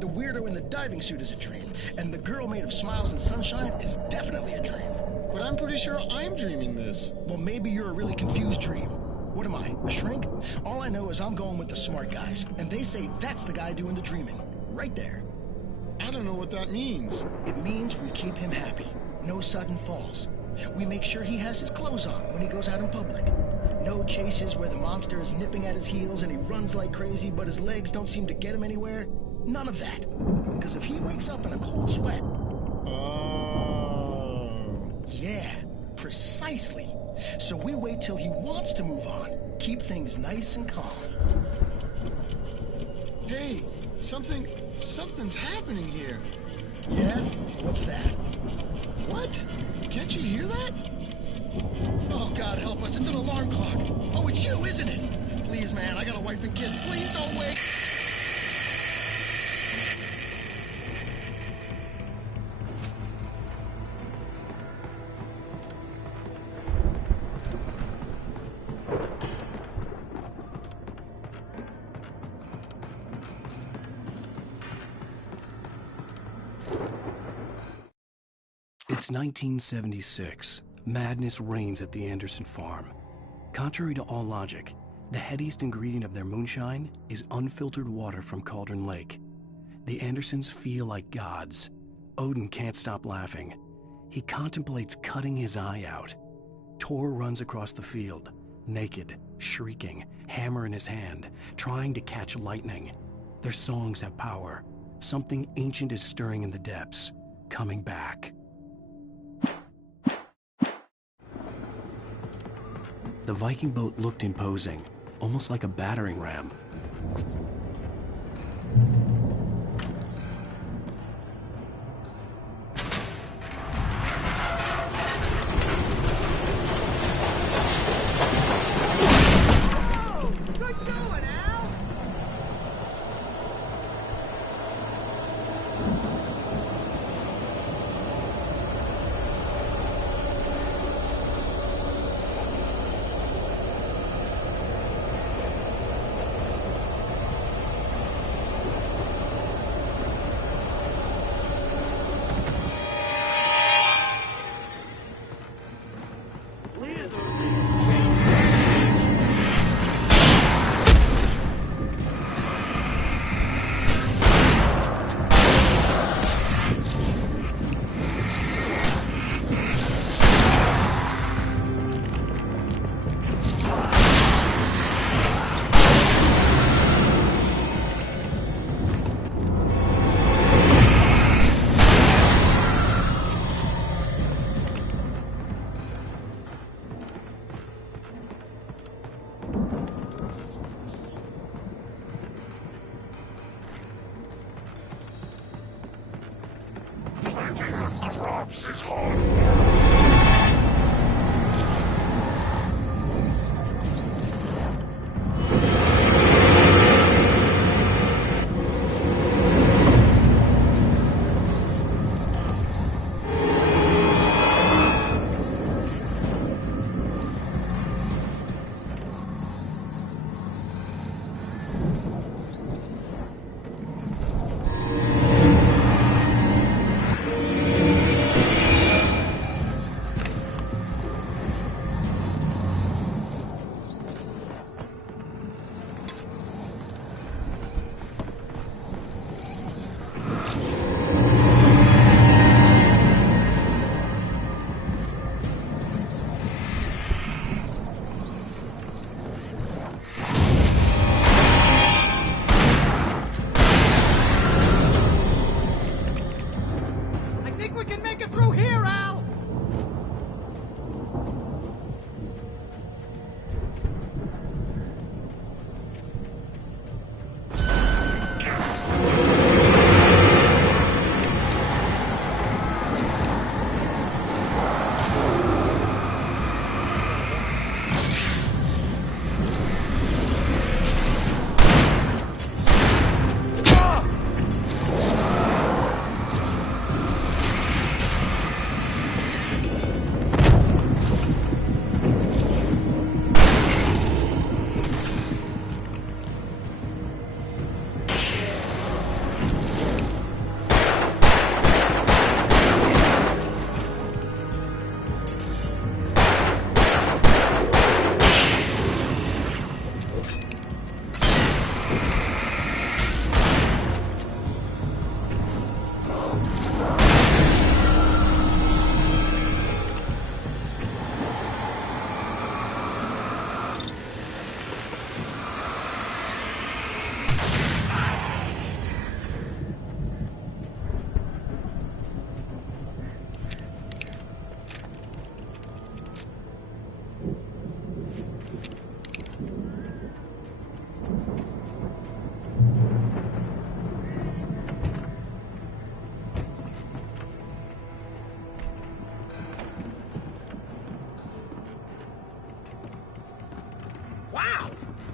The weirdo in the diving suit is a dream. And the girl made of smiles and sunshine is definitely a dream. But I'm pretty sure I'm dreaming this. Well, maybe you're a really confused dream. What am I, a shrink? All I know is I'm going with the smart guys. And they say that's the guy doing the dreaming. Right there. I don't know what that means. It means we keep him happy. No sudden falls. We make sure he has his clothes on when he goes out in public. No chases where the monster is nipping at his heels and he runs like crazy, but his legs don't seem to get him anywhere. None of that. Because if he wakes up in a cold sweat... Oh... Yeah, precisely. So we wait till he wants to move on. Keep things nice and calm. Hey, something's happening here. Yeah? What's that? What? Can't you hear that? Oh, God help us, it's an alarm clock. Oh, it's you, isn't it? Please, man, I got a wife and kids. Please don't wait. It's 1976. Madness reigns at the Anderson farm. Contrary to all logic, the headiest ingredient of their moonshine is unfiltered water from Cauldron Lake. The Andersons feel like gods. Odin can't stop laughing. He contemplates cutting his eye out. Tor runs across the field, naked, shrieking, hammer in his hand, trying to catch lightning. Their songs have power. Something ancient is stirring in the depths, coming back. The Viking boat looked imposing. almost like a battering ram.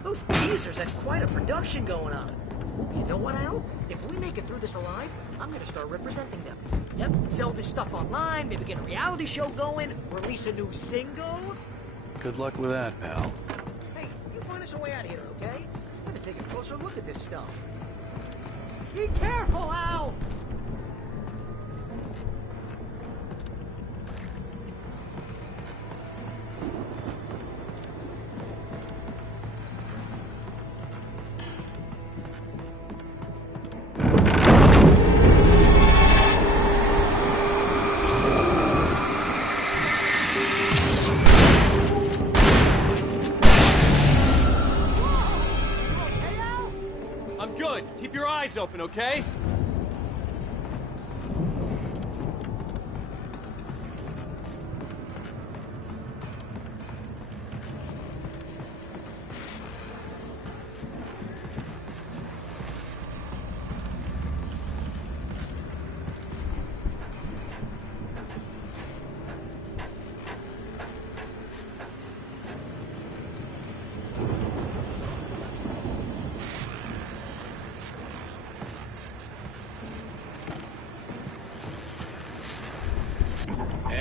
Those geezers had quite a production going on. Ooh, you know what, Al? If we make it through this alive, I'm gonna start representing them. Yep, sell this stuff online, maybe get a reality show going, release a new single. Good luck with that, pal. Hey, you find us a way out of here, okay? I'm gonna take a closer look at this stuff. Be careful, Al! Keep your eyes open, okay?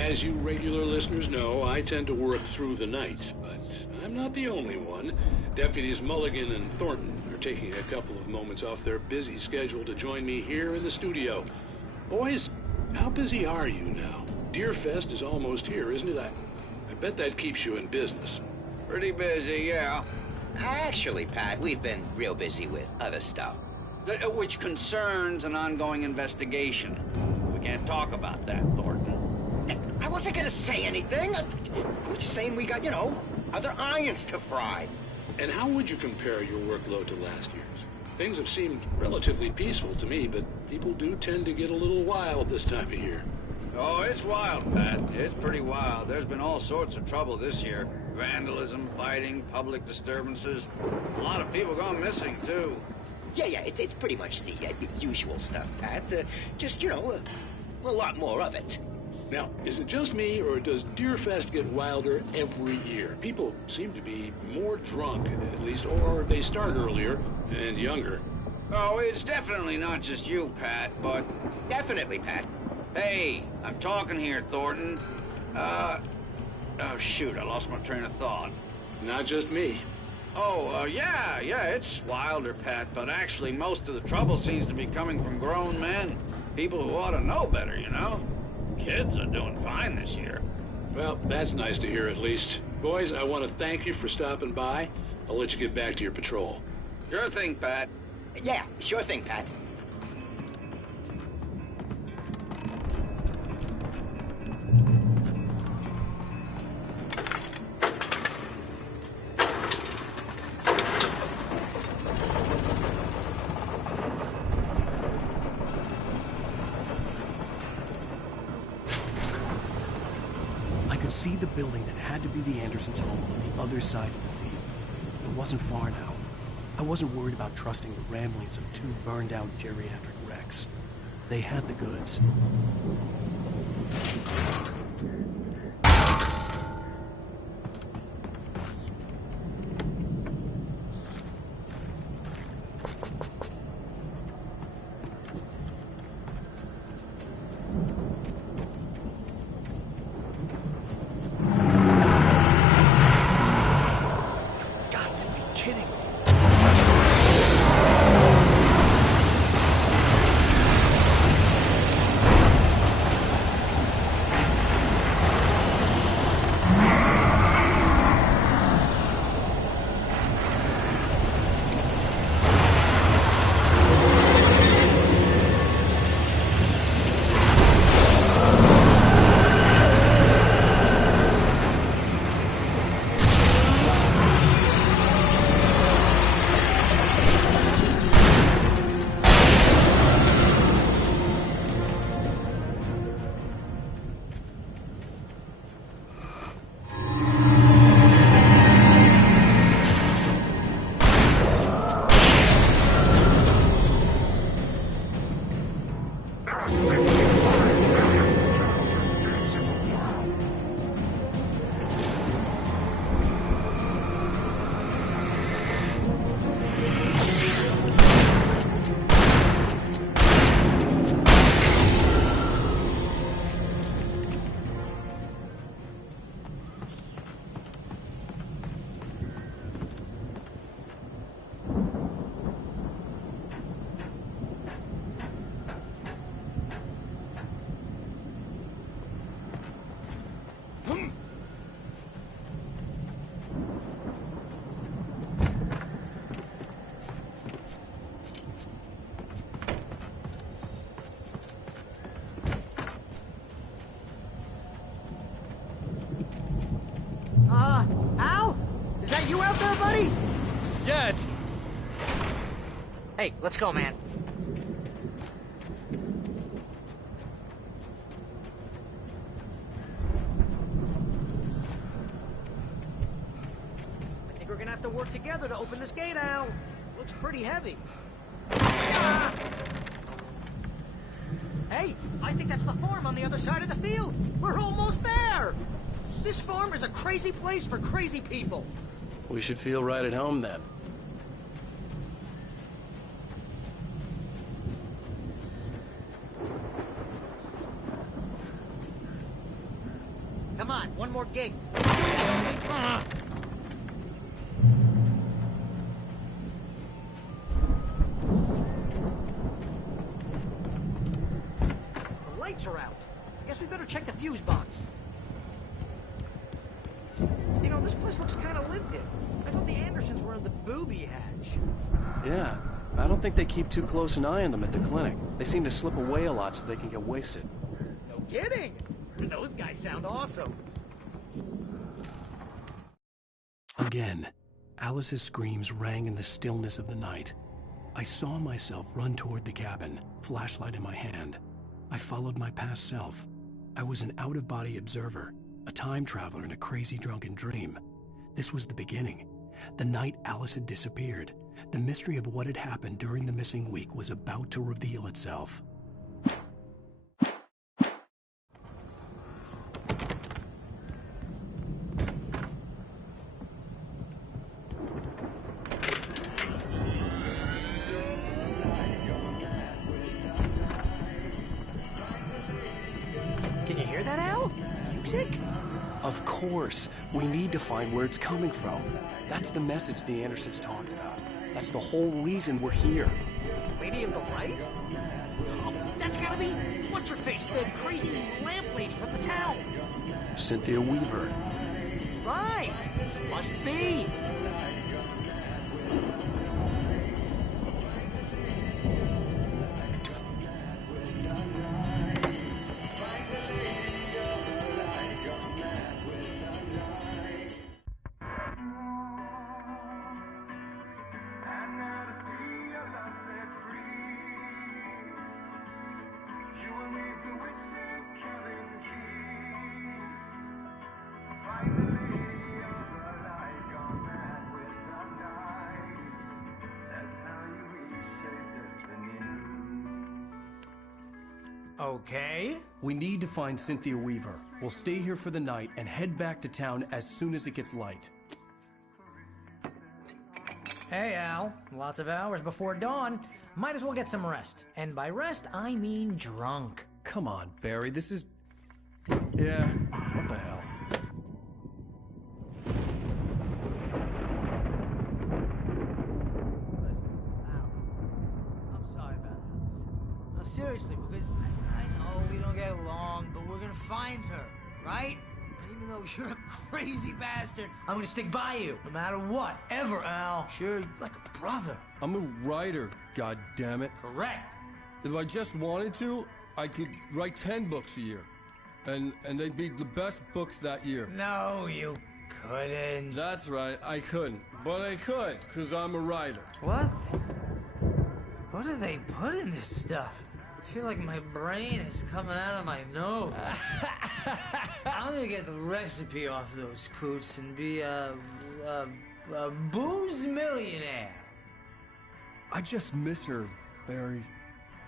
As you regular listeners know, I tend to work through the night, but I'm not the only one. Deputies Mulligan and Thornton are taking a couple of moments off their busy schedule to join me here in the studio. Boys, how busy are you now? Deerfest is almost here, isn't it? I bet that keeps you in business. Pretty busy, yeah. Actually, Pat, we've been real busy with other stuff, which concerns an ongoing investigation. We can't talk about that, Thornton. I wasn't gonna say anything. I was just saying we got, other irons to fry. And how would you compare your workload to last year's? Things have seemed relatively peaceful to me, but people do tend to get a little wild this time of year. Oh, it's wild, Pat. It's pretty wild. There's been all sorts of trouble this year. Vandalism, fighting, public disturbances. A lot of people gone missing, too. Yeah, it's pretty much the usual stuff, Pat. Just, a lot more of it. Now, is it just me, or does Deerfest get wilder every year? People seem to be more drunk, at least, or they start earlier and younger. Oh, it's definitely not just you, Pat, but... Definitely, Pat. Hey, I'm talking here, Thornton. Oh, shoot, I lost my train of thought. Not just me. Oh, yeah, it's wilder, Pat, but actually most of the trouble seems to be coming from grown men. People who ought to know better, Kids are doing fine this year. Well, that's nice to hear at least. Boys, I want to thank you for stopping by. I'll let you get back to your patrol. Sure thing, Pat. Yeah, sure thing, Pat. See the building that had to be the Andersons' home on the other side of the field. It wasn't far now. I wasn't worried about trusting the ramblings of two burned-out geriatric wrecks. They had the goods. Al? Is that you out there, buddy? Yeah, it's... Hey, let's go, man. I think we're gonna have to work together to open this gate, Al. Looks pretty heavy. Ah! Hey, I think that's the farm on the other side of the field. We're almost there. This farm is a crazy place for crazy people. We should feel right at home then. gate. The lights are out. Guess we better check the fuse box. You know, this place looks kind of lived in. I thought the Andersons were in the booby hatch. Yeah, I don't think they keep too close an eye on them at the clinic. They seem to slip away a lot so they can get wasted. No kidding! Those guys sound awesome. Again, Alice's screams rang in the stillness of the night. I saw myself run toward the cabin, flashlight in my hand. I followed my past self. I was an out-of-body observer, a time traveler in a crazy drunken dream. This was the beginning. The night Alice had disappeared. The mystery of what had happened during the missing week was about to reveal itself. Can you hear that, Al? Music? Of course. We need to find where it's coming from. That's the message the Andersons talked about. That's the whole reason we're here. Lady of the Light? Oh, that's gotta be... What's-her-face? The crazy lamp lady from the town. Cynthia Weaver. Right. Must be. Okay. We need to find Cynthia Weaver. We'll stay here for the night and head back to town as soon as it gets light. Hey, Al. Lots of hours before dawn. Might as well get some rest. And by rest, I mean drunk. Come on, Barry, this is... Yeah, what the hell? I'm sorry about this. No, seriously, because I know we don't get along, but we're gonna find her, right? And even though you're a crazy bastard, I'm gonna stick by you, no matter what, ever, Al. Sure, like a brother. I'm a writer, goddammit. Correct. If I just wanted to, I could write 10 books a year. And they'd be the best books that year. No, you couldn't. That's right, I couldn't. But I could, because I'm a writer. What? What do they put in this stuff? I feel like my brain is coming out of my nose. I'm gonna get the recipe off those coots and be a booze millionaire. I just miss her, Barry.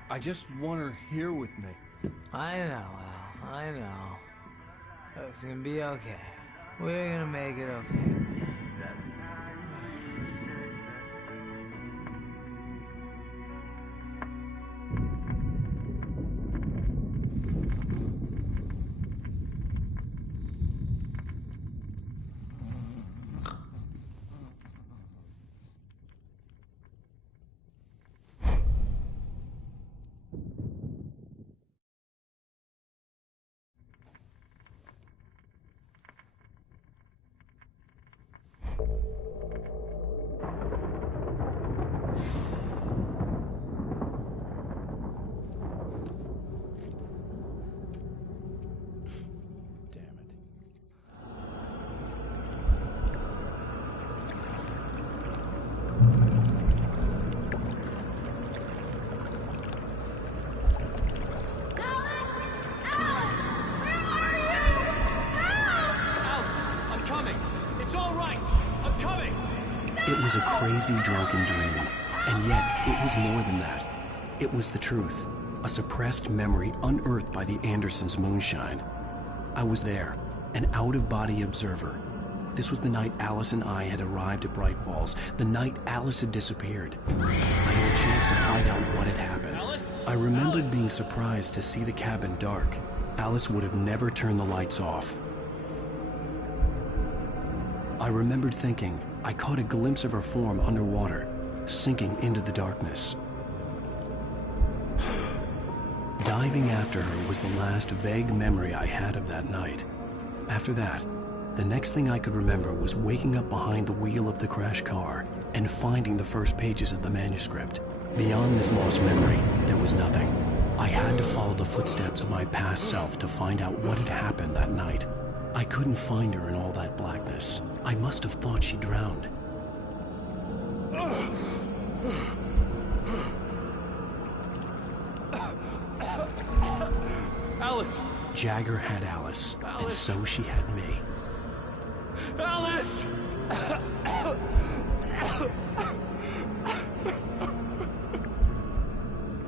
I just want her here with me. I know, Al. I know. It's gonna be okay. We're gonna make it okay. It was a crazy drunken dream, and yet it was more than that. It was the truth, a suppressed memory unearthed by the Andersons' moonshine. I was there, an out-of-body observer. This was the night Alice and I had arrived at Bright Falls, the night Alice had disappeared. I had a chance to find out what had happened. I remembered being surprised to see the cabin dark. Alice would have never turned the lights off. I remembered thinking I caught a glimpse of her form underwater, sinking into the darkness. Diving after her was the last vague memory I had of that night. After that, the next thing I could remember was waking up behind the wheel of the crashed car and finding the first pages of the manuscript. Beyond this lost memory, there was nothing. I had to follow the footsteps of my past self to find out what had happened that night. I couldn't find her in all that blackness. I must have thought she drowned. Alice! Jagger had Alice, and so she had me. Alice!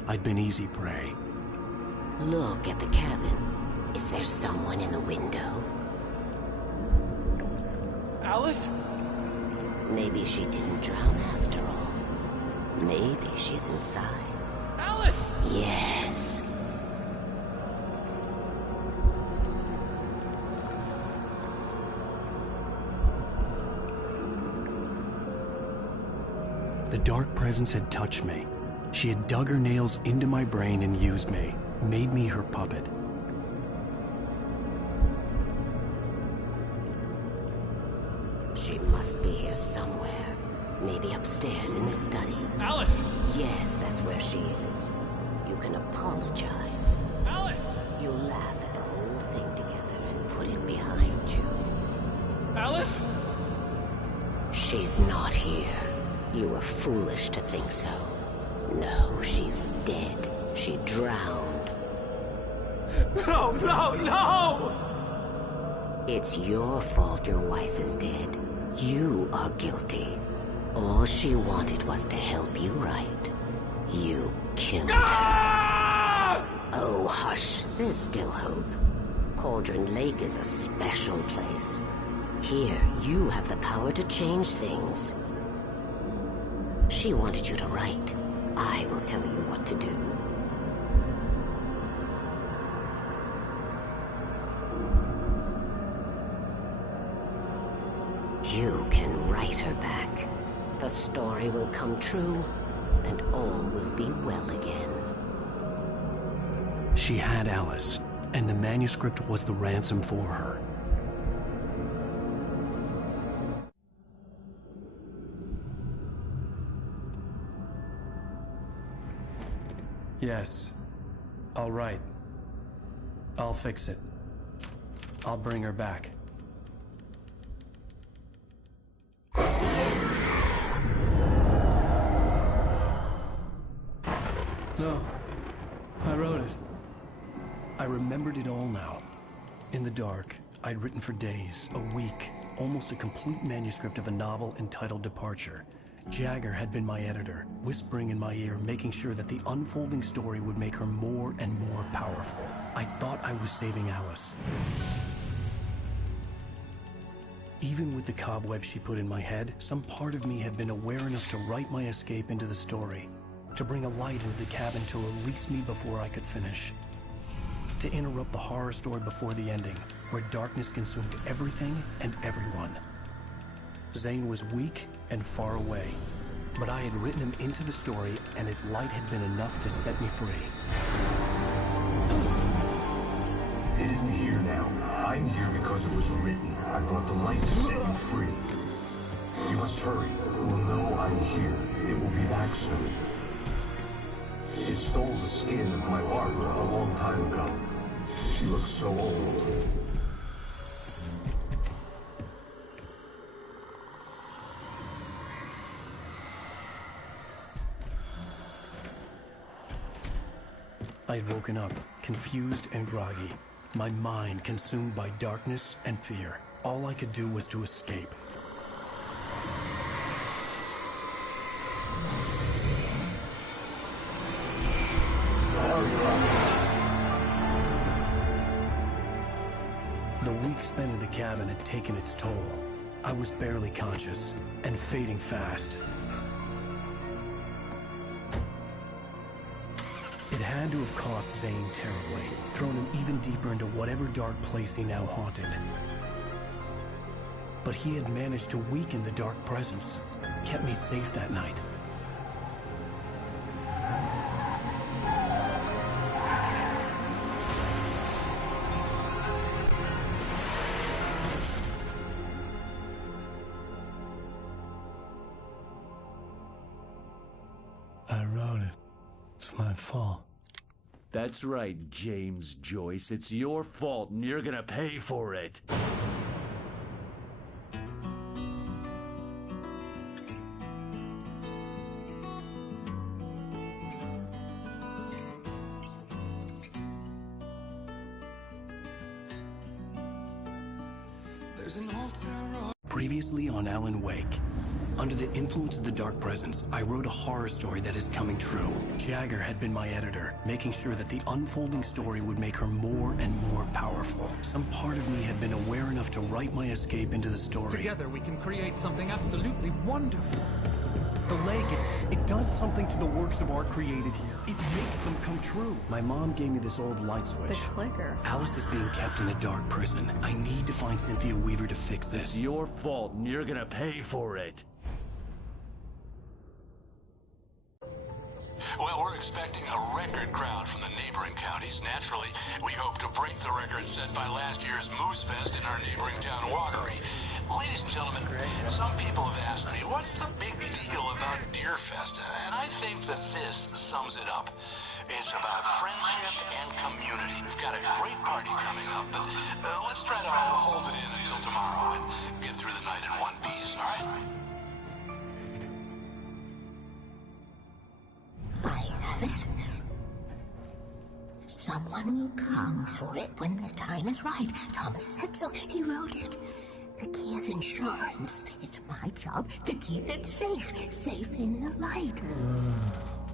I'd been easy prey. Look at the cabin. Is there someone in the window? Alice? Maybe she didn't drown after all. Maybe she's inside. Alice! Yes. The dark presence had touched me. She had dug her nails into my brain and used me, made me her puppet. She must be here somewhere. Maybe upstairs in the study. Alice! Yes, that's where she is. You can apologize. Alice! You laugh at the whole thing together and put it behind you. Alice? She's not here. You were foolish to think so. No, she's dead. She drowned. No, no, no! It's your fault your wife is dead. You are guilty. All she wanted was to help you right. You killed her. Oh, hush. There's still hope. Cauldron Lake is a special place. Here, you have the power to change things. She wanted you to write. I will tell you what to do. You can write her back. The story will come true, and all will be well again. She had Alice, and the manuscript was the ransom for her. Yes. All right. I'll fix it. I'll bring her back. No. I wrote it. I remembered it all now. In the dark, I'd written for days, a week, almost a complete manuscript of a novel entitled Departure. Jagger had been my editor, whispering in my ear, making sure that the unfolding story would make her more and more powerful. I thought I was saving Alice. Even with the cobwebs she put in my head, some part of me had been aware enough to write my escape into the story, to bring a light into the cabin to release me before I could finish, to interrupt the horror story before the ending, where darkness consumed everything and everyone. Zane was weak and far away, but I had written him into the story, and his light had been enough to set me free. It isn't here now. I'm here because it was written. I brought the light to set you free. You must hurry. It will know I'm here. It will be back soon. It stole the skin of my barber a long time ago. She looks so old. I had woken up, confused and groggy, my mind consumed by darkness and fear. All I could do was to escape. The week spent in the cabin had taken its toll. I was barely conscious, and fading fast. It had to have cost Zane terribly, thrown him even deeper into whatever dark place he now haunted. but he had managed to weaken the dark presence, kept me safe that night. I wrote it. It's my fault. That's right, James Joyce. It's your fault, and you're gonna pay for it. Previously on Alan Wake. Under the influence of the dark presence, I wrote a horror story that is coming true. Jagger had been my editor, making sure that the unfolding story would make her more and more powerful. Some part of me had been aware enough to write my escape into the story. Together we can create something absolutely wonderful. The leg, it does something to the works of art created here. It makes them come true. My mom gave me this old light switch. The clicker. Alice is being kept in a dark prison. I need to find Cynthia Weaver to fix this. It's your fault, and you're gonna pay for it. Well, we're expecting a record crowd from the neighboring counties. Naturally, we hope to break the record set by last year's Moose Fest in our neighboring town, Watery. Ladies and gentlemen, some people have asked me, what's the big deal about Deer Fest? And I think that this sums it up. It's about friendship and community. We've got a great party coming up, but let's try to hold it in until tomorrow and get through the night in one piece, all right? Someone will come for it when the time is right. Thomas said so. He wrote it. The key is insurance. It's my job to keep it safe. Safe in the light.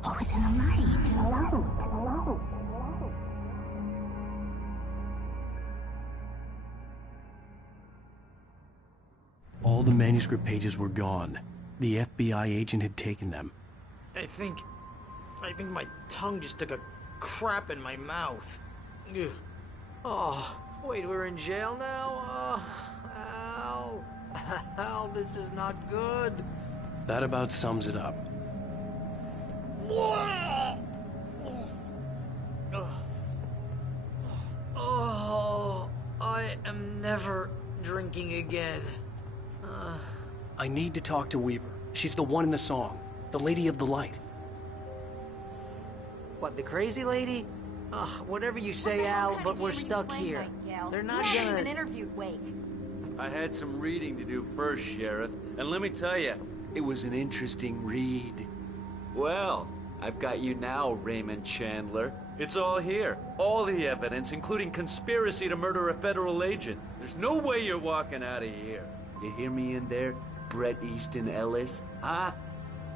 Always in the light. All the manuscript pages were gone. The FBI agent had taken them. I think my tongue just took a crap in my mouth. Ugh. Oh, wait, we're in jail now? Al. Al, this is not good. That about sums it up. Oh, I am never drinking again. I need to talk to Weaver. She's the one in the song. The Lady of the Light. What, the crazy lady? Ugh, whatever you say, Al, but we're stuck here. They're not gonna... even interviewed Wake. I had some reading to do first, Sheriff, and let me tell you, it was an interesting read. Well, I've got you now, Raymond Chandler. It's all here. All the evidence, including conspiracy to murder a federal agent. There's no way you're walking out of here. You hear me in there, Bret Easton Ellis? Huh?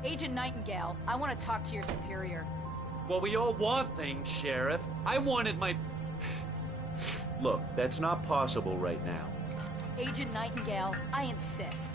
Agent Nightingale, I want to talk to your superior. Well, we all want things, Sheriff. I wanted my... Look, that's not possible right now. Agent Nightingale, I insist.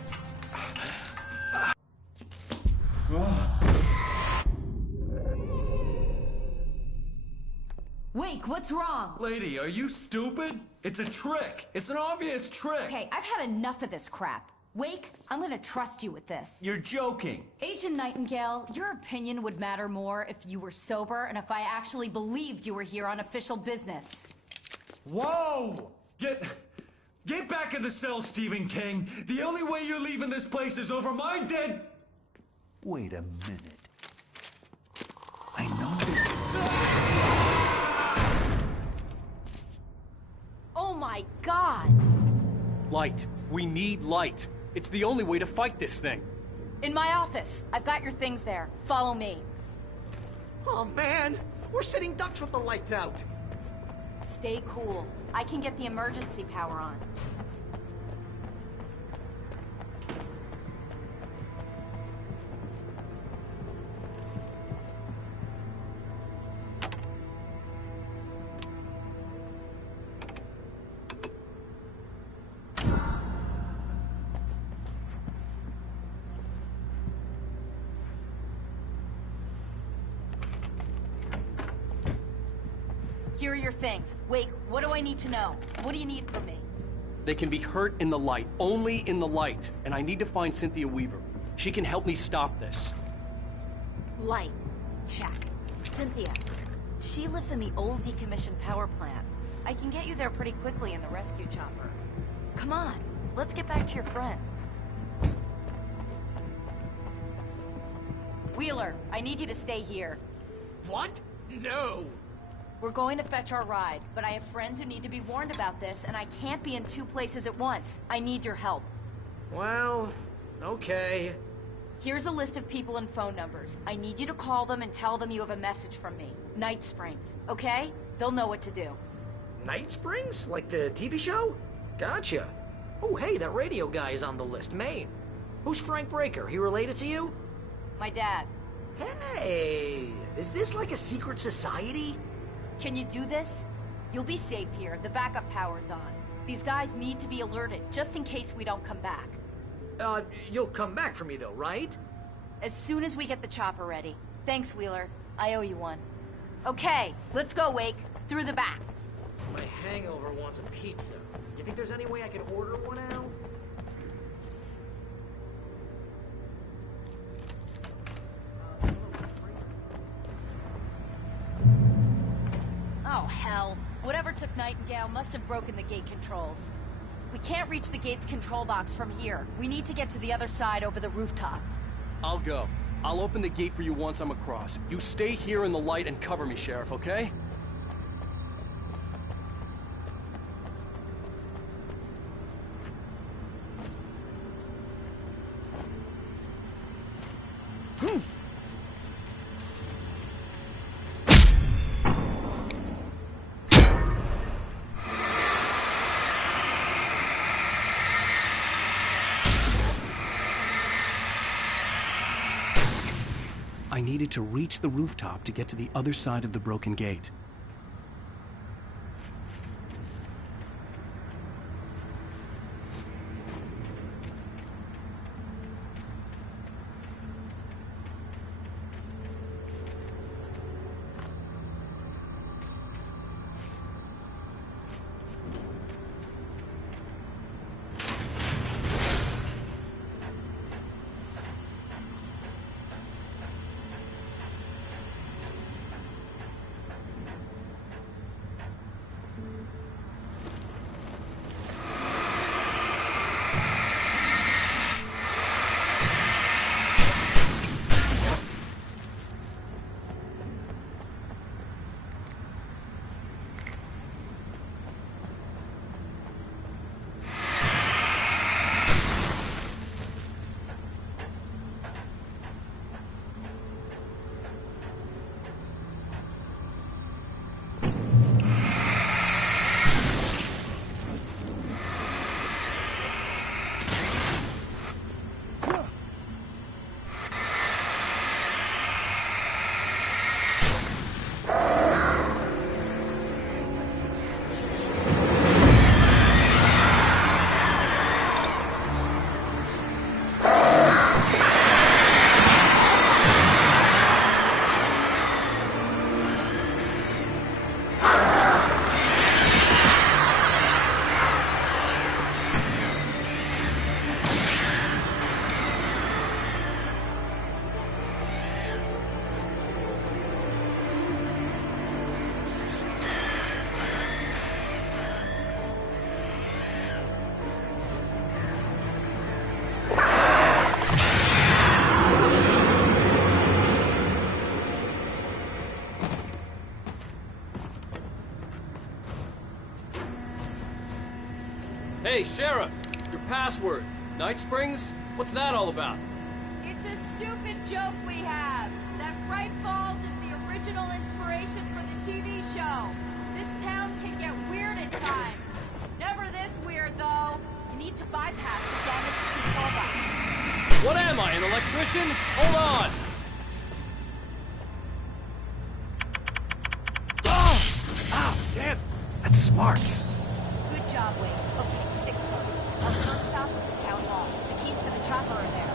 Wake, what's wrong? Lady, are you stupid? It's a trick. It's an obvious trick. Okay, I've had enough of this crap. Wake, I'm gonna trust you with this. You're joking. Agent Nightingale, your opinion would matter more if you were sober and if I actually believed you were here on official business. Whoa! Get back in the cell, Stephen King. The only way you're leaving this place is over my dead... Wait a minute. I know this... Oh my God! Light. We need light. It's the only way to fight this thing. In my office. I've got your things there. Follow me. Oh man, we're sitting ducks with the lights out. Stay cool. I can get the emergency power on. Here are your things. Wait, what do I need to know? What do you need from me? They can be hurt in the light, only in the light. And I need to find Cynthia Weaver. She can help me stop this. Light. Check. Cynthia. She lives in the old decommissioned power plant. I can get you there pretty quickly in the rescue chopper. Come on, let's get back to your friend. Wheeler, I need you to stay here. What? No! We're going to fetch our ride, but I have friends who need to be warned about this, and I can't be in 2 places at once. I need your help. Well, okay. Here's a list of people and phone numbers. I need you to call them and tell them you have a message from me. Night Springs, okay? They'll know what to do. Night Springs? Like the TV show? Gotcha. Oh, hey, that radio guy is on the list, Maine. Who's Frank Breaker? He related to you? My dad. Hey, is this like a secret society? Can you do this? You'll be safe here. The backup power's on. These guys need to be alerted, just in case we don't come back. You'll come back for me though, right? As soon as we get the chopper ready. Thanks, Wheeler. I owe you one. Okay, let's go, Wake. Through the back. My hangover wants a pizza. You think there's any way I could order one out? Oh, hell. Whatever took Nightingale must have broken the gate controls. We can't reach the gate's control box from here. We need to get to the other side over the rooftop. I'll go. I'll open the gate for you once I'm across. You stay here in the light and cover me, Sheriff, okay? I needed to reach the rooftop to get to the other side of the broken gate. Hey, Sheriff! Your password. Night Springs? What's that all about? It's a stupid joke we have. That Bright Falls is the original inspiration for the TV show. This town can get weird at times. Never this weird, though. You need to bypass the damaged control box. What am I, an electrician? Hold on! Oh, damn! That's smart. Good job, Wade. Okay, stick close. Our first stop is the town hall. The keys to the chopper are there.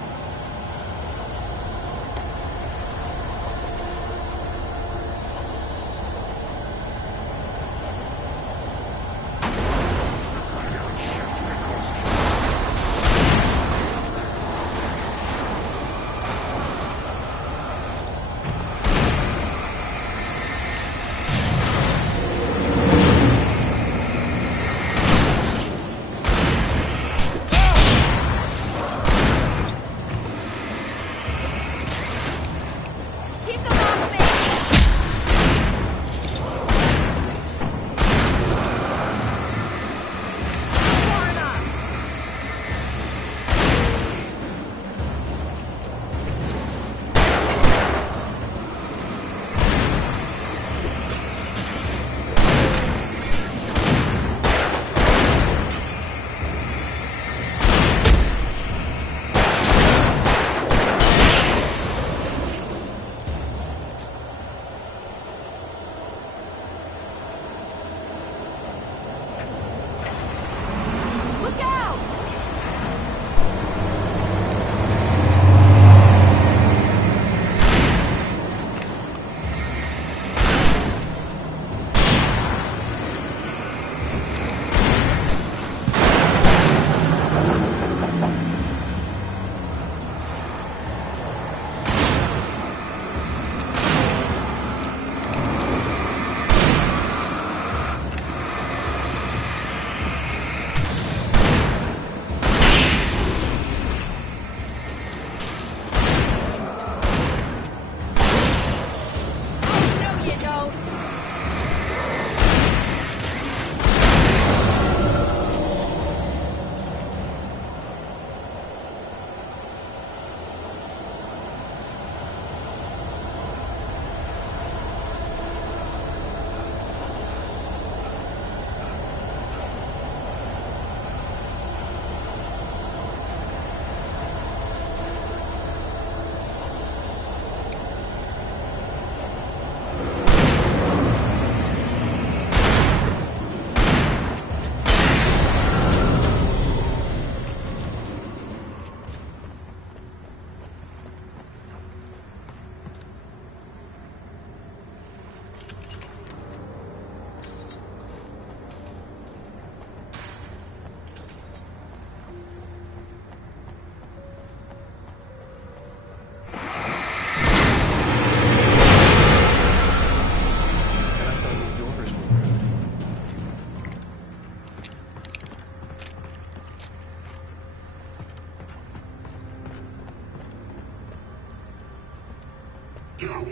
You have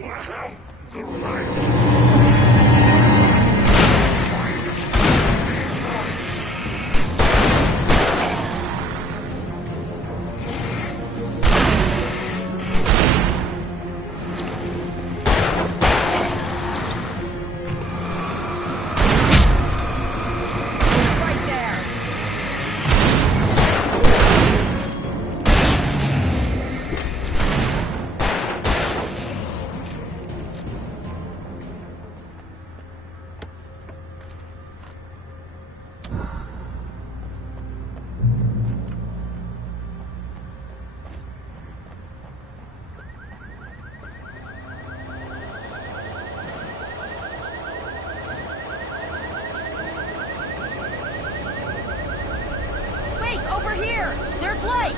the right. I understand these rights. Right there. Wait, over here! There's light!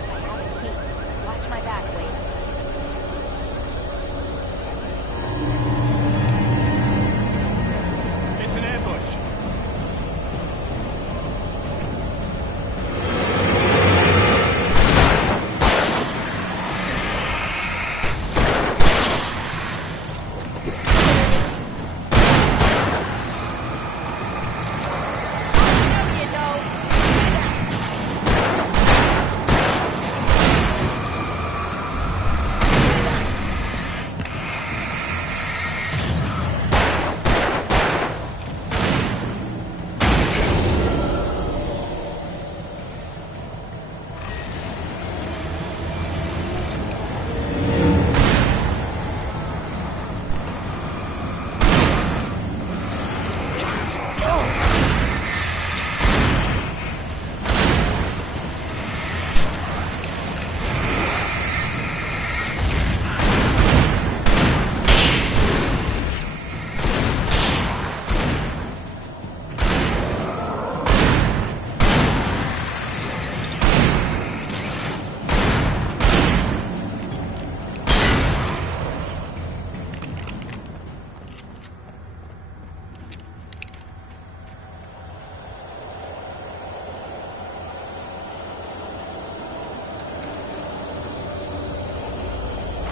I have a key. Watch my back, Wade. It's an ambush. You know.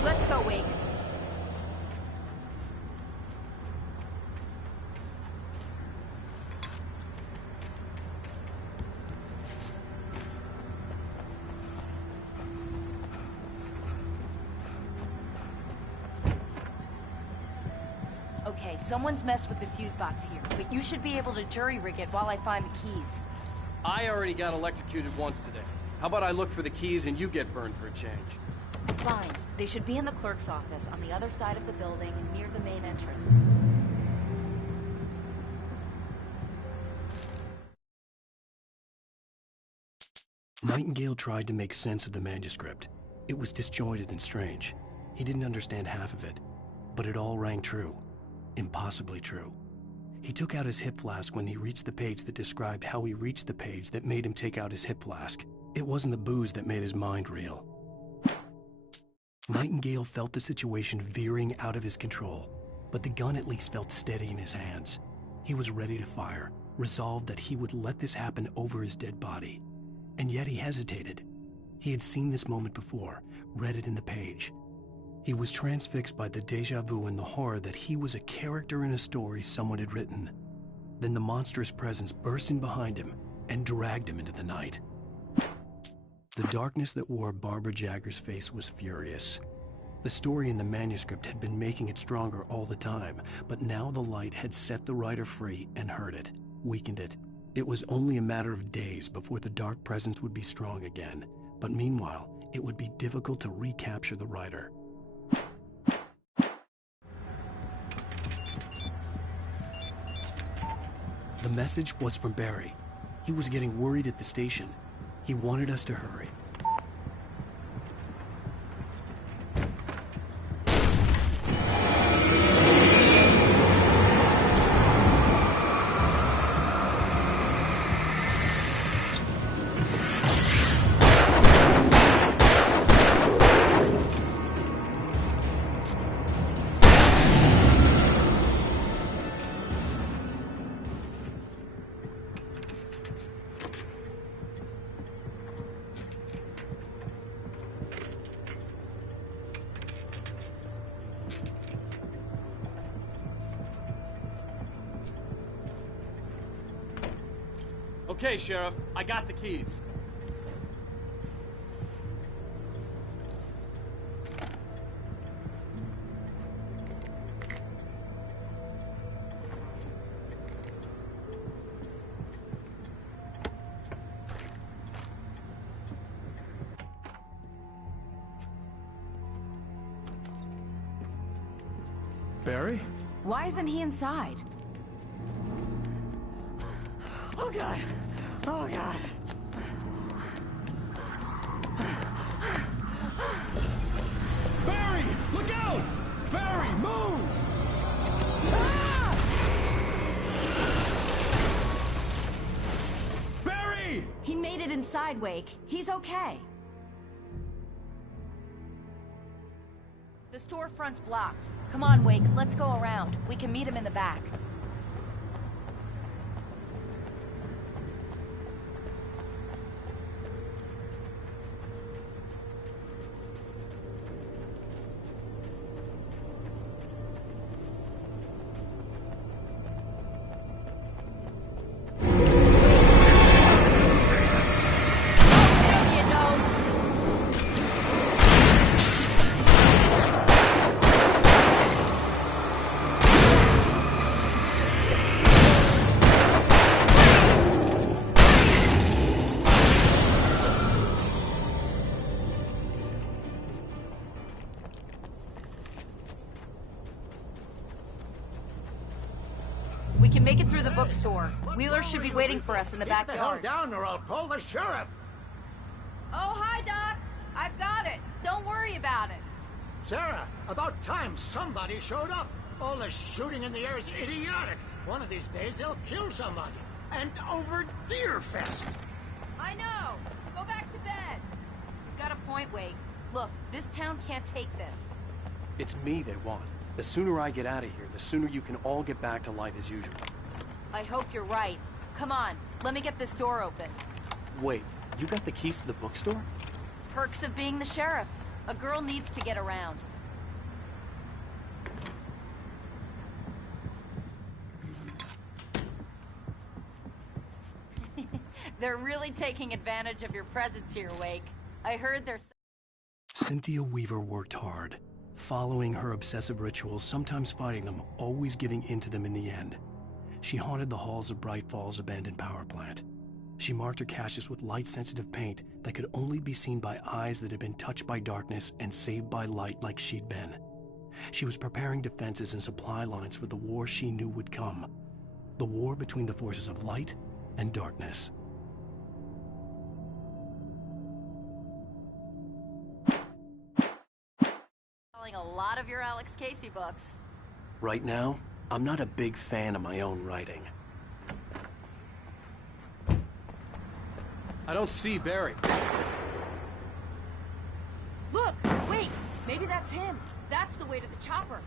Let's go, Wake. Okay, someone's messed with the fuse box here, but you should be able to jury-rig it while I find the keys. I already got electrocuted once today. How about I look for the keys and you get burned for a change? Fine. They should be in the clerk's office on the other side of the building near the main entrance. Nightingale tried to make sense of the manuscript. It was disjointed and strange. He didn't understand half of it, but it all rang true. Impossibly true. He took out his hip flask when he reached the page that described how he reached the page that made him take out his hip flask. It wasn't the booze that made his mind reel. Nightingale felt the situation veering out of his control, but the gun at least felt steady in his hands. He was ready to fire, resolved that he would let this happen over his dead body. And yet he hesitated. He had seen this moment before, read it in the page. He was transfixed by the déjà vu and the horror that he was a character in a story someone had written. Then the monstrous presence burst in behind him and dragged him into the night. The darkness that wore Barbara Jagger's face was furious. The story in the manuscript had been making it stronger all the time, but now the light had set the writer free and hurt it, weakened it. It was only a matter of days before the dark presence would be strong again, but meanwhile, it would be difficult to recapture the writer. The message was from Barry. He was getting worried at the station. He wanted us to hurry. Okay, Sheriff, I got the keys. Barry? Why isn't he inside? Oh, God. Oh, God. Barry! Look out! Barry, move! Barry! He made it inside, Wake. He's okay. The storefront's blocked. Come on, Wake, let's go around. We can meet him in the back. We can make it through the bookstore. Wheeler should be waiting for us in the backyard. Get the hell down or I'll call the sheriff. Oh, hi, Doc. I've got it. Don't worry about it. Sarah, about time somebody showed up. All this shooting in the air is idiotic. One of these days they'll kill somebody. And over Deerfest. I know. Go back to bed. He's got a point, Wake. Look, this town can't take this. It's me they want. The sooner I get out of here, the sooner you can all get back to life as usual. I hope you're right. Come on, let me get this door open. Wait, you got the keys to the bookstore? Perks of being the sheriff. A girl needs to get around. They're really taking advantage of your presence here, Wake. I heard there's... Cynthia Weaver worked hard, following her obsessive rituals, sometimes fighting them, always giving in to them in the end. She haunted the halls of Bright Falls' abandoned power plant. She marked her caches with light-sensitive paint that could only be seen by eyes that had been touched by darkness and saved by light like she'd been. She was preparing defenses and supply lines for the war she knew would come. The war between the forces of light and darkness. Selling a lot of your Alex Casey books. Right now, I'm not a big fan of my own writing. I don't see Barry. Look, wait, maybe that's him. That's the way to the chopper.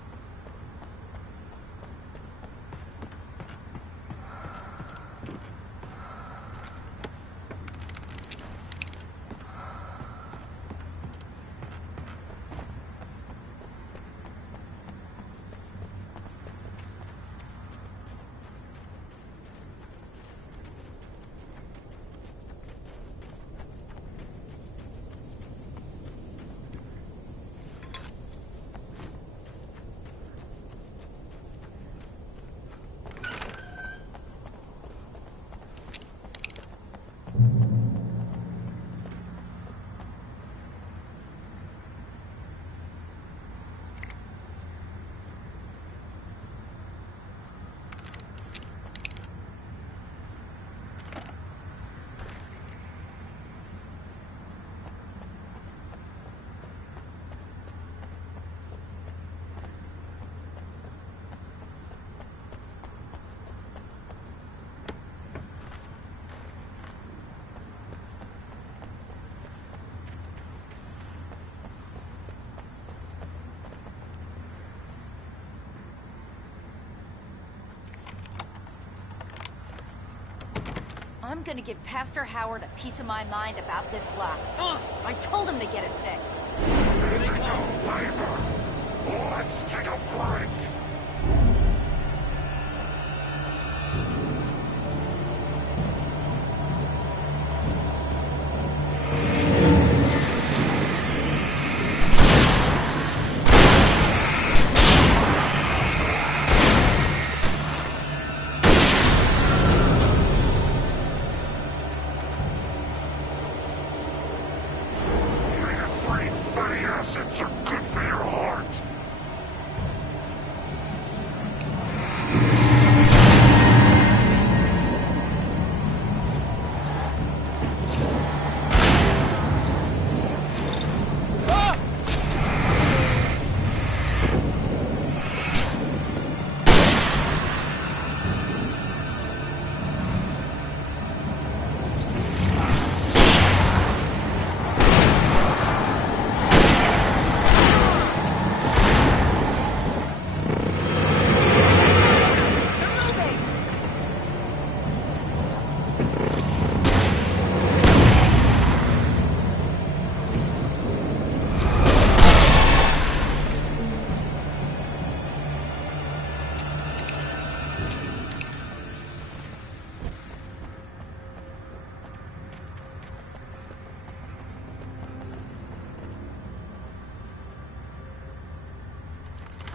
I'm gonna give Pastor Howard a piece of my mind about this lock. I told him to get it fixed. Physical labor. Let's take a break. acids are good for your heart.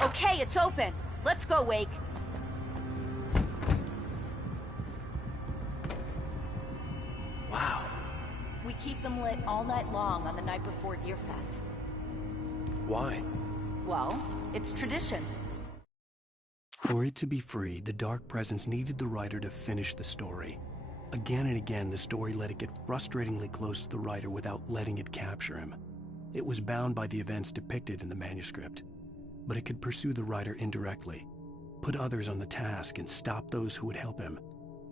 Okay, it's open. Let's go, Wake. Wow. We keep them lit all night long on the night before Deerfest. Why? Well, it's tradition. For it to be free, the Dark Presence needed the writer to finish the story. Again and again, the story let it get frustratingly close to the writer without letting it capture him. It was bound by the events depicted in the manuscript, but it could pursue the writer indirectly, put others on the task, and stop those who would help him.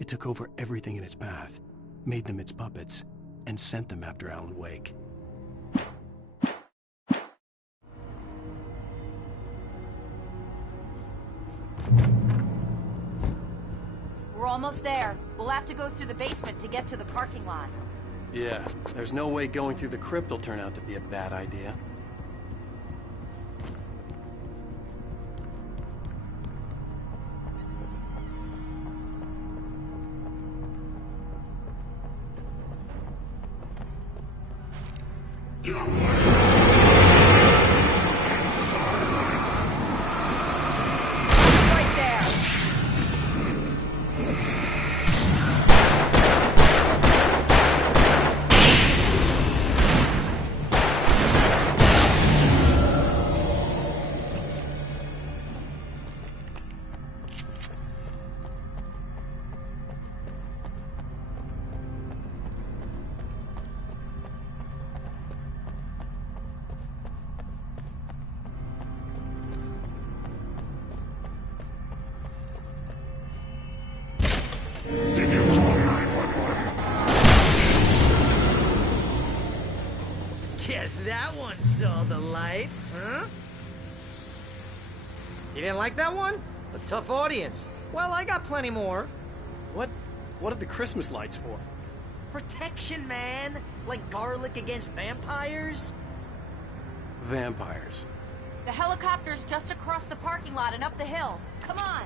It took over everything in its path, made them its puppets, and sent them after Alan Wake. We're almost there. We'll have to go through the basement to get to the parking lot. Yeah, there's no way going through the crypt will turn out to be a bad idea. Right there. Did you call 911? Guess that one saw the light, huh? You didn't like that one? A tough audience. Well, I got plenty more. What are the Christmas lights for? Protection, man. Like garlic against vampires. Vampires. The helicopter's just across the parking lot and up the hill. Come on.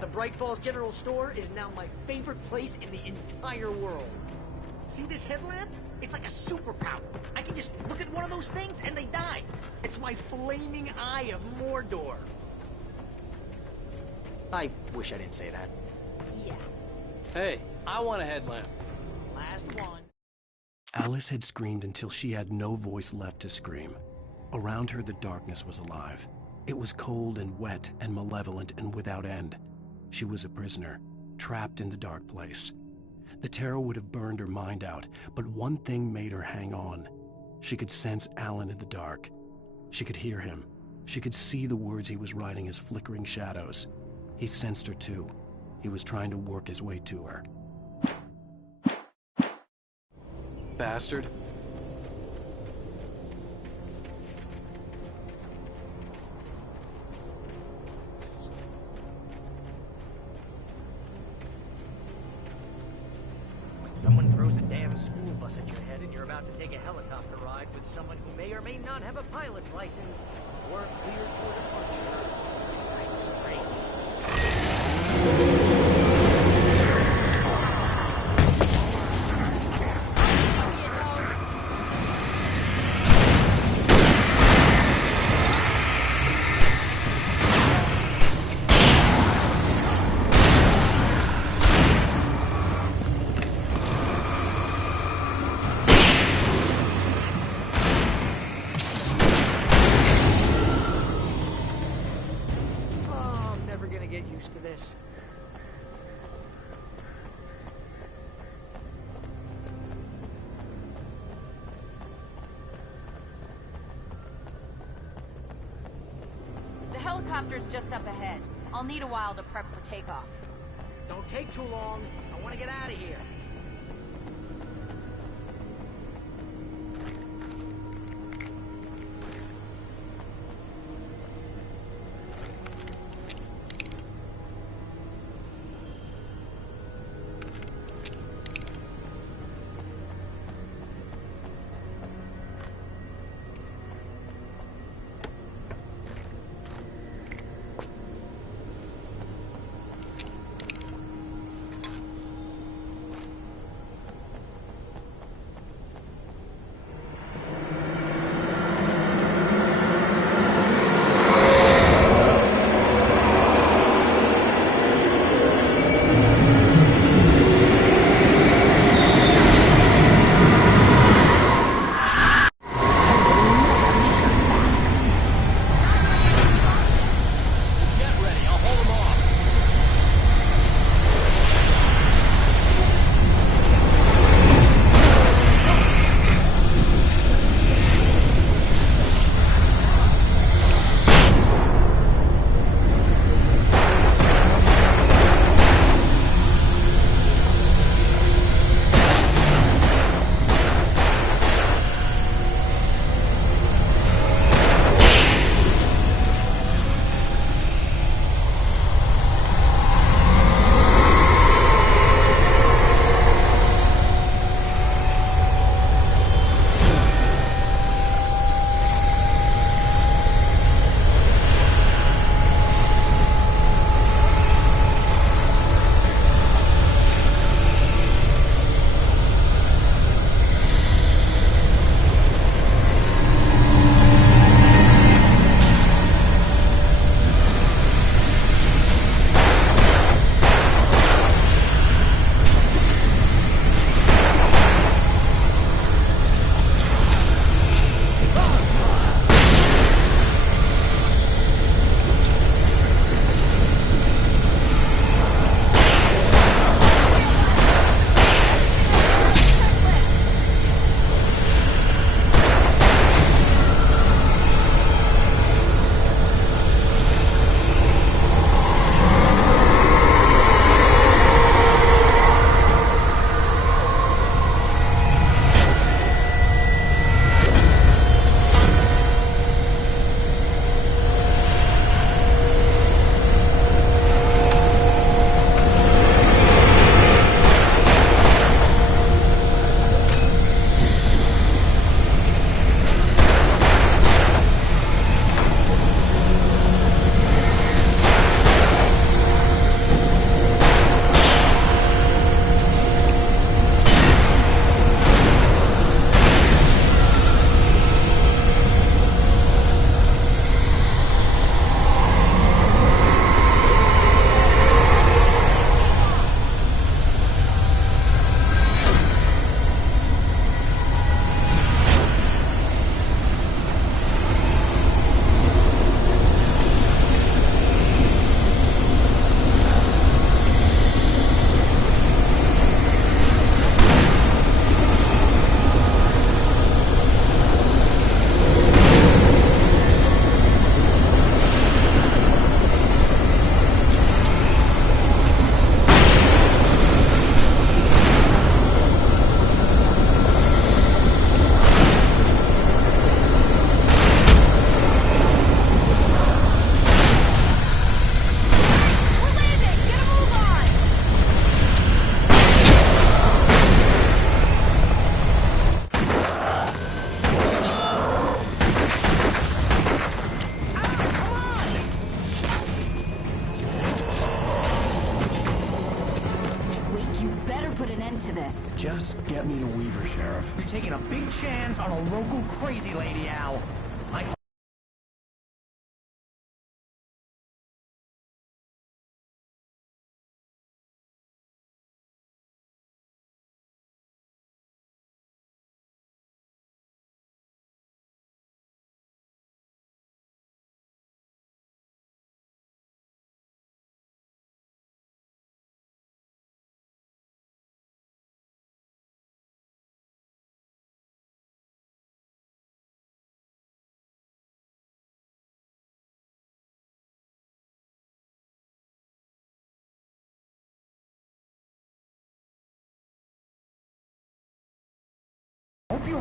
The Bright Falls General Store is now my favorite place in the entire world. See this headlamp? It's like a superpower. I can just look at one of those things and they die. It's my flaming eye of Mordor. I wish I didn't say that. Yeah. Hey, I want a headlamp. Last one. Alice had screamed until she had no voice left to scream. Around her, the darkness was alive. It was cold and wet and malevolent and without end. She was a prisoner, trapped in the dark place. The terror would have burned her mind out, but one thing made her hang on. She could sense Alan in the dark. She could hear him. She could see the words he was writing as flickering shadows. He sensed her too. He was trying to work his way to her. Bastard. Someone throws a damn school bus at your head and you're about to take a helicopter ride with someone who may or may not have a pilot's license or cleared for departure to Night Springs. this. The helicopter's just up ahead. I'll need a while to prep for takeoff. Don't take too long. I want to get out of here. Just get me to Weaver, Sheriff. You're taking a big chance on a local crazy lady, Al. I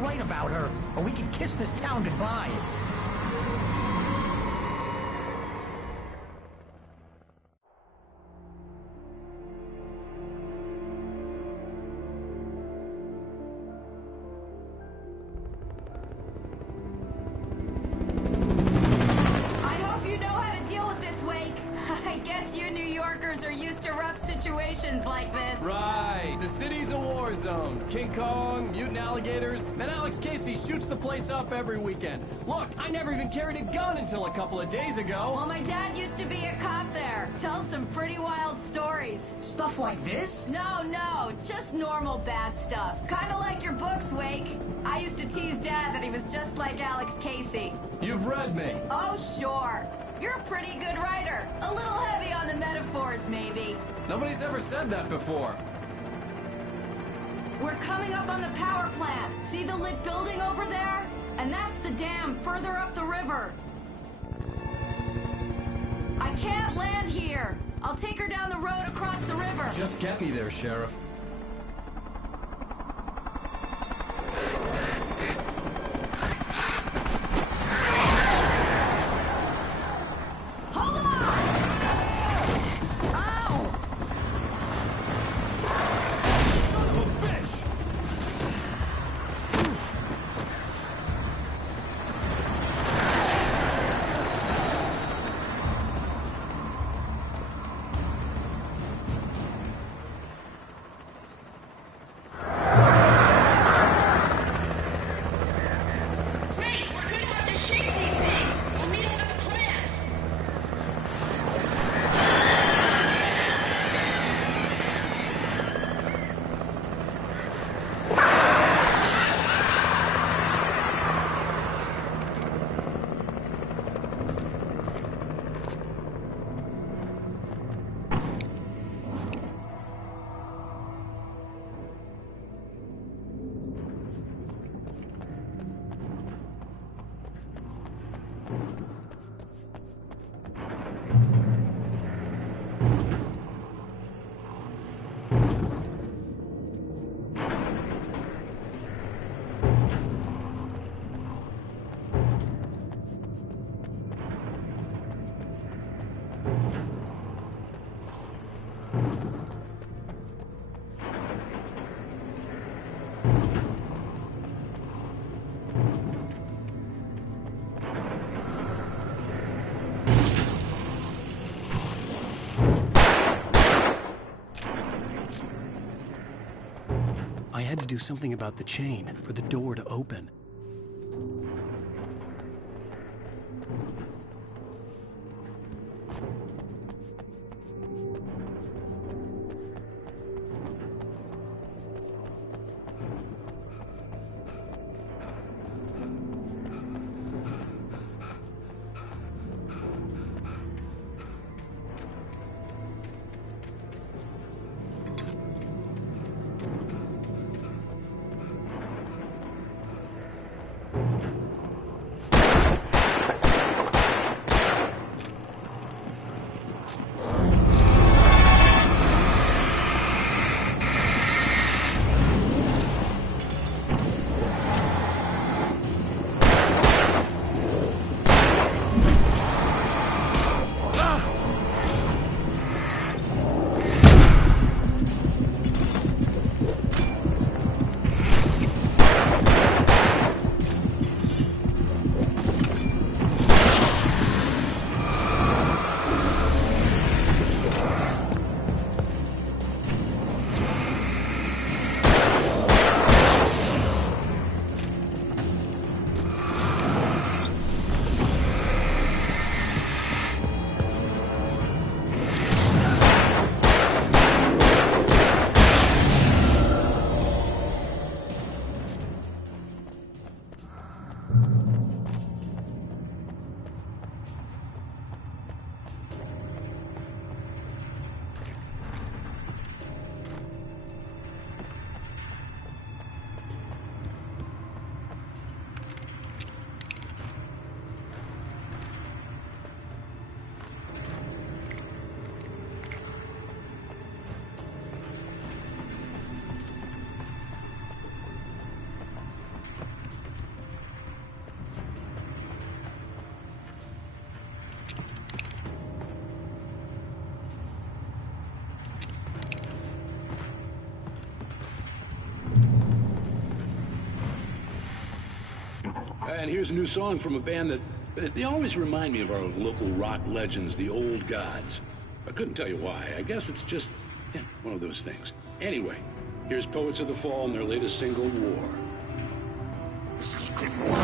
write about her, or we can kiss this town goodbye. Situations like this. Right. The city's a war zone. King Kong, mutant alligators, and Alex Casey shoots the place up every weekend. Look, I never even carried a gun until a couple of days ago. Well, my dad used to be a cop there. Tells some pretty wild stories. Stuff like this? No, just normal bad stuff. Kinda like your books, Wake. I used to tease Dad that he was just like Alex Casey. You've read me. Oh, sure. You're a pretty good writer. A little heavy on the metaphors, maybe. Nobody's ever said that before. We're coming up on the power plant. See the lit building over there? And that's the dam further up the river. I can't land here. I'll take her down the road across the river. Just get me there, Sheriff. I had to do something about the chain for the door to open. and here's a new song from a band that they always remind me of our local rock legends, the Old Gods. I couldn't tell you why. I guess it's just, yeah, one of those things. Anyway, here's Poets of the Fall and their latest single, War. This is good war.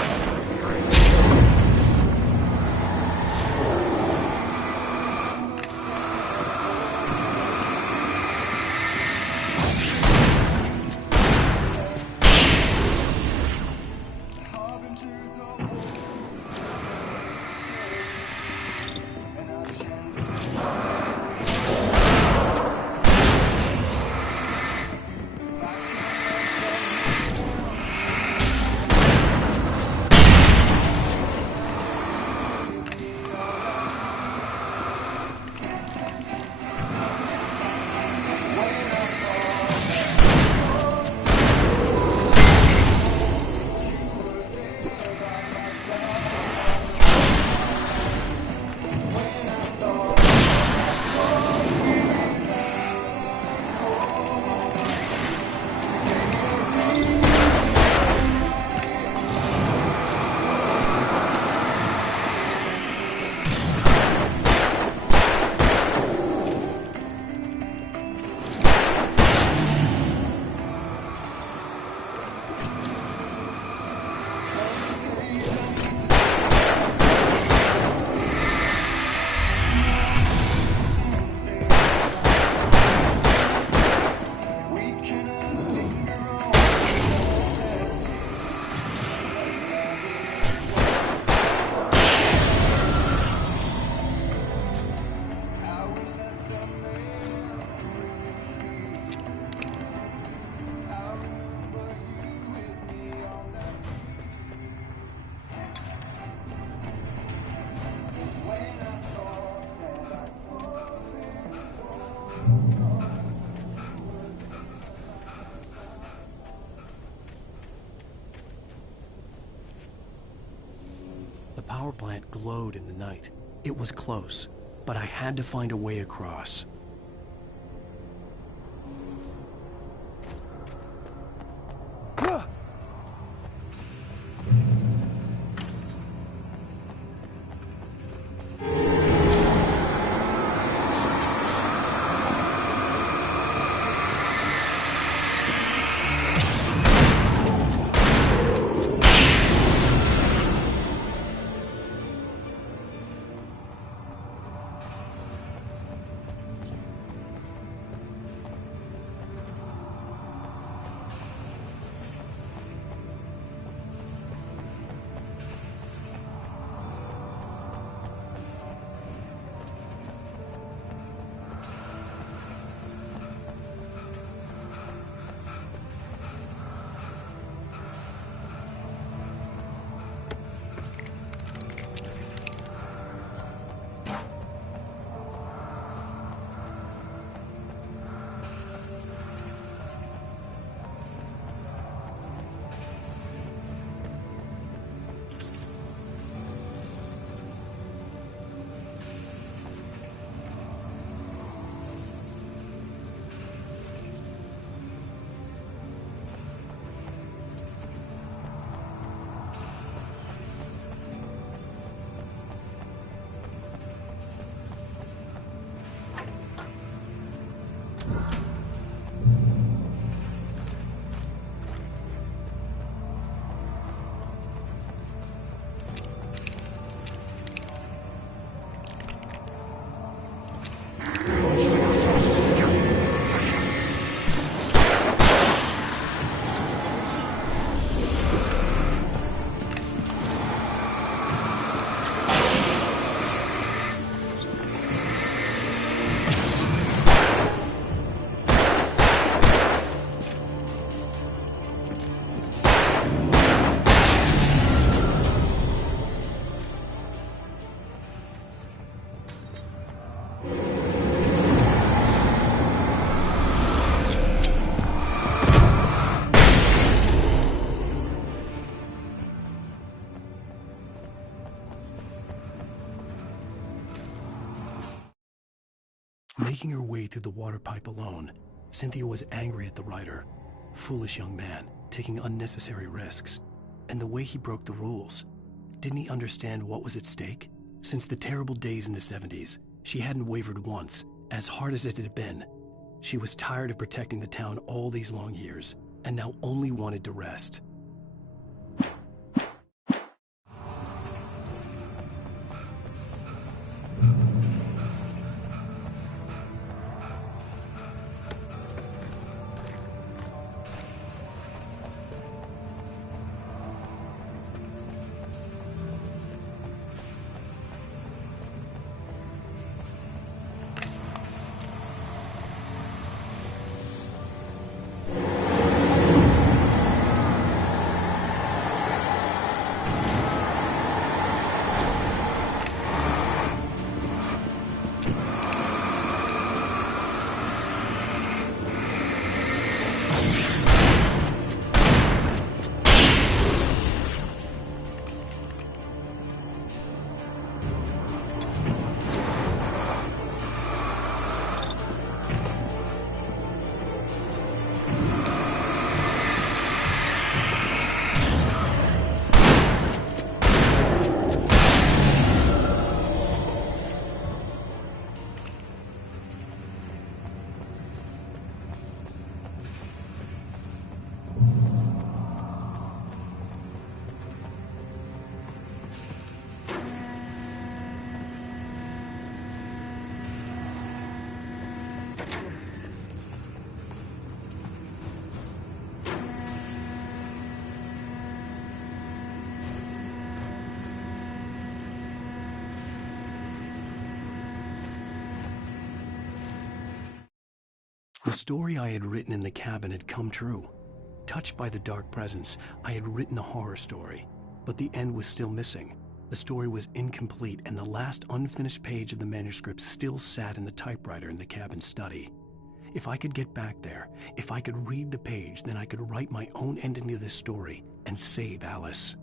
The power plant glowed in the night. It was close, but I had to find a way across. Making her way through the water pipe alone, Cynthia was angry at the writer. Foolish young man, taking unnecessary risks. And the way he broke the rules. Didn't he understand what was at stake? Since the terrible days in the 70s, she hadn't wavered once, as hard as it had been. She was tired of protecting the town all these long years, and now only wanted to rest. The story I had written in the cabin had come true. Touched by the dark presence, I had written a horror story, but the end was still missing. The story was incomplete, and the last unfinished page of the manuscript still sat in the typewriter in the cabin study. If I could get back there, if I could read the page, then I could write my own ending to this story and save Alice.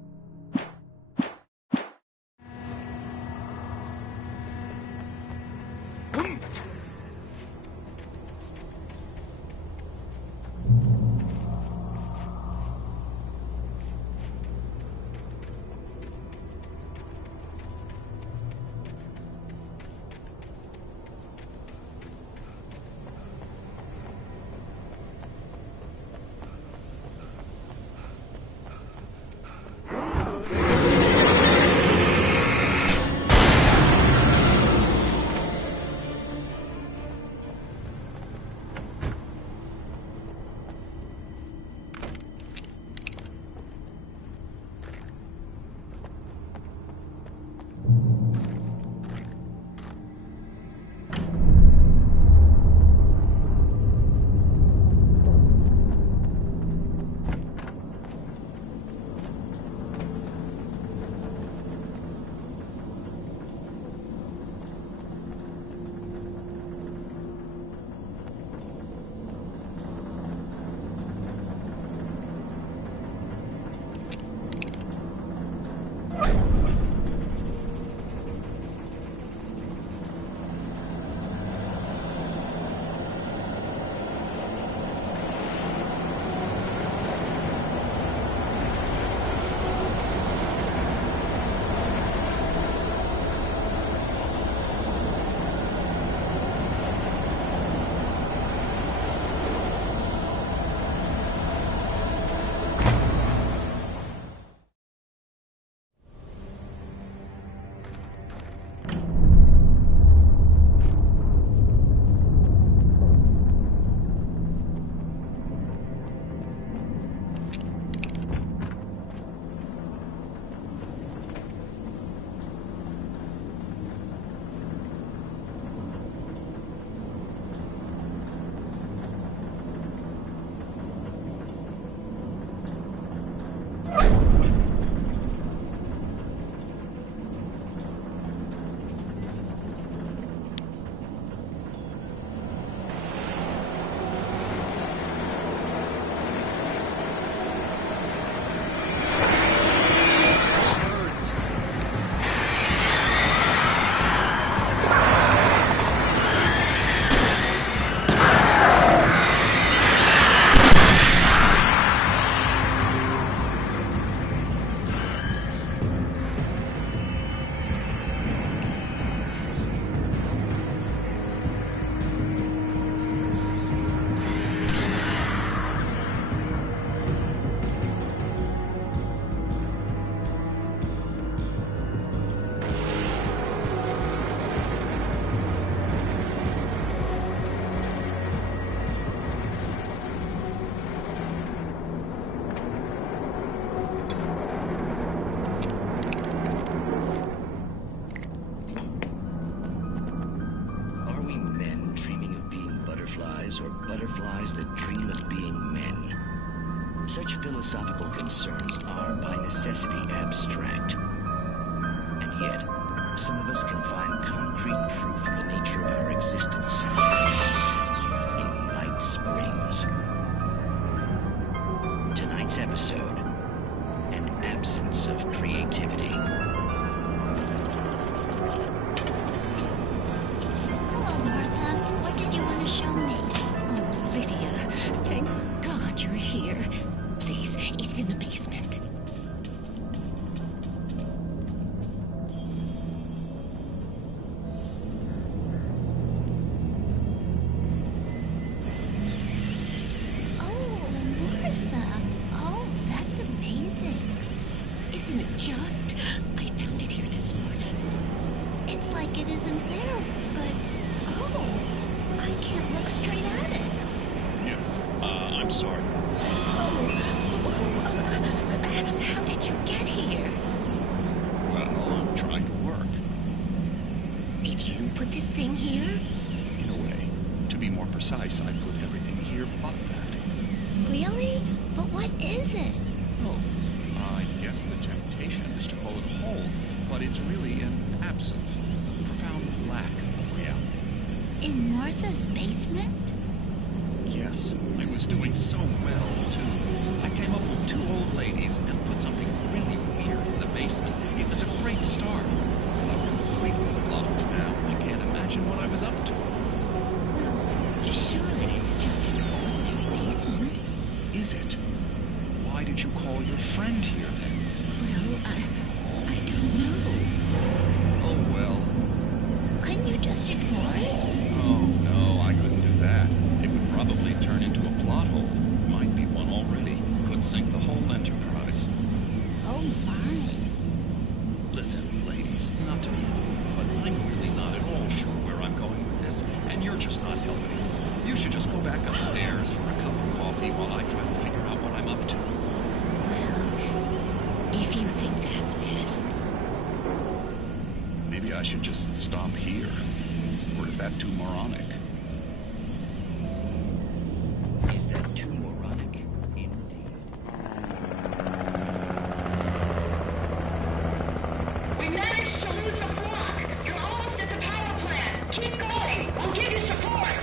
boys that dream of being men. Such philosophical concerns are by necessity abstract. And yet, some of us can find concrete proof of the nature of our existence in Night Springs. Tonight's episode, an absence of creativity. Hello, Martha. What did you want to show me? Oh, Lydia, thank God you're here. Please, it's in the basement. Oh, Martha. Oh, that's amazing. Isn't it just? I found it here this morning. It's like it isn't there, but... Oh, I can't look straight at it. Yes, I'm sorry. How did you get here? Well, I'm trying to work. Did you put this thing here? In a way. To be more precise, I put everything here but that. Really? But what is it? Oh, I guess the temptation is to call it whole, but it's really an absence, a profound lack of reality. In Martha's basement? Yes, I was doing so well, too. I came up with 2 old ladies and put something really weird in the basement. It was a great start. I'm completely blocked now. I can't imagine what I was up to. Well, surely it's just an ordinary basement. Is it? Why did you call your friend here, then? Well, I don't know. Oh, well. Couldn't you just ignore it? Oh, no, I couldn't do that. It would probably turn into a plot hole. Might be one already. Could sink the whole enterprise. Oh, my. Listen, ladies, not to be rude, but I'm really not at all sure where I'm going with this, and you're just not helping. You should just go back upstairs for a cup of coffee while I try to figure out what I'm up to. Well, if you think that's best. Maybe I should just stop here. Or is that too moronic? Is that too moronic? Indeed. We managed to lose the flock. You're almost at the power plant. Keep going. We'll give you support.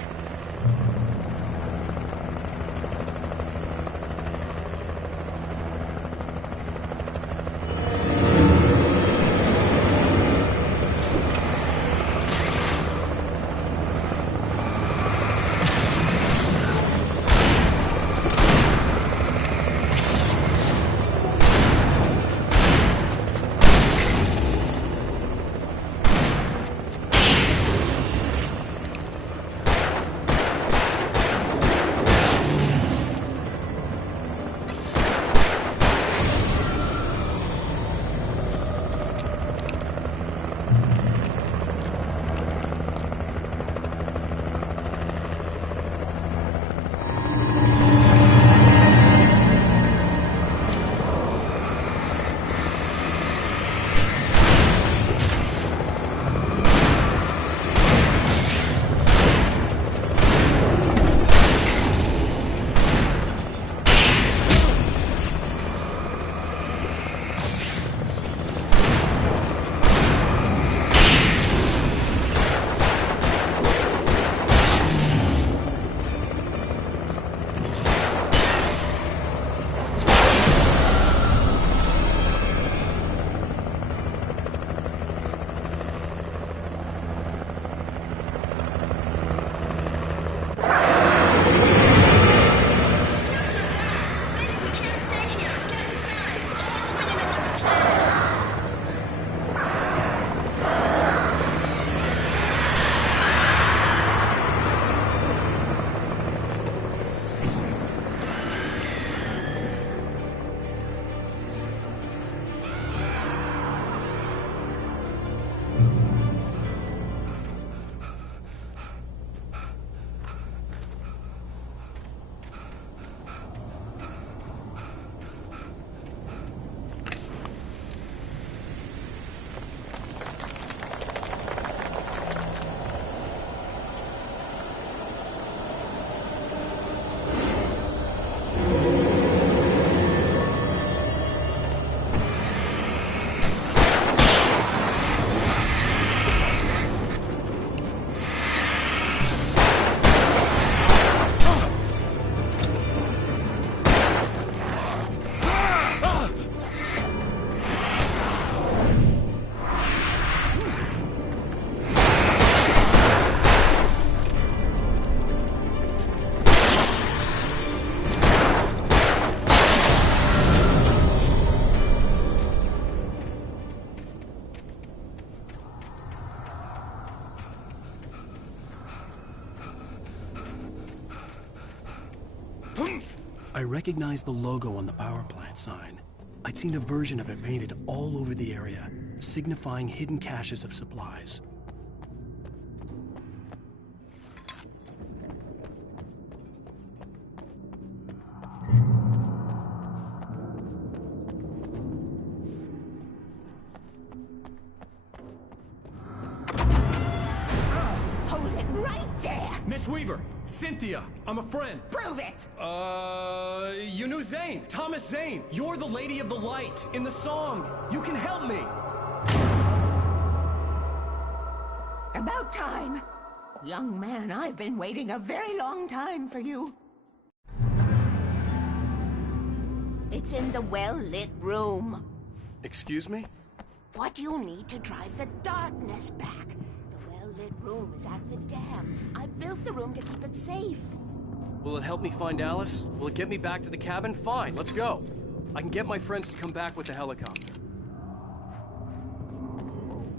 I recognized the logo on the power plant sign. I'd seen a version of it painted all over the area, signifying hidden caches of supplies. Hold it right there! Miss Weaver, Cynthia, I'm a friend. Prove it! You knew Zane, Thomas Zane. You're the Lady of the Light in the song. You can help me. About time. Young man, I've been waiting a very long time for you. It's in the well-lit room. Excuse me? What you need to drive the darkness back. The well-lit room is at the dam. I built the room to keep it safe. Will it help me find Alice? Will it get me back to the cabin? Fine, let's go. I can get my friends to come back with the helicopter.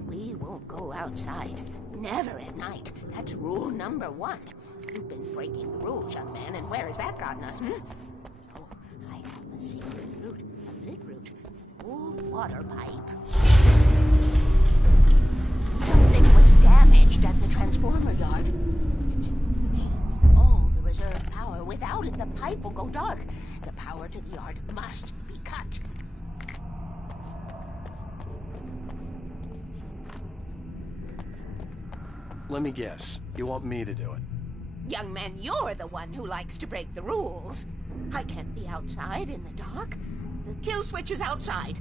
We won't go outside. Never at night. That's rule number 1. You've been breaking the rules, young man, and where has that gotten us, Oh, I have a secret route. A lit route. Old water pipe. Something was damaged at the transformer yard. It's all the reserve power. Without it, the pipe will go dark. The power to the yard must be cut. Let me guess. You want me to do it? Young man, you're the one who likes to break the rules. I can't be outside in the dark. The kill switch is outside.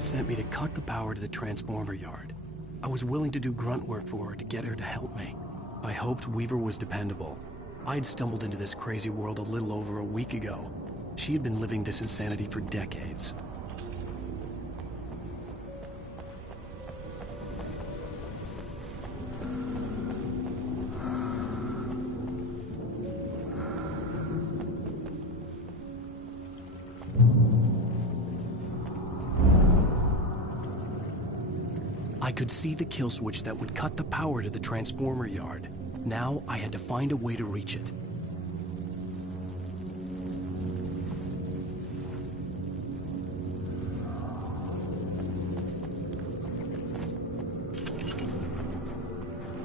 Sent me to cut the power to the transformer yard. I was willing to do grunt work for her to get her to help me. I hoped Weaver was dependable. I'd stumbled into this crazy world a little over a week ago. She had been living this insanity for decades. I could see the kill switch that would cut the power to the transformer yard. Now I had to find a way to reach it.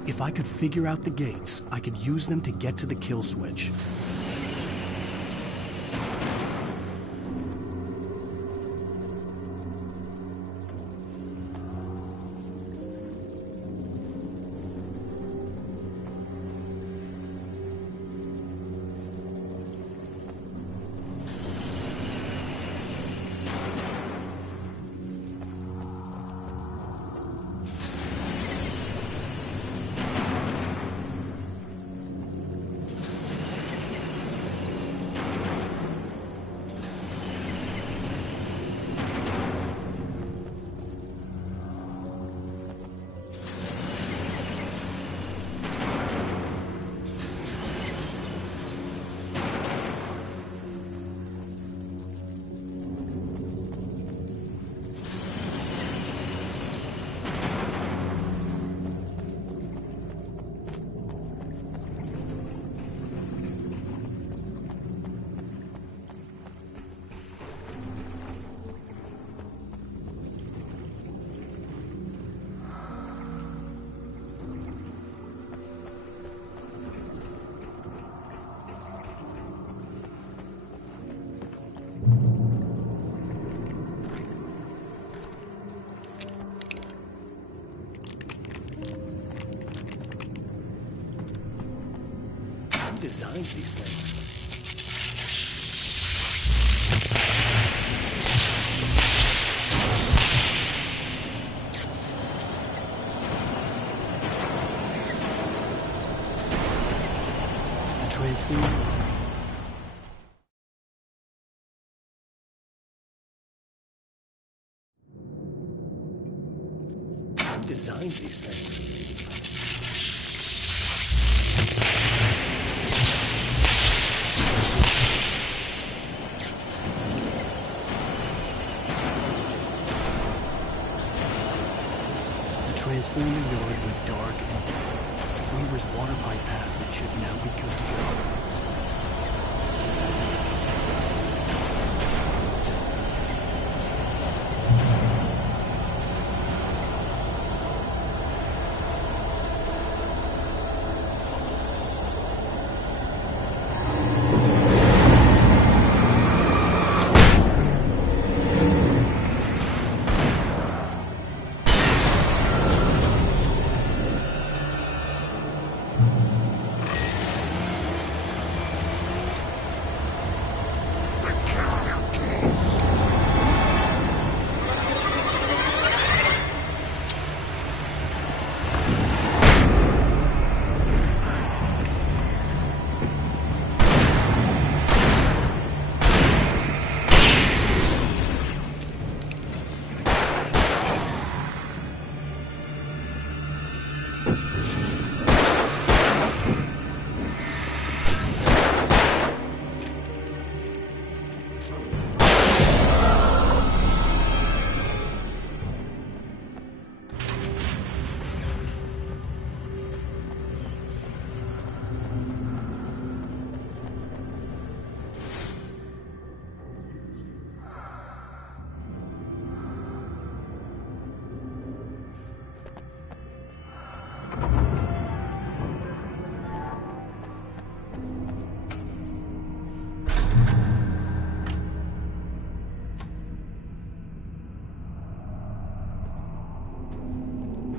If I could figure out the gates, I could use them to get to the kill switch. designs these things? The transformer. Who designs these things? Transformer yard went dark and dead. Weaver's water pipe passage should now be good to go.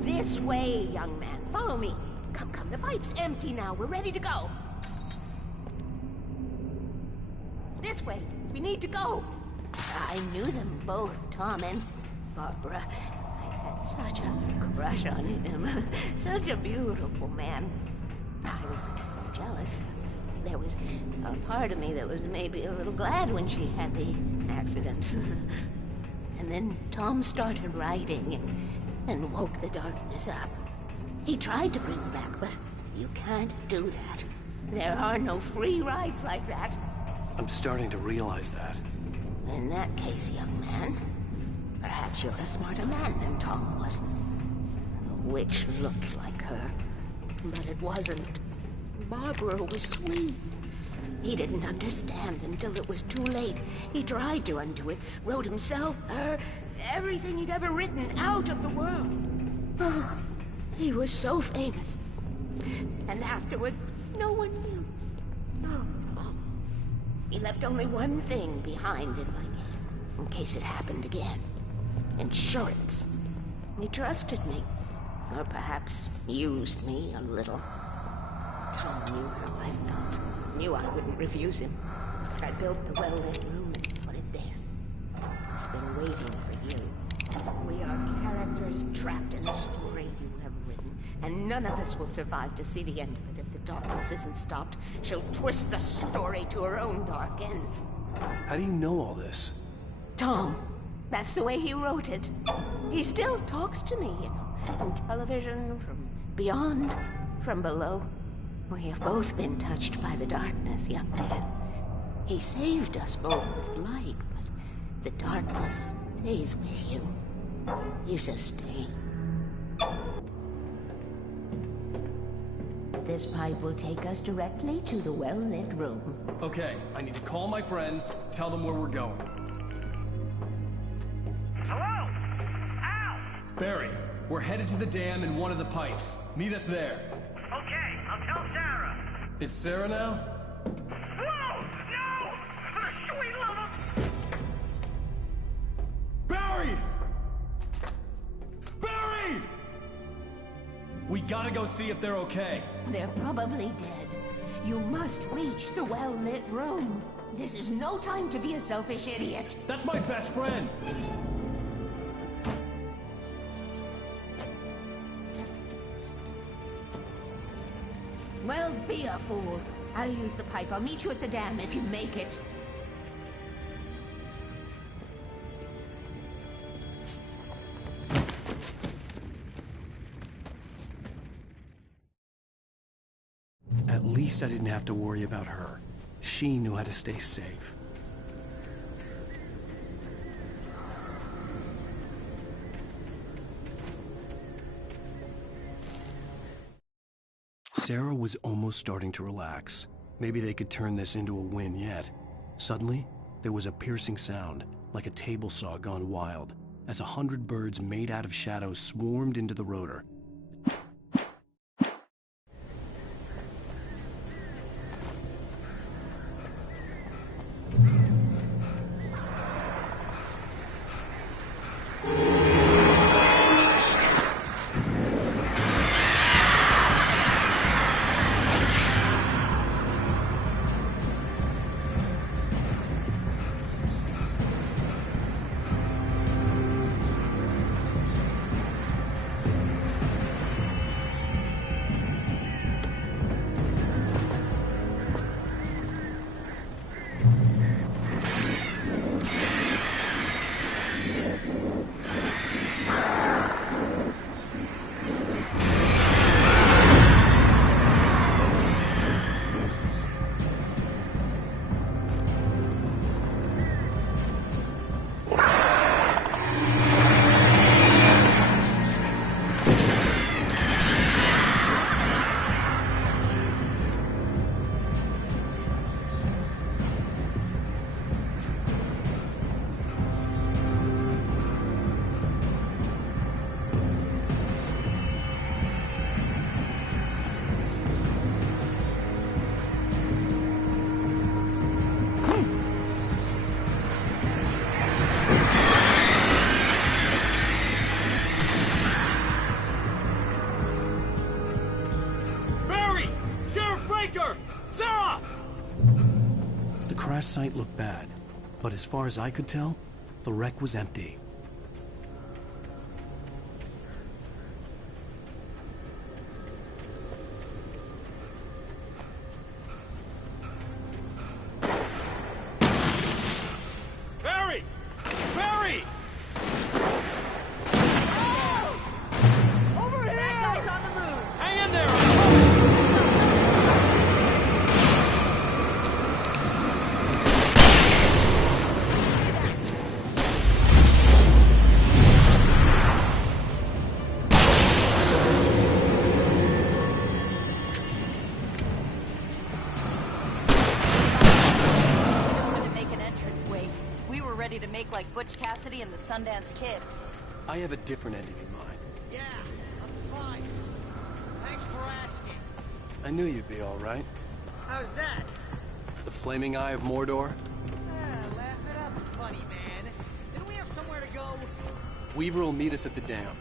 This way, young man. Follow me. Come, come. The pipe's empty now. We're ready to go. This way. We need to go. I knew them both, Tom and Barbara. I had such a crush on him. Such a beautiful man. I was jealous. There was a part of me that was maybe a little glad when she had the accident. And then Tom started writing and woke the darkness up. He tried to bring me back, but you can't do that. There are no free rides like that. I'm starting to realize that. In that case, young man, perhaps you're a smarter man than Tom was. The witch looked like her, but it wasn't. Barbara was sweet. He didn't understand until it was too late. He tried to undo it, wrote himself, her, everything he'd ever written out of the world. Oh, he was so famous. And afterward, no one knew. Oh, Tom. He left only one thing behind in my game, in case it happened again. Insurance. He trusted me. Or perhaps used me a little. Tom knew how I felt. Knew I wouldn't refuse him. I built the well-lit room and put it there. It's been waiting for you. We are characters trapped in a story you have written, and none of us will survive to see the end of it if the darkness isn't stopped. She'll twist the story to her own dark ends. How do you know all this? Tom, that's the way he wrote it. He still talks to me, you know, on television, from beyond, from below. We have both been touched by the darkness, young man. He saved us both with light, but the darkness stays with you. Leaves a stain. This pipe will take us directly to the well-lit room. Okay, I need to call my friends, tell them where we're going. Hello? Al! Barry, we're headed to the dam in one of the pipes. Meet us there. Okay, I'll tell Sarah. It's Sarah now? Whoa! No! For the sweet love of... Barry! Barry! We gotta go see if they're okay. They're probably dead. You must reach the well-lit room. This is no time to be a selfish idiot. That's my best friend! Well, be a fool. I'll use the pipe. I'll meet you at the dam if you make it. At least I didn't have to worry about her. She knew how to stay safe. Sarah was almost starting to relax. Maybe they could turn this into a win yet. Suddenly, there was a piercing sound, like a table saw gone wild, as 100 birds made out of shadows swarmed into the rotor. The crash site looked bad, but as far as I could tell, the wreck was empty. Barry! Barry! Over here! That guy's on the move! Hang in there! Ready to make like Butch Cassidy and the Sundance Kid. I have a different ending in mind. Yeah, I'm fine. Thanks for asking. I knew you'd be all right. How's that? The flaming eye of Mordor? Laugh it up, funny man. Didn't we have somewhere to go? Weaver will meet us at the dam.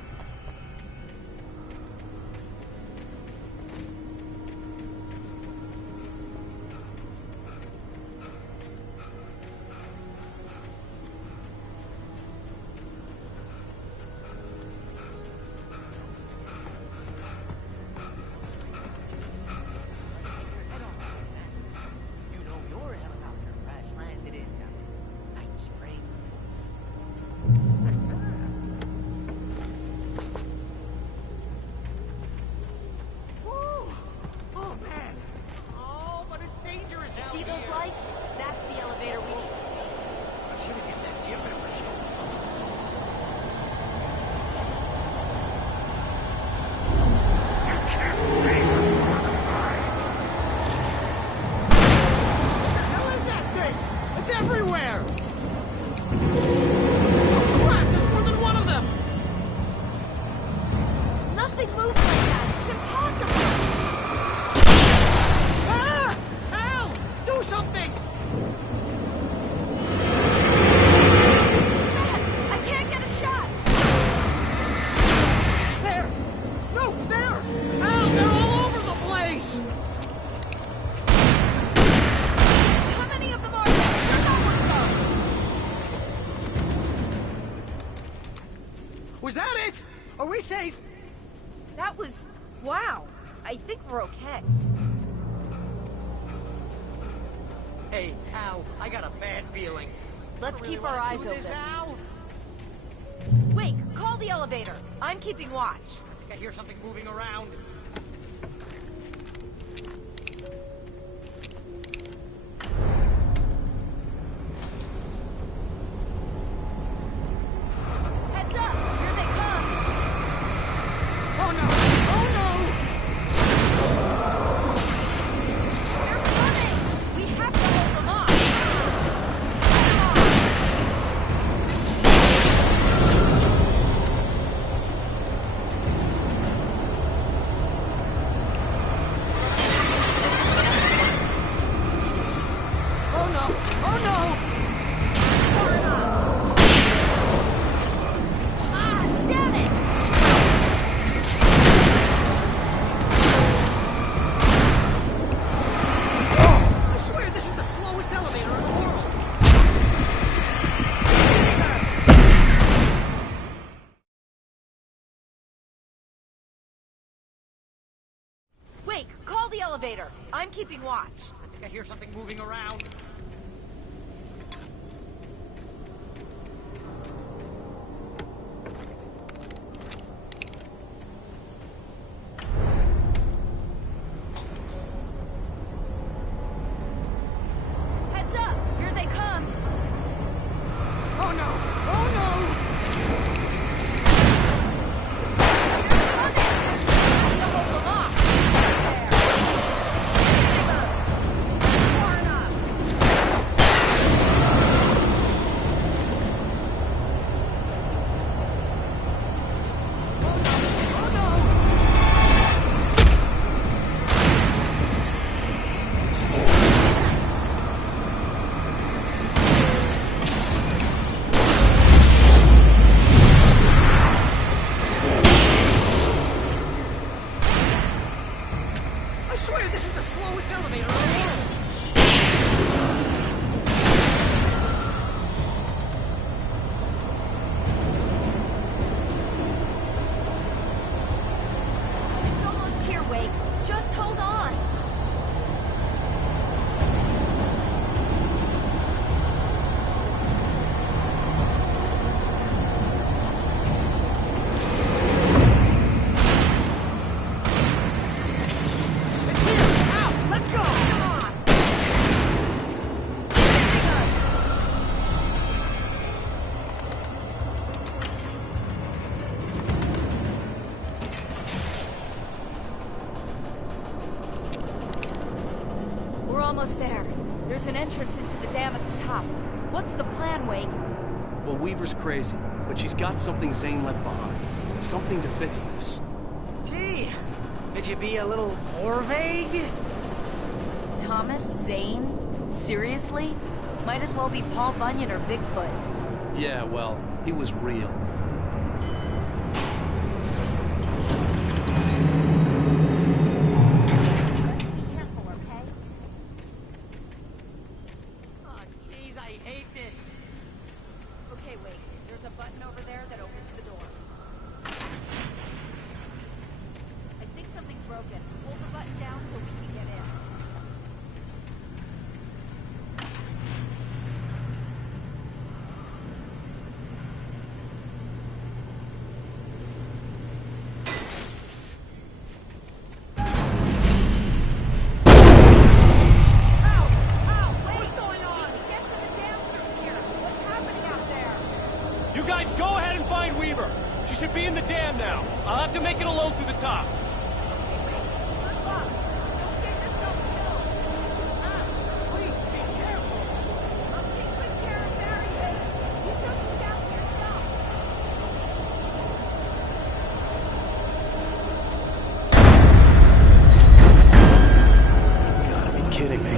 we safe? That was... wow. I think we're okay. Hey, Al, I got a bad feeling. Let's Really keep our wanna eyes do this, open. Al? Wait, call the elevator. I'm keeping watch. I think I hear something moving around. Heads up! Here they come! Oh no! Oh no! They're coming! We have to hold them off! Oh no! Oh no! Ah, damn it! I swear this is the slowest elevator in the world! Wait, call the elevator. I'm keeping watch. I think I hear something moving around. Heads up! Here they come! Oh no! Oh no! To hold them off! Far enough! Oh no! I swear this is the slowest elevator in the world! It's almost here, Wake. Just hold on. It's here! Al, let's go! Come on! We're almost there. There's an entrance into the dam at the top. What's the plan, Wake? Well, Weaver's crazy, but she's got something Zane left behind. Something to fix this. Gee, could you be a little more vague? Thomas? Zane? Seriously? Might as well be Paul Bunyan or Bigfoot. Yeah, well, he was real. Oh, jeez, I hate this. Okay, Wake. There's a button over there that opens the door. I think something's broken. Hold the button down so we can get in. You guys go ahead and find Weaver. She should be in the dam now. I'll have to make it alone through the top. Gotta be kidding me.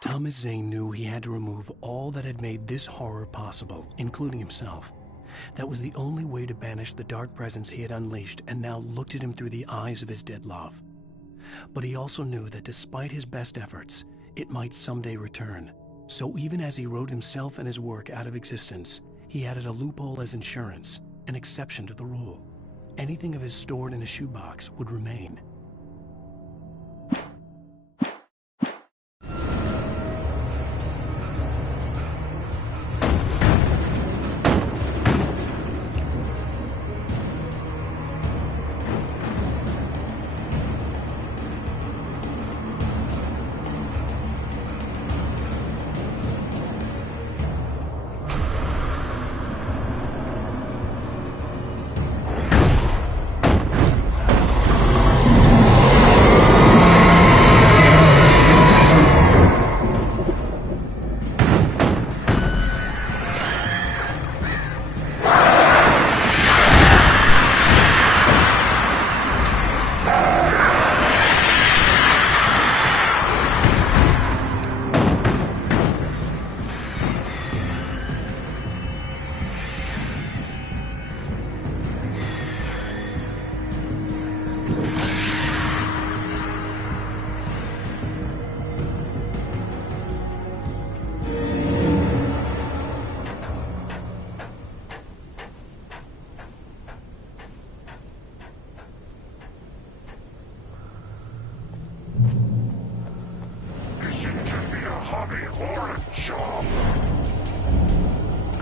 Thomas Zane knew he had to remove all that had made this horror possible, including himself. That was the only way to banish the dark presence he had unleashed and now looked at him through the eyes of his dead love. But he also knew that despite his best efforts, it might someday return. So even as he wrote himself and his work out of existence, he added a loophole as insurance, an exception to the rule. Anything of his stored in a shoebox would remain.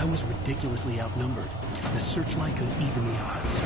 I was ridiculously outnumbered. The searchlight could even the odds.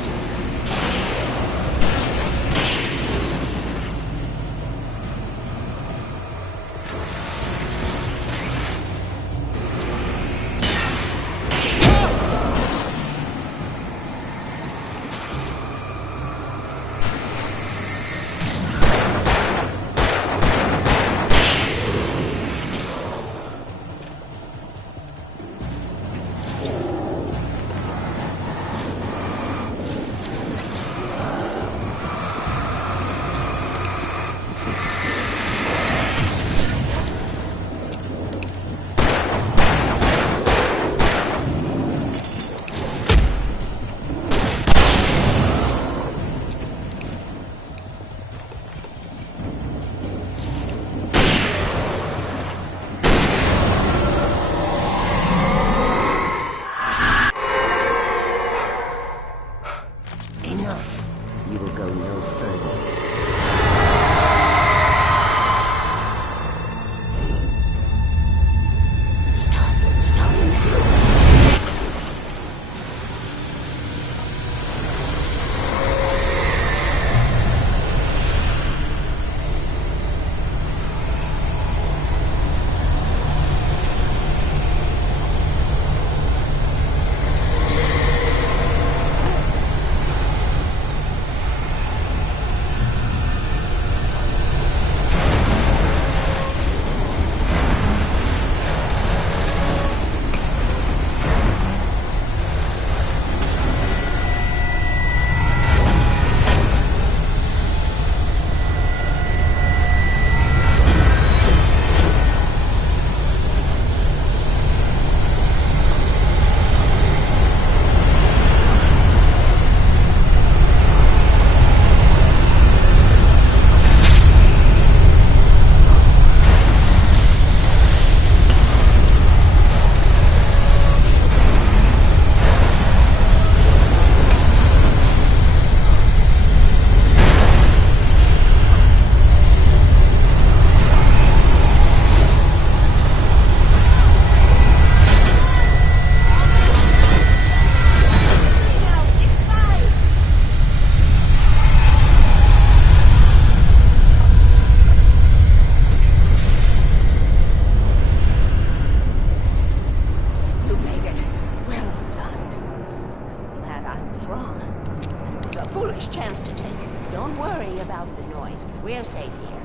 We're safe here.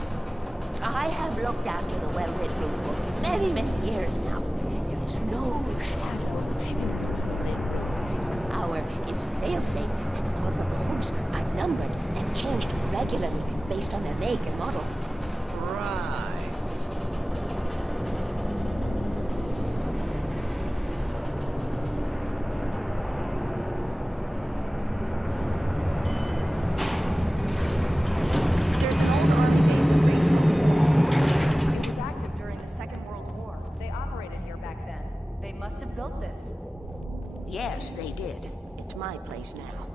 I have looked after the well-lit room for many, many years now. There is no shadow in the well-lit room. Our is fail-safe, and all the bulbs are numbered and changed regularly based on their make and model. Right. Yes, they did. It's my place now.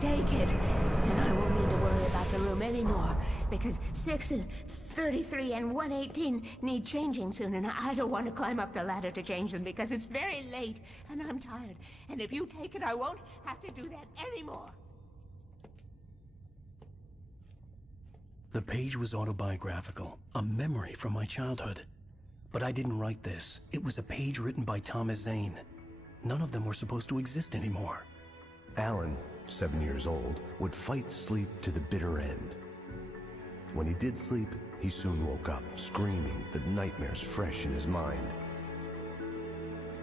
Take it, and I won't need to worry about the room anymore, because 6 and 33 and 118 need changing soon, and I don't want to climb up the ladder to change them because it's very late, and I'm tired. And if you take it, I won't have to do that anymore. The page was autobiographical, a memory from my childhood. But I didn't write this. It was a page written by Thomas Zane. None of them were supposed to exist anymore. Alan, 7 years old, would fight sleep to the bitter end. When he did sleep, he soon woke up, screaming, the nightmares fresh in his mind.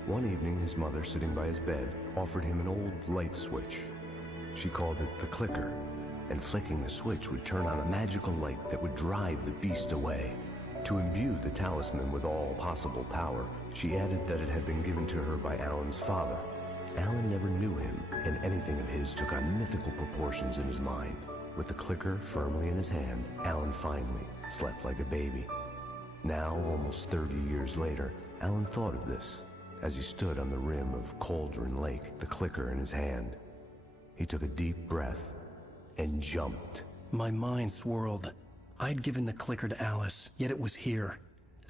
One evening, his mother, sitting by his bed, offered him an old light switch. She called it the clicker, and flicking the switch would turn on a magical light that would drive the beast away. To imbue the talisman with all possible power, she added that it had been given to her by Alan's father. Alan never knew him, and anything of his took on mythical proportions in his mind. With the clicker firmly in his hand, Alan finally slept like a baby. Now, almost 30 years later, Alan thought of this as he stood on the rim of Cauldron Lake, the clicker in his hand. He took a deep breath and jumped. My mind swirled. I'd given the clicker to Alice, yet it was here.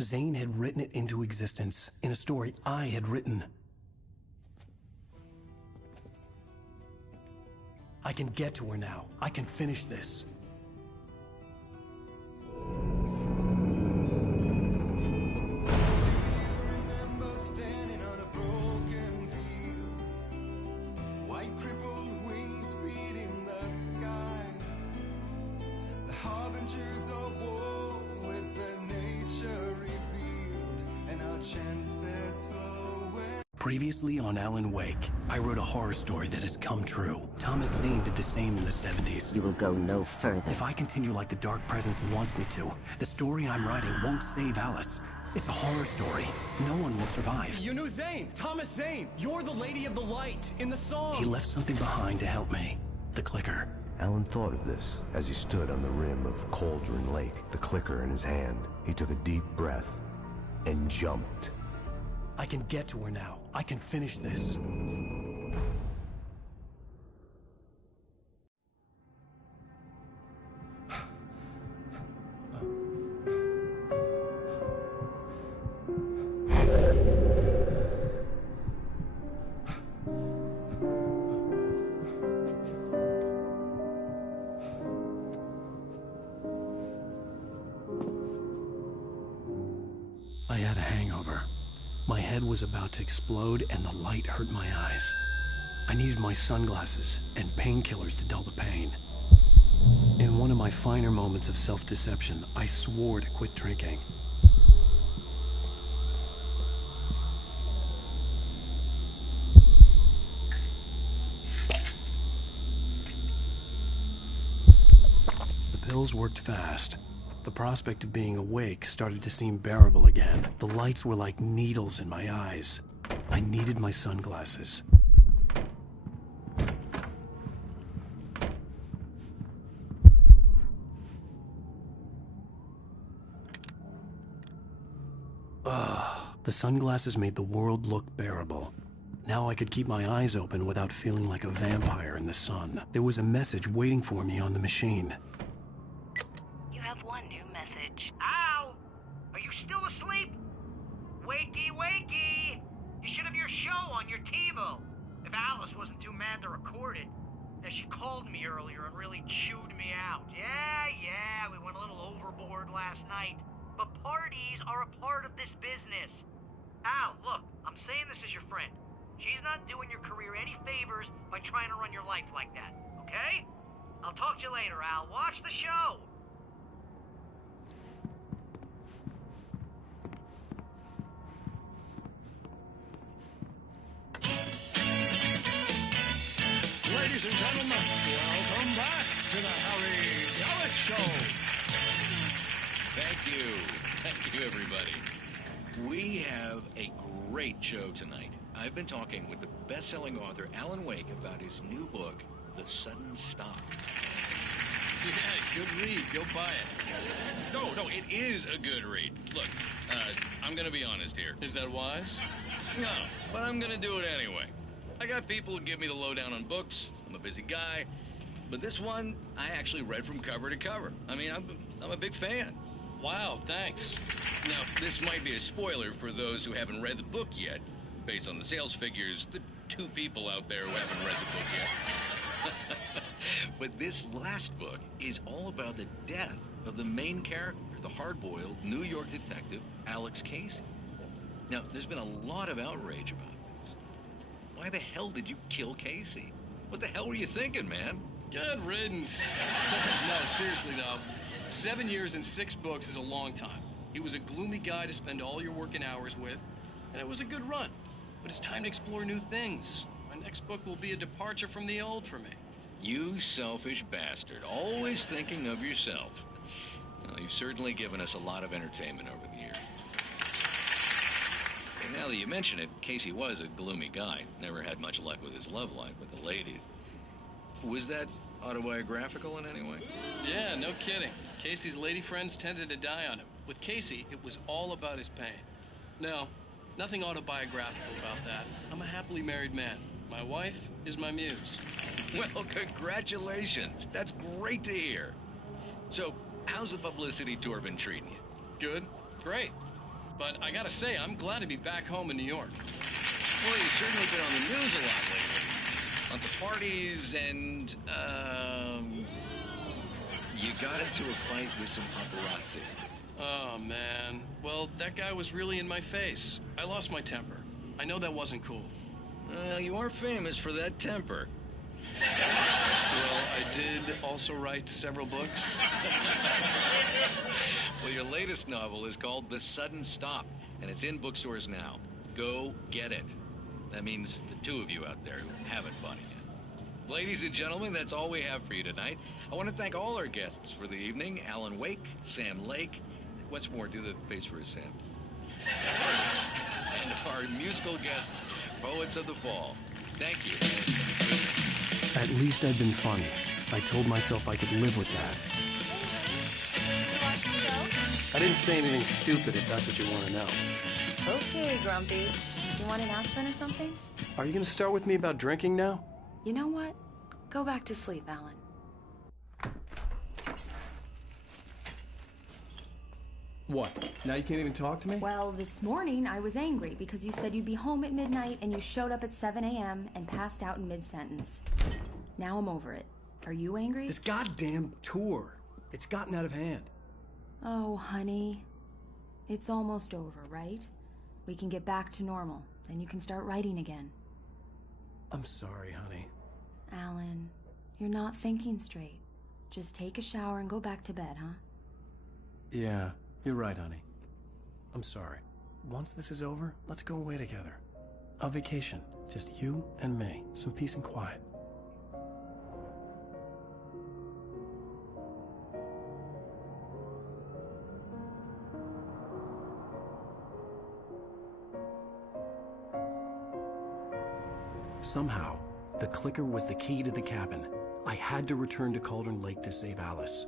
Zane had written it into existence, in a story I had written. I can get to her now. I can finish this. Previously on Alan Wake, I wrote a horror story that has come true. Thomas Zane did the same in the 70s. You will go no further. If I continue like the Dark Presence wants me to, the story I'm writing won't save Alice. It's a horror story. No one will survive. You knew Zane! Thomas Zane! You're the Lady of the Light in the song! He left something behind to help me. The clicker. Alan thought of this as he stood on the rim of Cauldron Lake, the clicker in his hand. He took a deep breath and jumped. I can get to her now. I can finish this. I had a hangover. My head was about to explode and the light hurt my eyes. I needed my sunglasses and painkillers to dull the pain. In one of my finer moments of self-deception, I swore to quit drinking. The pills worked fast. The prospect of being awake started to seem bearable again. The lights were like needles in my eyes. I needed my sunglasses. The sunglasses made the world look bearable. Now I could keep my eyes open without feeling like a vampire in the sun. There was a message waiting for me on the machine. Ow! Are you still asleep? Wakey, wakey! You should have your show on your TiVo. If Alice wasn't too mad to record it. Now, she called me earlier and really chewed me out. Yeah, we went a little overboard last night. But parties are a part of this business. Al, look, I'm saying this as your friend. She's not doing your career any favors by trying to run your life like that, okay? I'll talk to you later, Al. Watch the show! Ladies and gentlemen, welcome back to the Harry Gallic Show. Thank you. Thank you, everybody. We have a great show tonight. I've been talking with the best-selling author Alan Wake about his new book, The Sudden Stop. Yeah, good read. Go buy it. No, it is a good read. Look, I'm gonna be honest here. Is that wise? No, but I'm gonna do it anyway. I got people who give me the lowdown on books. I'm a busy guy. But this one, I actually read from cover to cover. I mean, I'm a big fan. Wow, thanks. Now, this might be a spoiler for those who haven't read the book yet. Based on the sales figures, the 2 people out there who haven't read the book yet. But this last book is all about the death of the main character, the hard-boiled New York detective, Alex Casey. Now, there's been a lot of outrage about this. Why the hell did you kill Casey? What the hell were you thinking, man? Good riddance. No, seriously though, 7 years and 6 books is a long time. He was a gloomy guy to spend all your working hours with, and it was a good run. But it's time to explore new things. My next book will be a departure from the old for me. You selfish bastard, always thinking of yourself. Well, you've certainly given us a lot of entertainment over the years. And now that you mention it, Casey was a gloomy guy. Never had much luck with his love life with the ladies. Was that autobiographical in any way? Yeah, no kidding. Casey's lady friends tended to die on him. With Casey, it was all about his pain. No, nothing autobiographical about that. I'm a happily married man. My wife is my muse. Well, congratulations. That's great to hear. So, how's the publicity tour been treating you? Good. Great. But I gotta say, I'm glad to be back home in New York. Well, you've certainly been on the news a lot lately. Lots of parties and, you got into a fight with some paparazzi. Oh, man. Well, that guy was really in my face. I lost my temper. I know that wasn't cool. You are famous for that temper. Well, I did also write several books. Well, your latest novel is called The Sudden Stop, and it's in bookstores now. Go get it. That means the 2 of you out there who haven't bought it yet. Ladies and gentlemen, that's all we have for you tonight. I want to thank all our guests for the evening. Alan Wake, Sam Lake. Once more, do the face for Sam. And our musical guests, Poets of the Fall. Thank you. At least I'd been funny. I told myself I could live with that. You watch the show? I didn't say anything stupid if that's what you want to know. Okay, Grumpy. You want an aspirin or something? Are you going to start with me about drinking now? You know what? Go back to sleep, Alan. What? Now you can't even talk to me? Well, this morning I was angry because you said you'd be home at midnight and you showed up at 7 a.m. and passed out in mid-sentence. Now I'm over it. Are you angry? This goddamn tour. It's gotten out of hand. Oh, honey. It's almost over, right? We can get back to normal. Then you can start writing again. I'm sorry, honey. Alan, you're not thinking straight. Just take a shower and go back to bed, huh? Yeah, you're right, honey. I'm sorry. Once this is over, let's go away together. A vacation. Just you and me. Some peace and quiet. Somehow, the clicker was the key to the cabin. I had to return to Cauldron Lake to save Alice.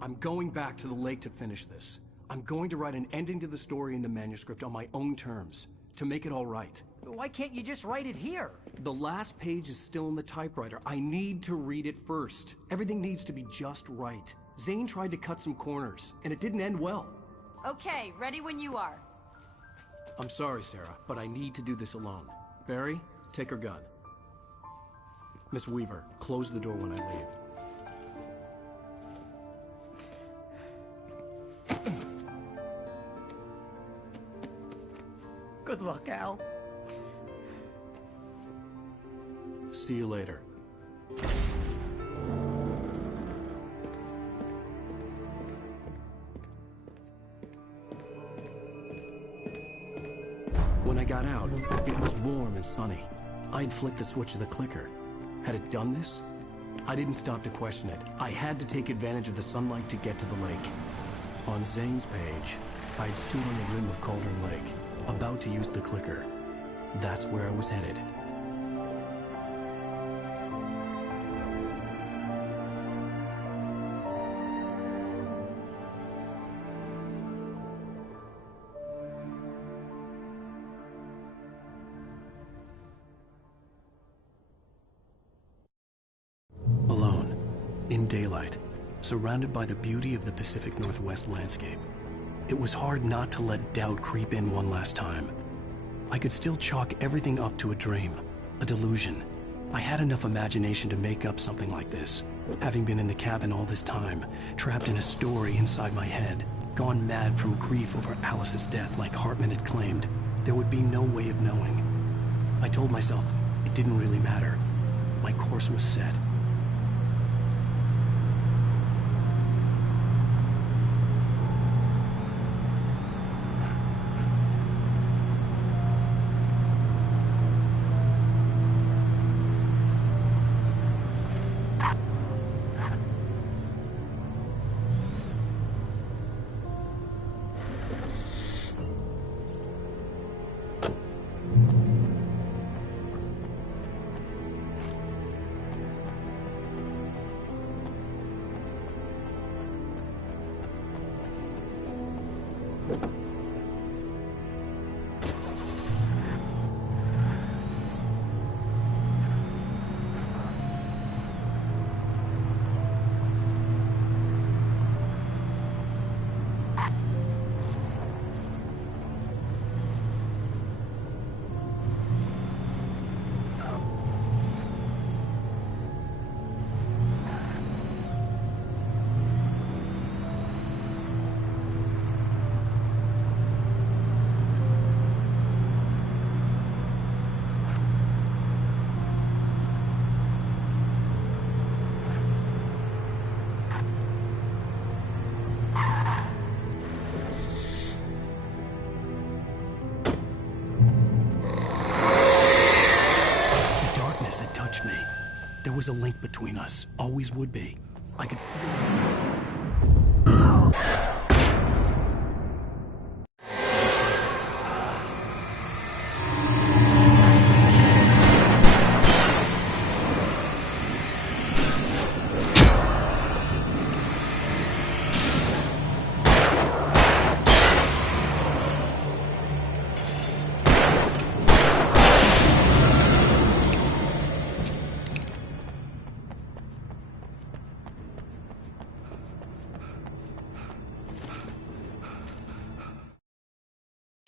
I'm going back to the lake to finish this. I'm going to write an ending to the story in the manuscript on my own terms, to make it all right. Why can't you just write it here? The last page is still in the typewriter. I need to read it first. Everything needs to be just right. Zane tried to cut some corners, and it didn't end well. Okay, ready when you are. I'm sorry, Sarah, but I need to do this alone. Barry, take her gun. Miss Weaver, close the door when I leave. Good luck, Al. See you later. When I got out, it was warm and sunny. I'd flicked the switch of the clicker. Had it done this? I didn't stop to question it. I had to take advantage of the sunlight to get to the lake. On Zane's page, I'd stood on the rim of Cauldron Lake, about to use the clicker. That's where I was headed. Alone, in daylight, surrounded by the beauty of the Pacific Northwest landscape, it was hard not to let doubt creep in one last time. I could still chalk everything up to a dream, a delusion. I had enough imagination to make up something like this. Having been in the cabin all this time, trapped in a story inside my head, gone mad from grief over Alice's death like Hartman had claimed, there would be no way of knowing. I told myself it didn't really matter. My course was set. There was a link between us, always would be. I could feel it.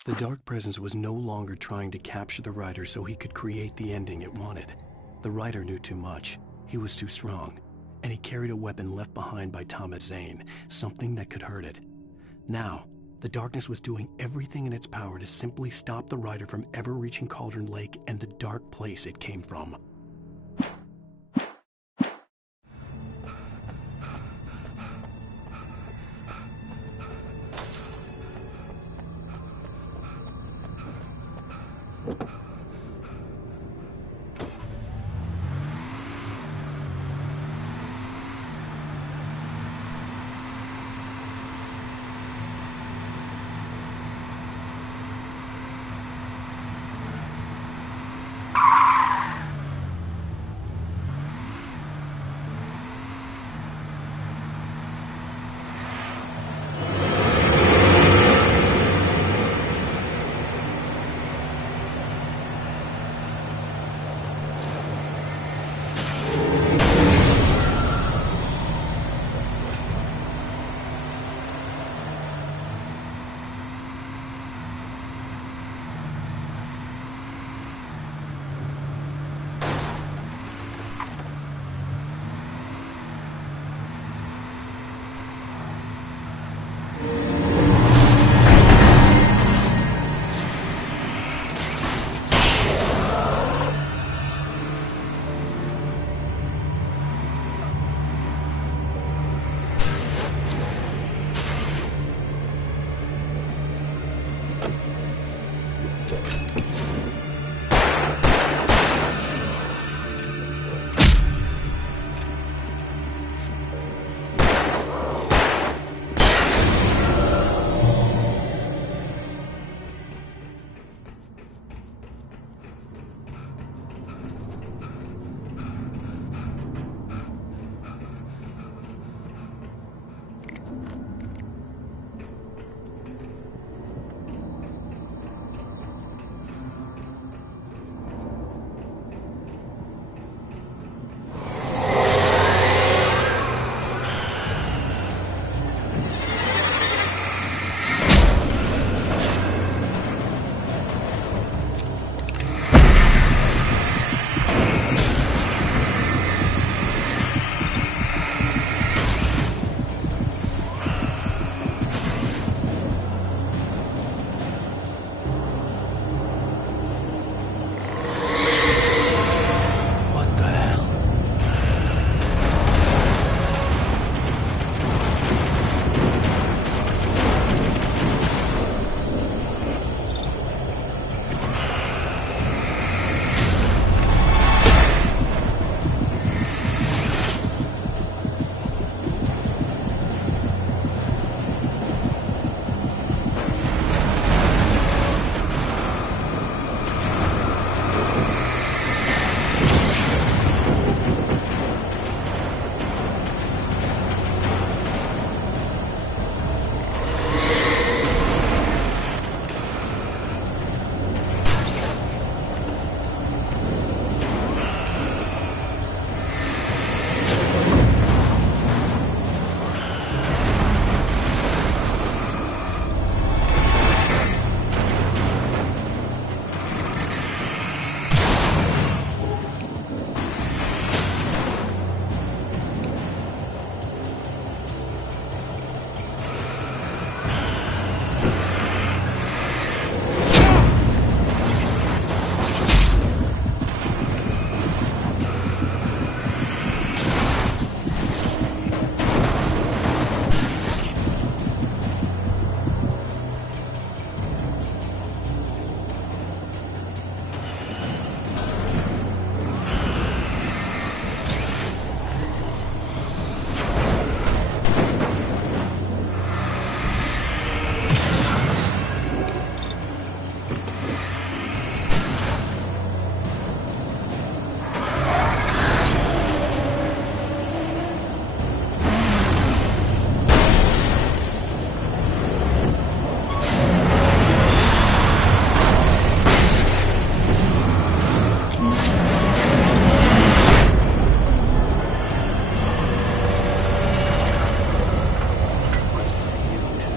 The Dark Presence was no longer trying to capture the writer so he could create the ending it wanted. The writer knew too much. He was too strong. And he carried a weapon left behind by Thomas Zane, something that could hurt it. Now, the darkness was doing everything in its power to simply stop the writer from ever reaching Cauldron Lake and the dark place it came from. Nice to see you, too.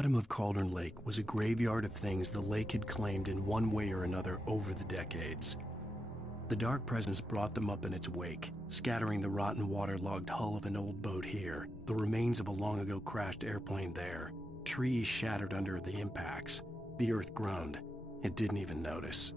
bottom of Cauldron Lake was a graveyard of things the lake had claimed in one way or another over the decades. The dark presence brought them up in its wake, scattering the rotten waterlogged hull of an old boat here, the remains of a long-ago crashed airplane there, trees shattered under the impacts. The earth groaned. It didn't even notice.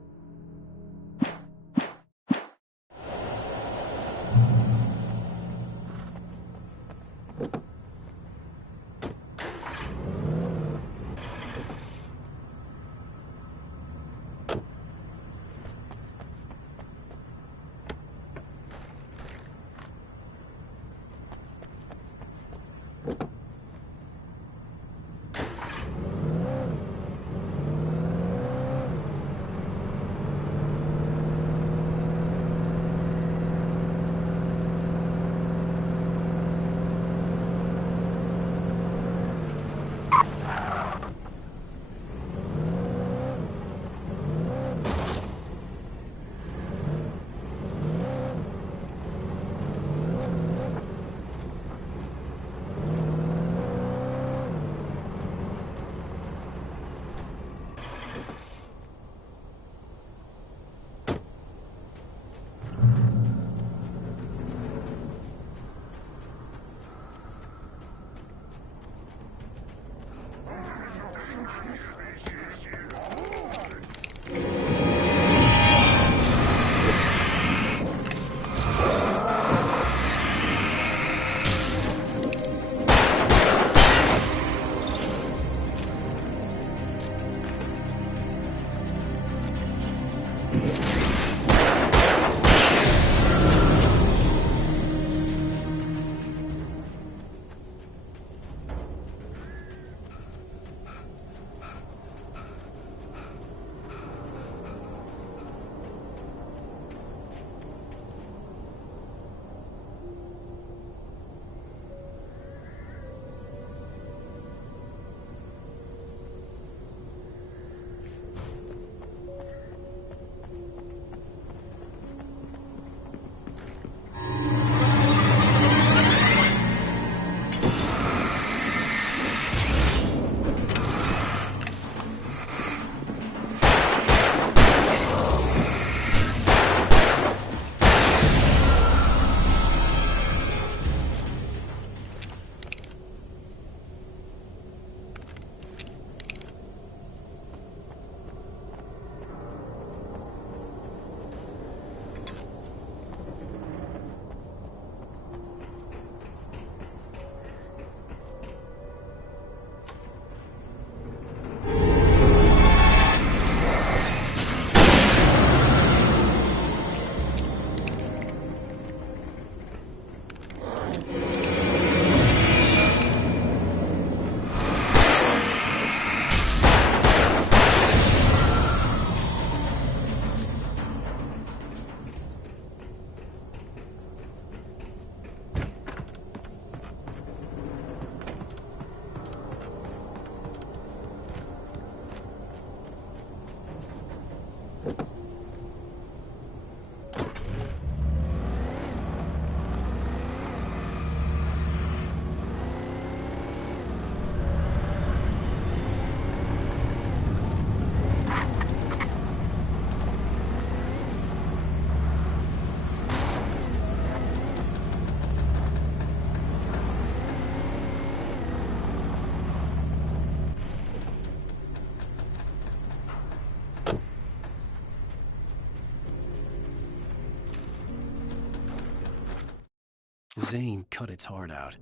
Zane cut its heart out,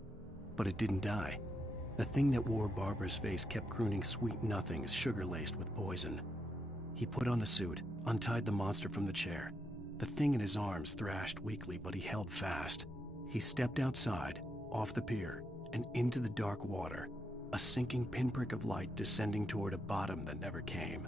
but it didn't die. The thing that wore Barbara's face kept crooning sweet nothings sugar-laced with poison. He put on the suit, untied the monster from the chair. The thing in his arms thrashed weakly, but he held fast. He stepped outside, off the pier, and into the dark water, a sinking pinprick of light descending toward a bottom that never came.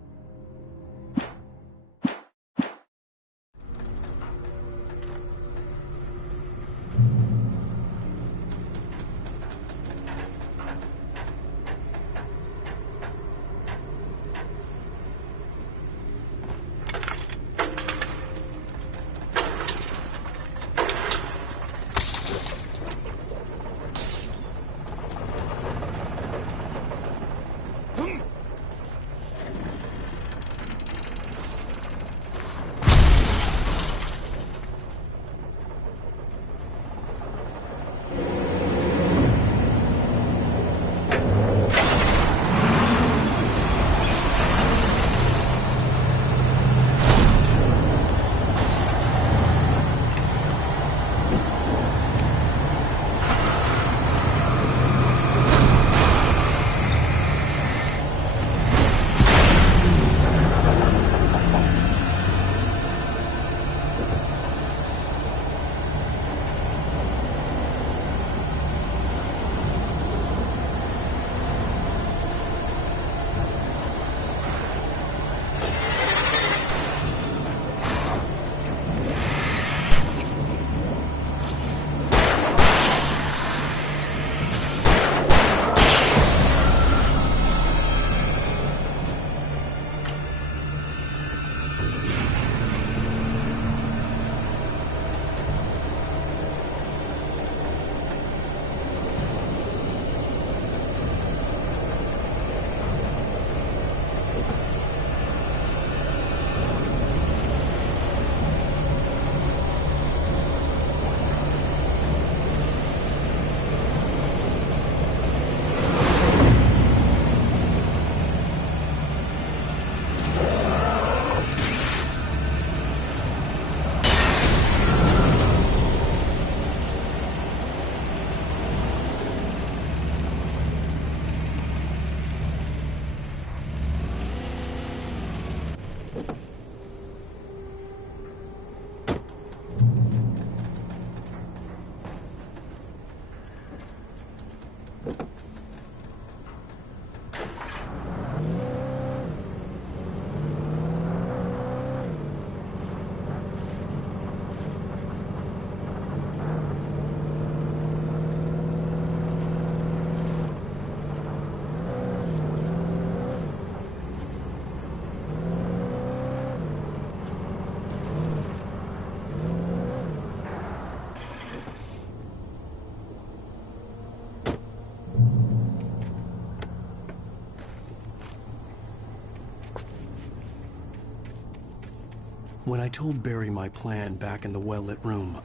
When I told Barry my plan back in the well-lit room,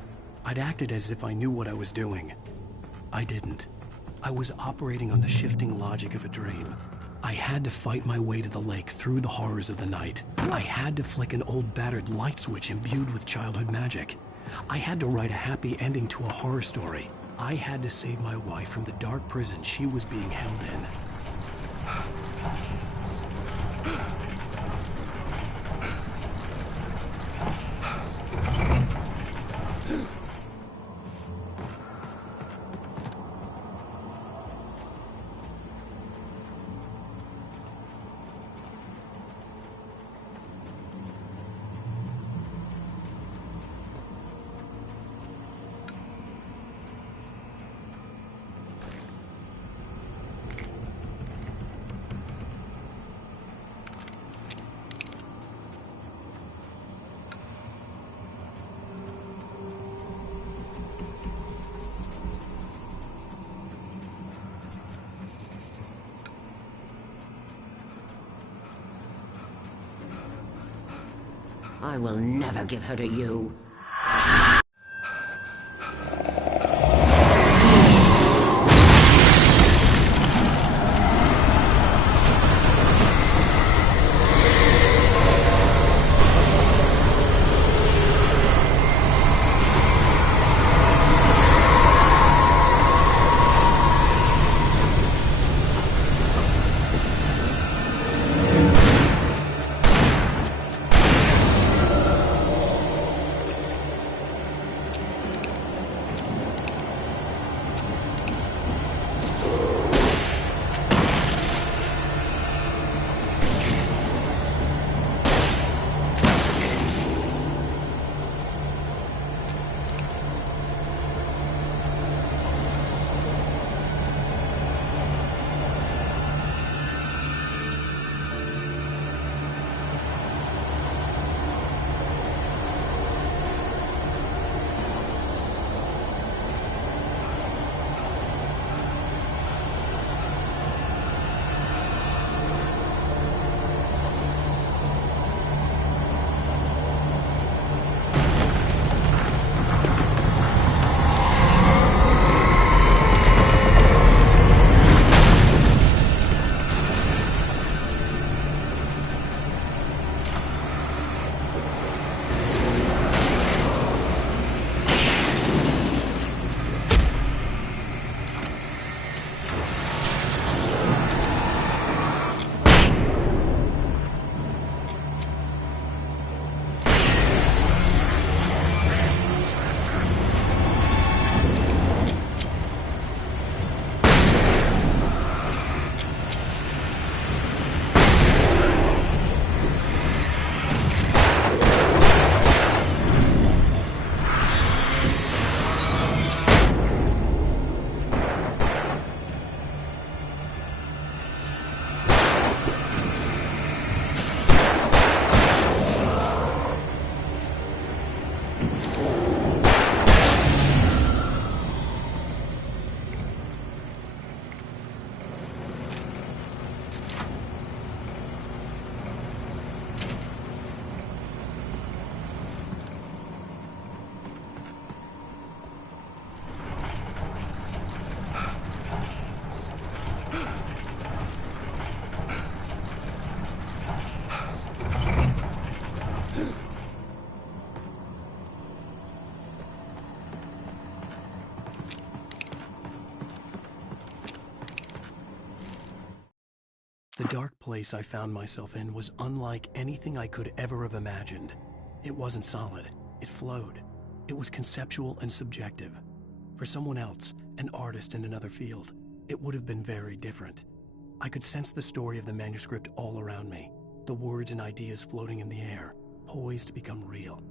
I'd acted as if I knew what I was doing. I didn't. I was operating on the shifting logic of a dream. I had to fight my way to the lake through the horrors of the night. I had to flick an old battered light switch imbued with childhood magic. I had to write a happy ending to a horror story. I had to save my wife from the dark prison she was being held in. I will never give her to you. The dark place I found myself in was unlike anything I could ever have imagined. It wasn't solid. It flowed. It was conceptual and subjective. For someone else, an artist in another field, it would have been very different. I could sense the story of the manuscript all around me, the words and ideas floating in the air, poised to become real.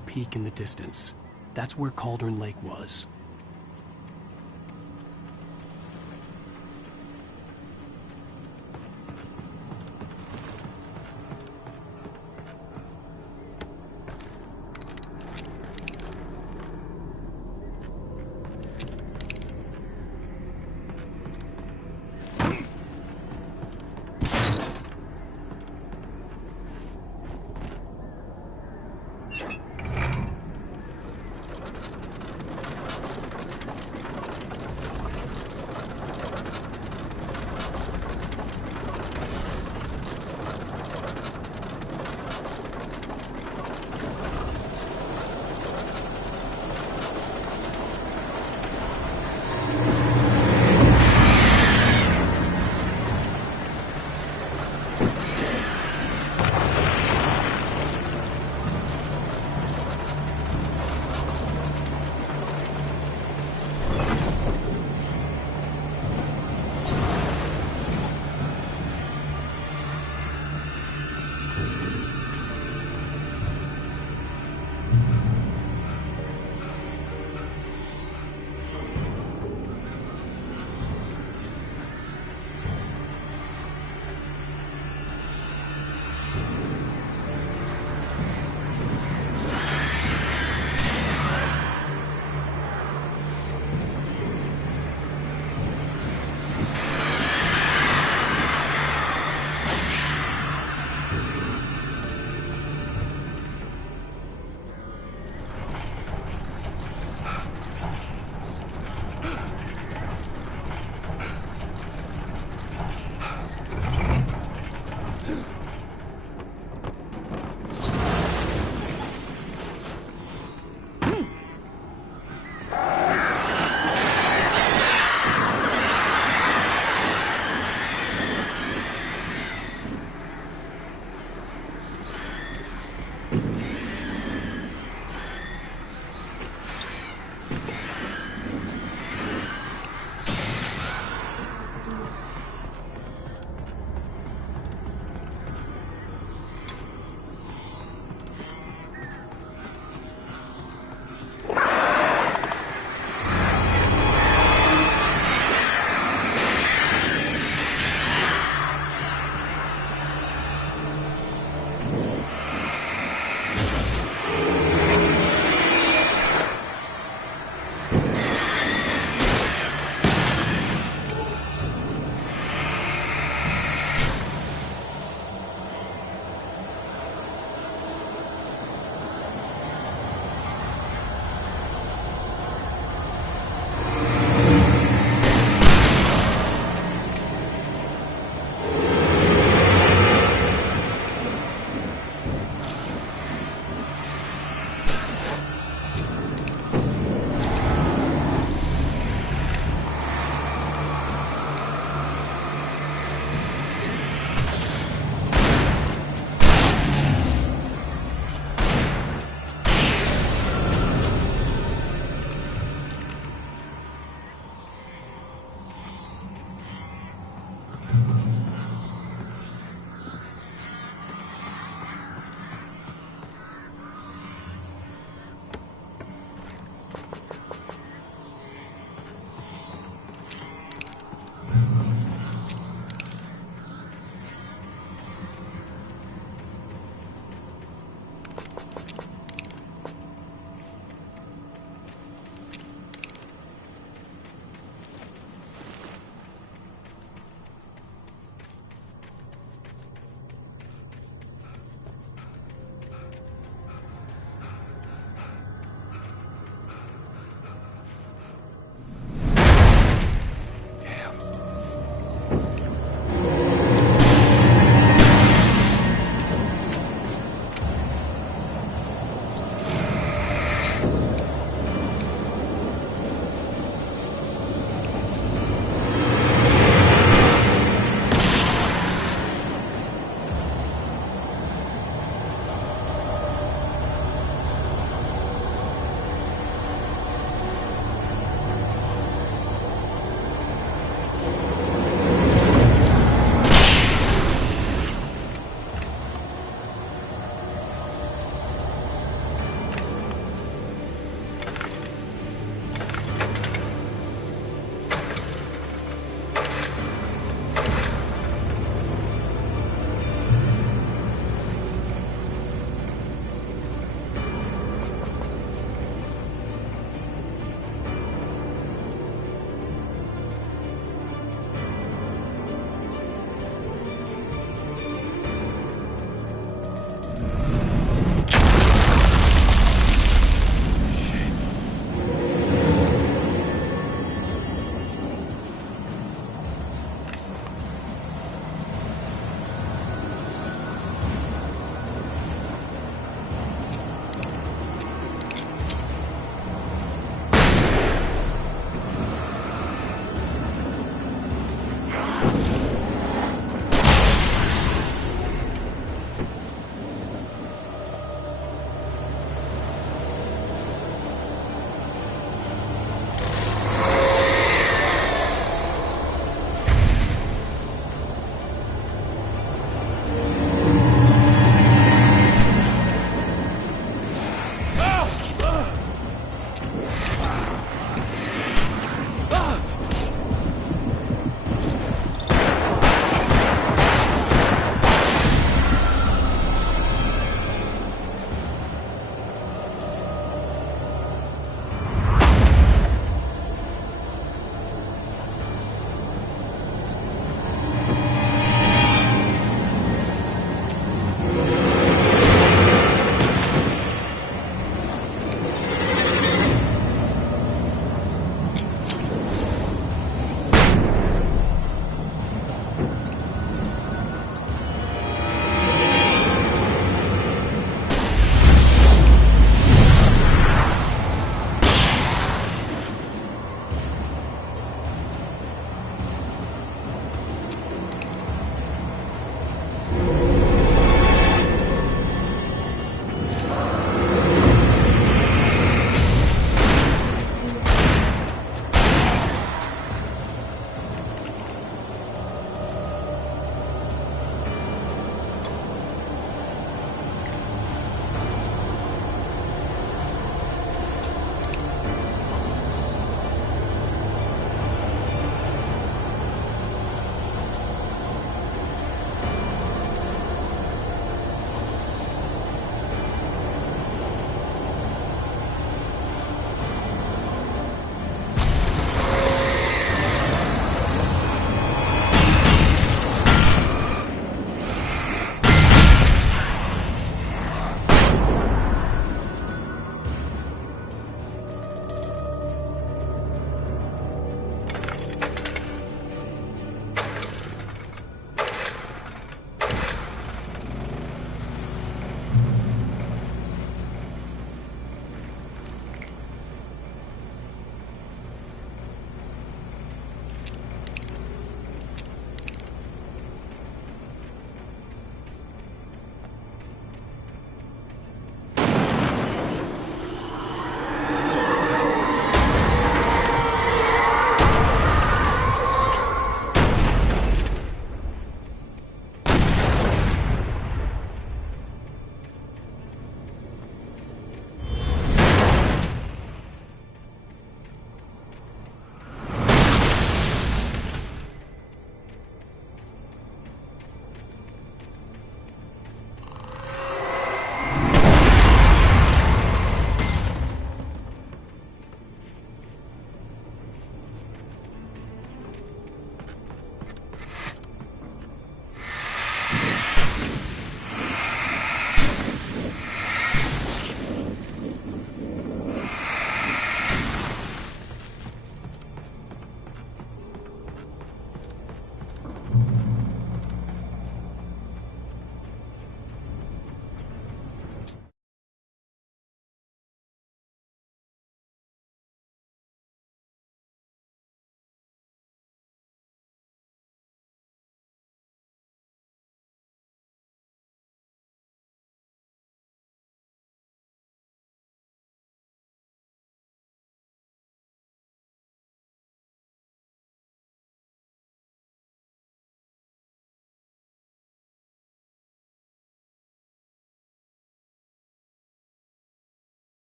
a peek in the distance. That's where Cauldron Lake was.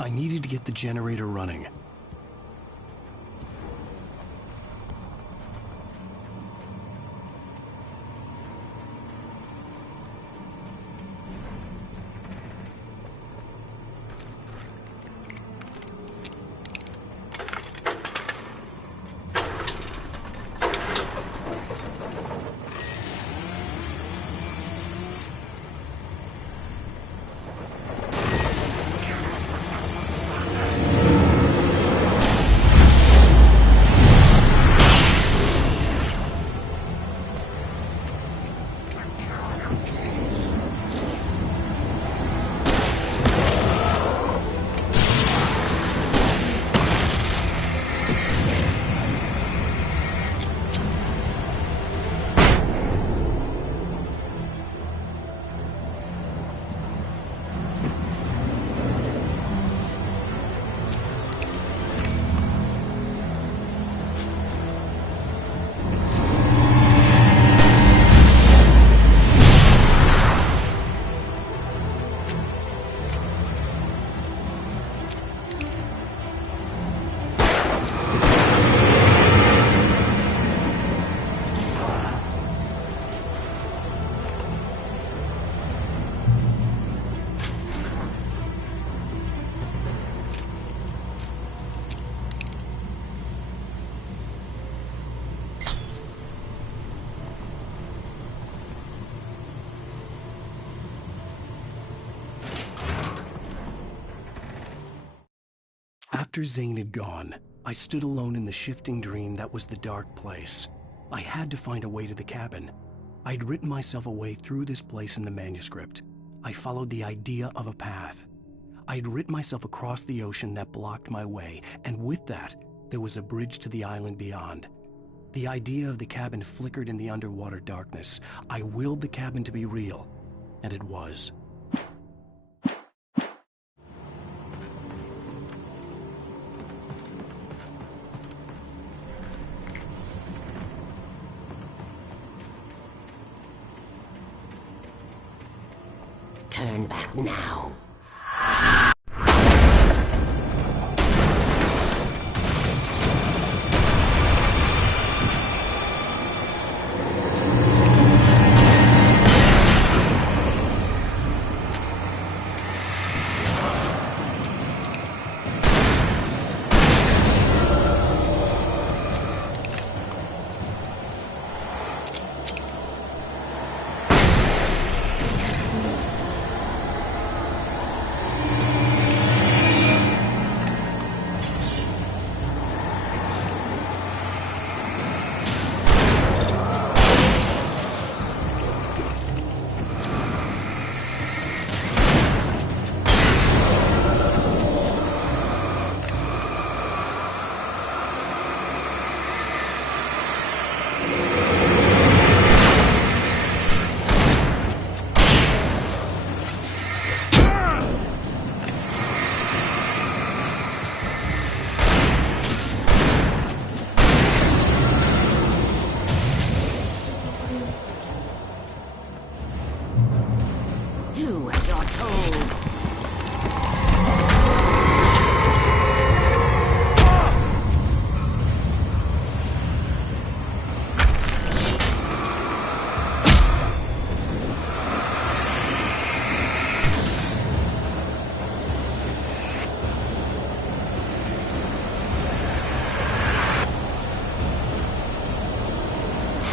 I needed to get the generator running. After Zane had gone, I stood alone in the shifting dream that was the dark place. I had to find a way to the cabin. I'd written myself a way through this place in the manuscript. I followed the idea of a path. I'd written myself across the ocean that blocked my way, and with that, there was a bridge to the island beyond. The idea of the cabin flickered in the underwater darkness. I willed the cabin to be real, and it was. Turn back now. Do as you're told.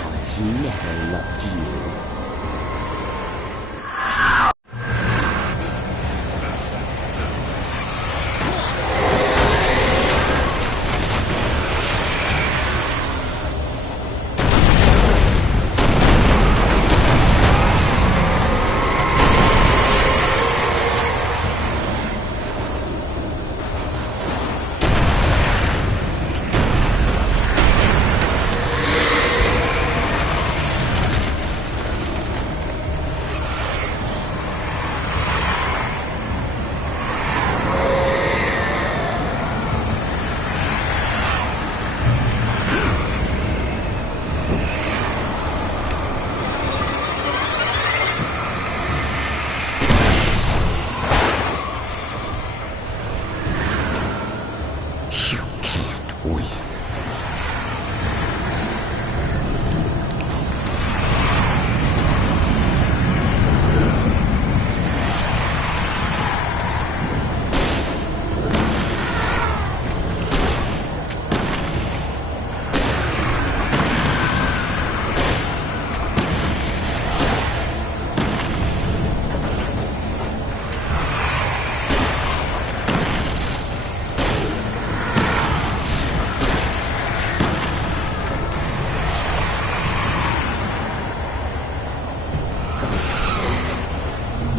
Alice never loved you.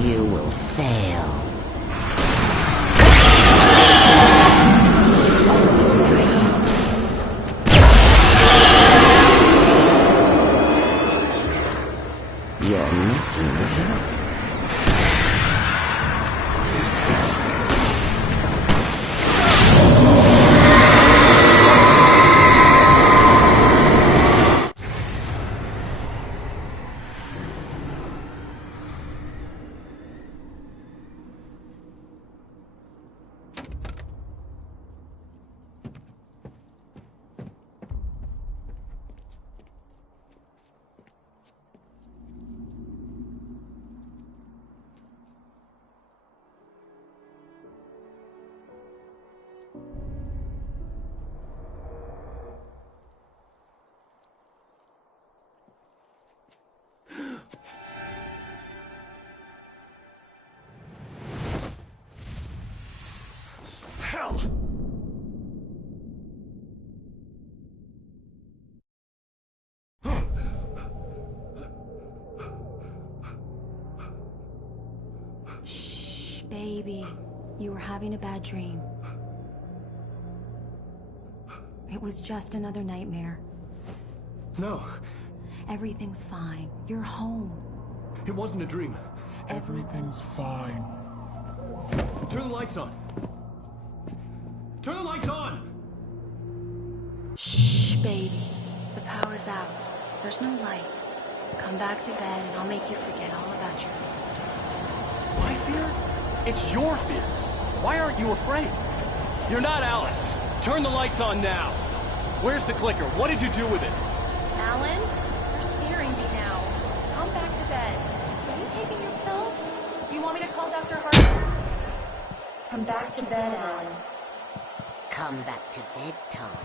You will fail. It's over. You're making this up. Hell! Shh, baby. You were having a bad dream. It was just another nightmare. No. Everything's fine. You're home. It wasn't a dream. Everything's fine. Turn the lights on. Turn the lights on! Shh, baby. The power's out. There's no light. Come back to bed and I'll make you forget all about your fear. My fear? It's your fear. Why aren't you afraid? You're not Alice. Turn the lights on now. Where's the clicker? What did you do with it? Alan, you're scaring me now. Come back to bed. Are you taking your pills? Do you want me to call Dr. Harper? Come back to bed, Alan. Come back to bed, Tom.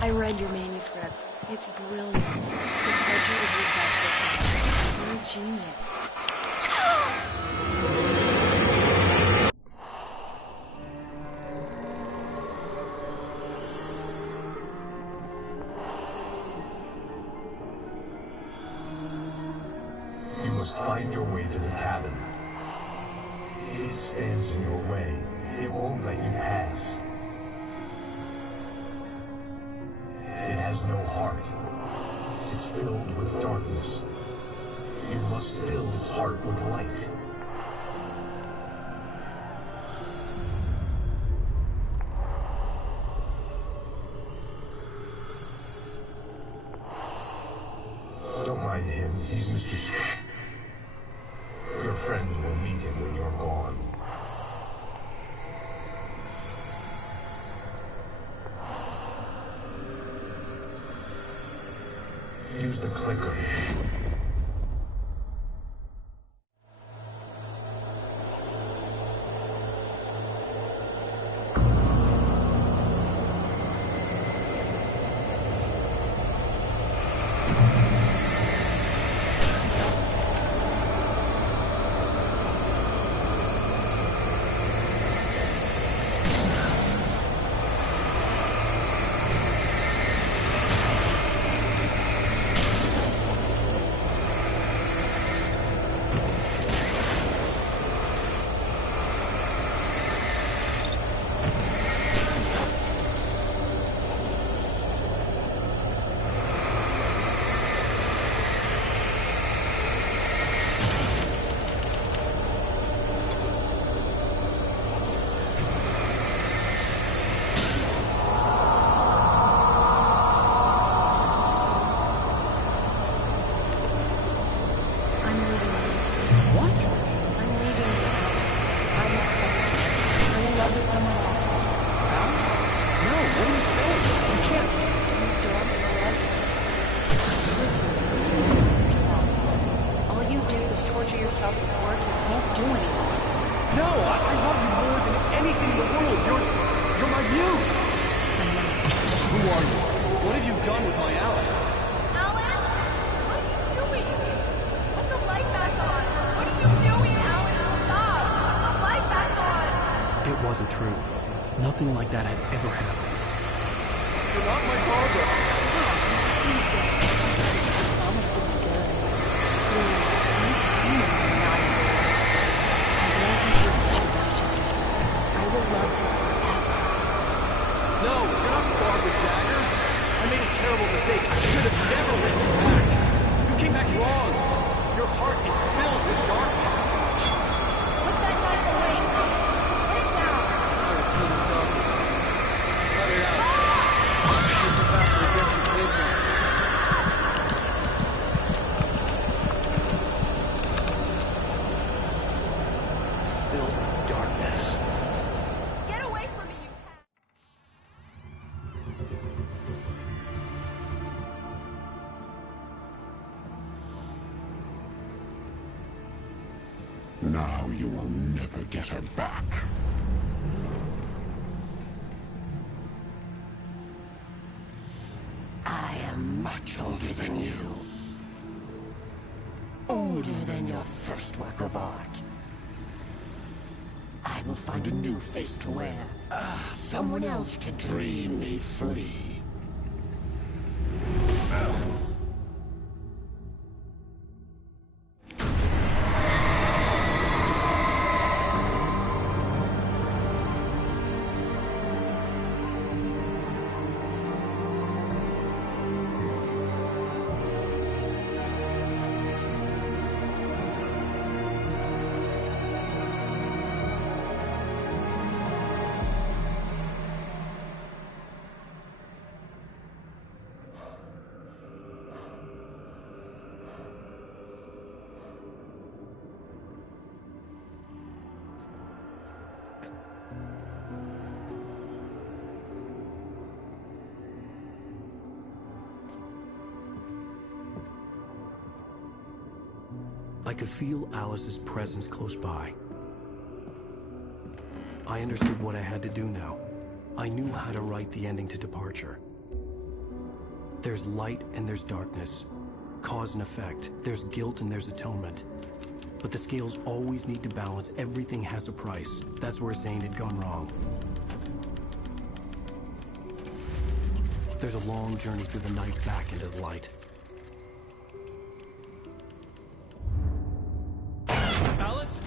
I read your manuscript. It's brilliant. Departure is your best friend. You're a genius. You must find your way to the cabin. It stands in your way. It won't let you pass. It has no heart. It's filled with darkness. You must fill its heart with light. Don't mind him. He's Mr. Scott. Your friends will meet him when you're gone. Use the clicker. yourself at work, you can't do anymore. No, I love you more than anything in the world. You're my muse. Who are you? What have you done with my Alice? Alan? What are you doing? Put the light back on. What are you doing, Alan? Stop. Put the light back on. It wasn't true. Nothing like that had ever happened. You're not my Barbara. Promise to be good. Please, you tell me you're not Now you will never get her back. I am much older than you. Older than your first work of art. I will find a new face to wear. Someone else to dream me free. I could feel Alice's presence close by. I understood what I had to do now. I knew how to write the ending to Departure. There's light and there's darkness. Cause and effect. There's guilt and there's atonement. But the scales always need to balance. Everything has a price. That's where Zane had gone wrong. There's a long journey through the night back into the light. Alice?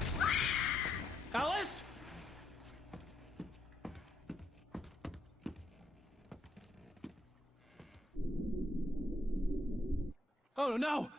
Alice? Oh no!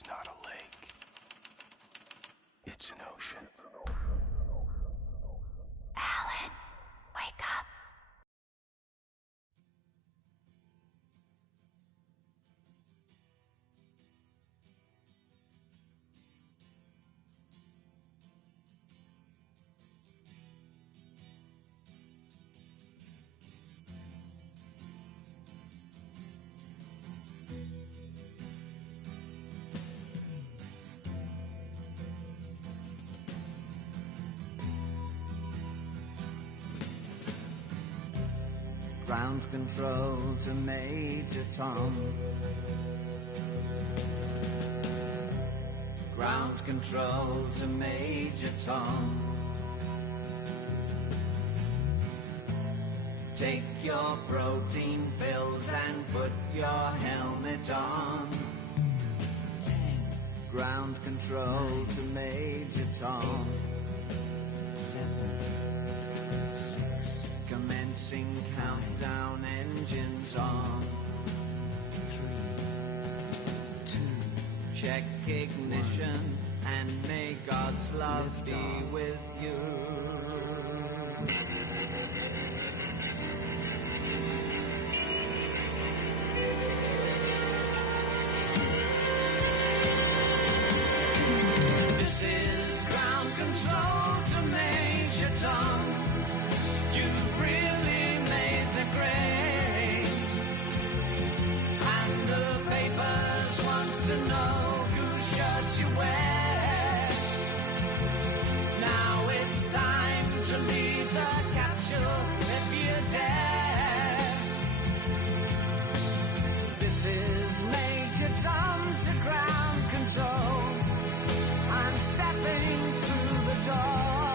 It's not a lake. It's an ocean. Alan, wake up. Ground control to Major Tom. Ground control to Major Tom. Take your protein pills and put your helmet on. 10. Ground control to Major Tom. 8, 7, 6. Commencing countdown, engines on. 3, 2. Check ignition and may God's love be with you. This is ground control to Major Tom. You've really made the grade, and the papers want to know whose shirts you wear. Now it's time to leave the capsule if you dare. This is Major Tom to ground control. I'm stepping through the door.